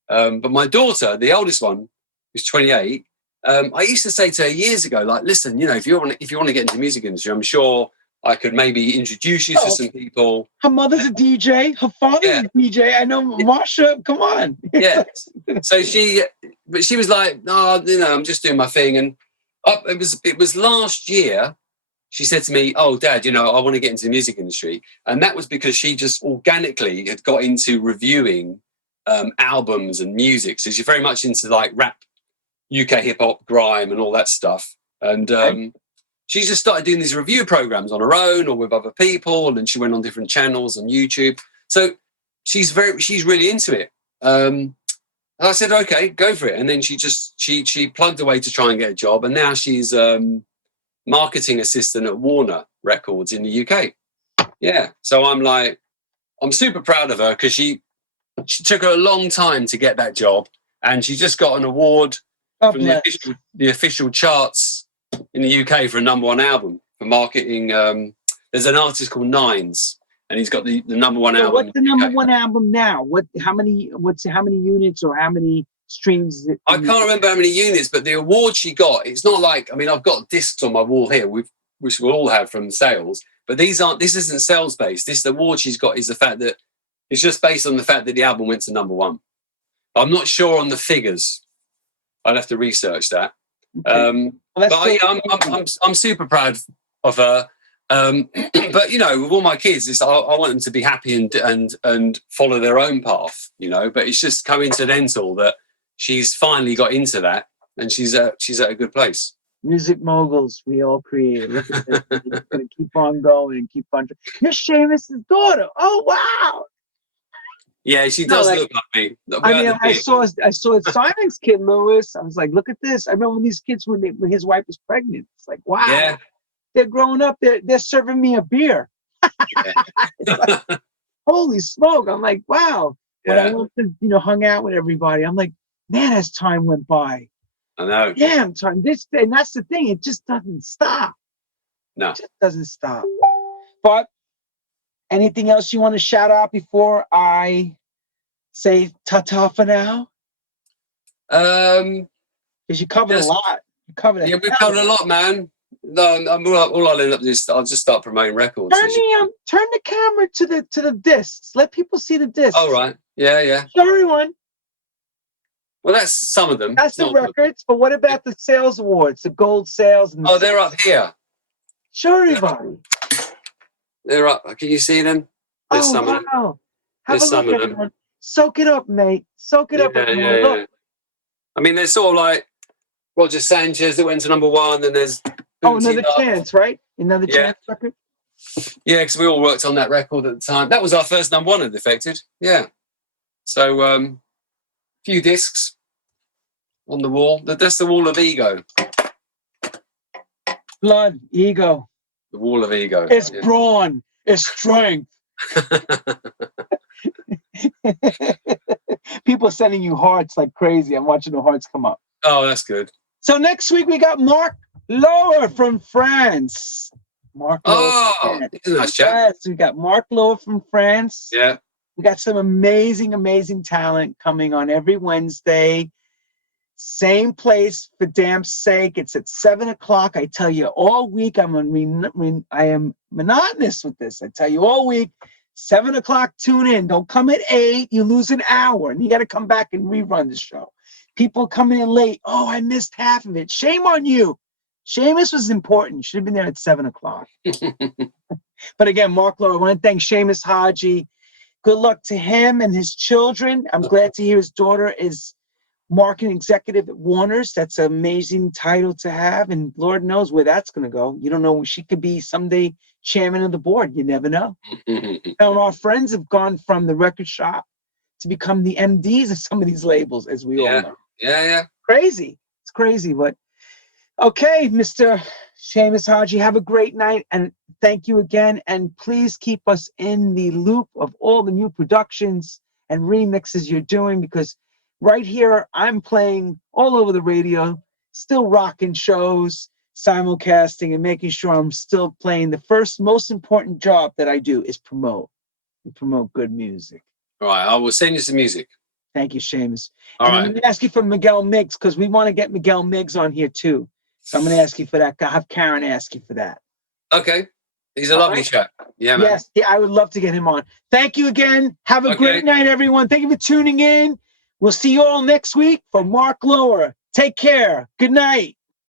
But my daughter, the oldest one, who's 28, I used to say to her years ago, like, listen, you know, if you want to get into the music industry, I'm sure I could maybe introduce you to some people. Her mother's a DJ. Her father's a DJ. I know Marsha. Come on. Yeah. So she was like, no, you know, I'm just doing my thing. And it was last year. She said to me, oh, Dad, you know, I want to get into the music industry. And that was because she just organically had got into reviewing albums and music. So she's very much into like rap, UK hip hop, grime, and all that stuff. And she just started doing these review programs on her own or with other people, and she went on different channels on YouTube. So she's really into it. And I said, okay, go for it. And then she plugged away to try and get a job, and now she's marketing assistant at Warner Records in the UK. Yeah. So I'm super proud of her, because she took her a long time to get that job, and she just got an award from the official charts in the UK for a #1 album for marketing. There's an artist called Nines, and he's got the #1 album. What's the #1 album now? How many units or how many streams is it? I can't remember how many units, but the award she got, it's not like, I mean, I've got discs on my wall here, which we'll all have from sales, but this isn't sales based. This award she's got is the fact that it's just based on the fact that the album went to #1. I'm not sure on the figures. I'd have to research that. Okay. I'm super proud of her. But you know, with all my kids, I want them to be happy and follow their own path. You know, but it's just coincidental that she's finally got into that, and she's at a good place. Music moguls, we all create. Look at this. It's gonna keep on going and keep on. You're Seamus's daughter. Oh wow. Yeah, she does look like me. I mean, I saw Simon's kid, Lewis. I was like, look at this. I remember when these kids, when his wife was pregnant. It's like, wow. Yeah. They're growing up. They're serving me a beer. Like, holy smoke. I'm like, wow. When I went to, hung out with everybody, I'm like, man, as time went by. I know. Damn, time. And that's the thing. It just doesn't stop. No. It just doesn't stop. But anything else you want to shout out before I say ta-ta for now? Because you covered a lot. You covered we've covered a lot, man. No, all I'll end up is I'll just start promoting records. Turn the camera to the discs. Let people see the discs. Oh, right. Yeah. Show everyone. Well, that's some of them. That's the records. But what about the sales awards, the gold sales? And they're up here. Show everybody. They're up. Can you see them? There's some of them. Have There's a some look of at them. them. soak it up, mate. Soak it up. Yeah. I mean, there's sort of like Roger Sanchez that went to #1, and there's Another Chance, right? Another Chance record. Yeah, because we all worked on that record at the time. That was our first #1 at Defected. Yeah. So, few discs on the wall. That's the wall of ego. Blood, ego. The wall of ego. It's brawn. It's strength. People are sending you hearts like crazy. I'm watching the hearts come up. Oh, that's good. So next week we got Mark Lower from France. Mark Lower. He's a nice chap. Yes, we got Mark Lower from France. Yeah. We got some amazing, amazing talent coming on every Wednesday. Same place, for damn sake. It's at 7 o'clock. I tell you all week, I am monotonous with this. I tell you all week, 7 o'clock, tune in. Don't come at 8. You lose an hour, and you got to come back and rerun the show. People coming in late. Oh, I missed half of it. Shame on you. Seamus was important. Should have been there at 7 o'clock. But again, Mark Lowe, I want to thank Seamus Haji. Good luck to him and his children. I'm glad to hear his daughter is marketing executive at Warner's. That's an amazing title to have, and Lord knows where that's going to go. You don't know. She could be someday chairman of the board. You never know. And our friends have gone from the record shop to become the MDs of some of these labels, as we all know. Yeah. Crazy. It's crazy, but okay, Mr. Seamus Haji, have a great night, and thank you again. And please keep us in the loop of all the new productions and remixes you're doing, because right here, I'm playing all over the radio, still rocking shows, simulcasting, and making sure I'm still playing. The first most important job that I do is promote good music. All right, I will send you some music. Thank you, Seamus. All and right. I'm going to ask you for Miguel Miggs, because we want to get Miguel Miggs on here too. So I'm going to ask you for that. I'll have Karen ask you for that. Okay. He's a lovely chap. Yeah, man. Yes, I would love to get him on. Thank you again. Have a great night, everyone. Thank you for tuning in. We'll see you all next week for Mark Lower. Take care. Good night.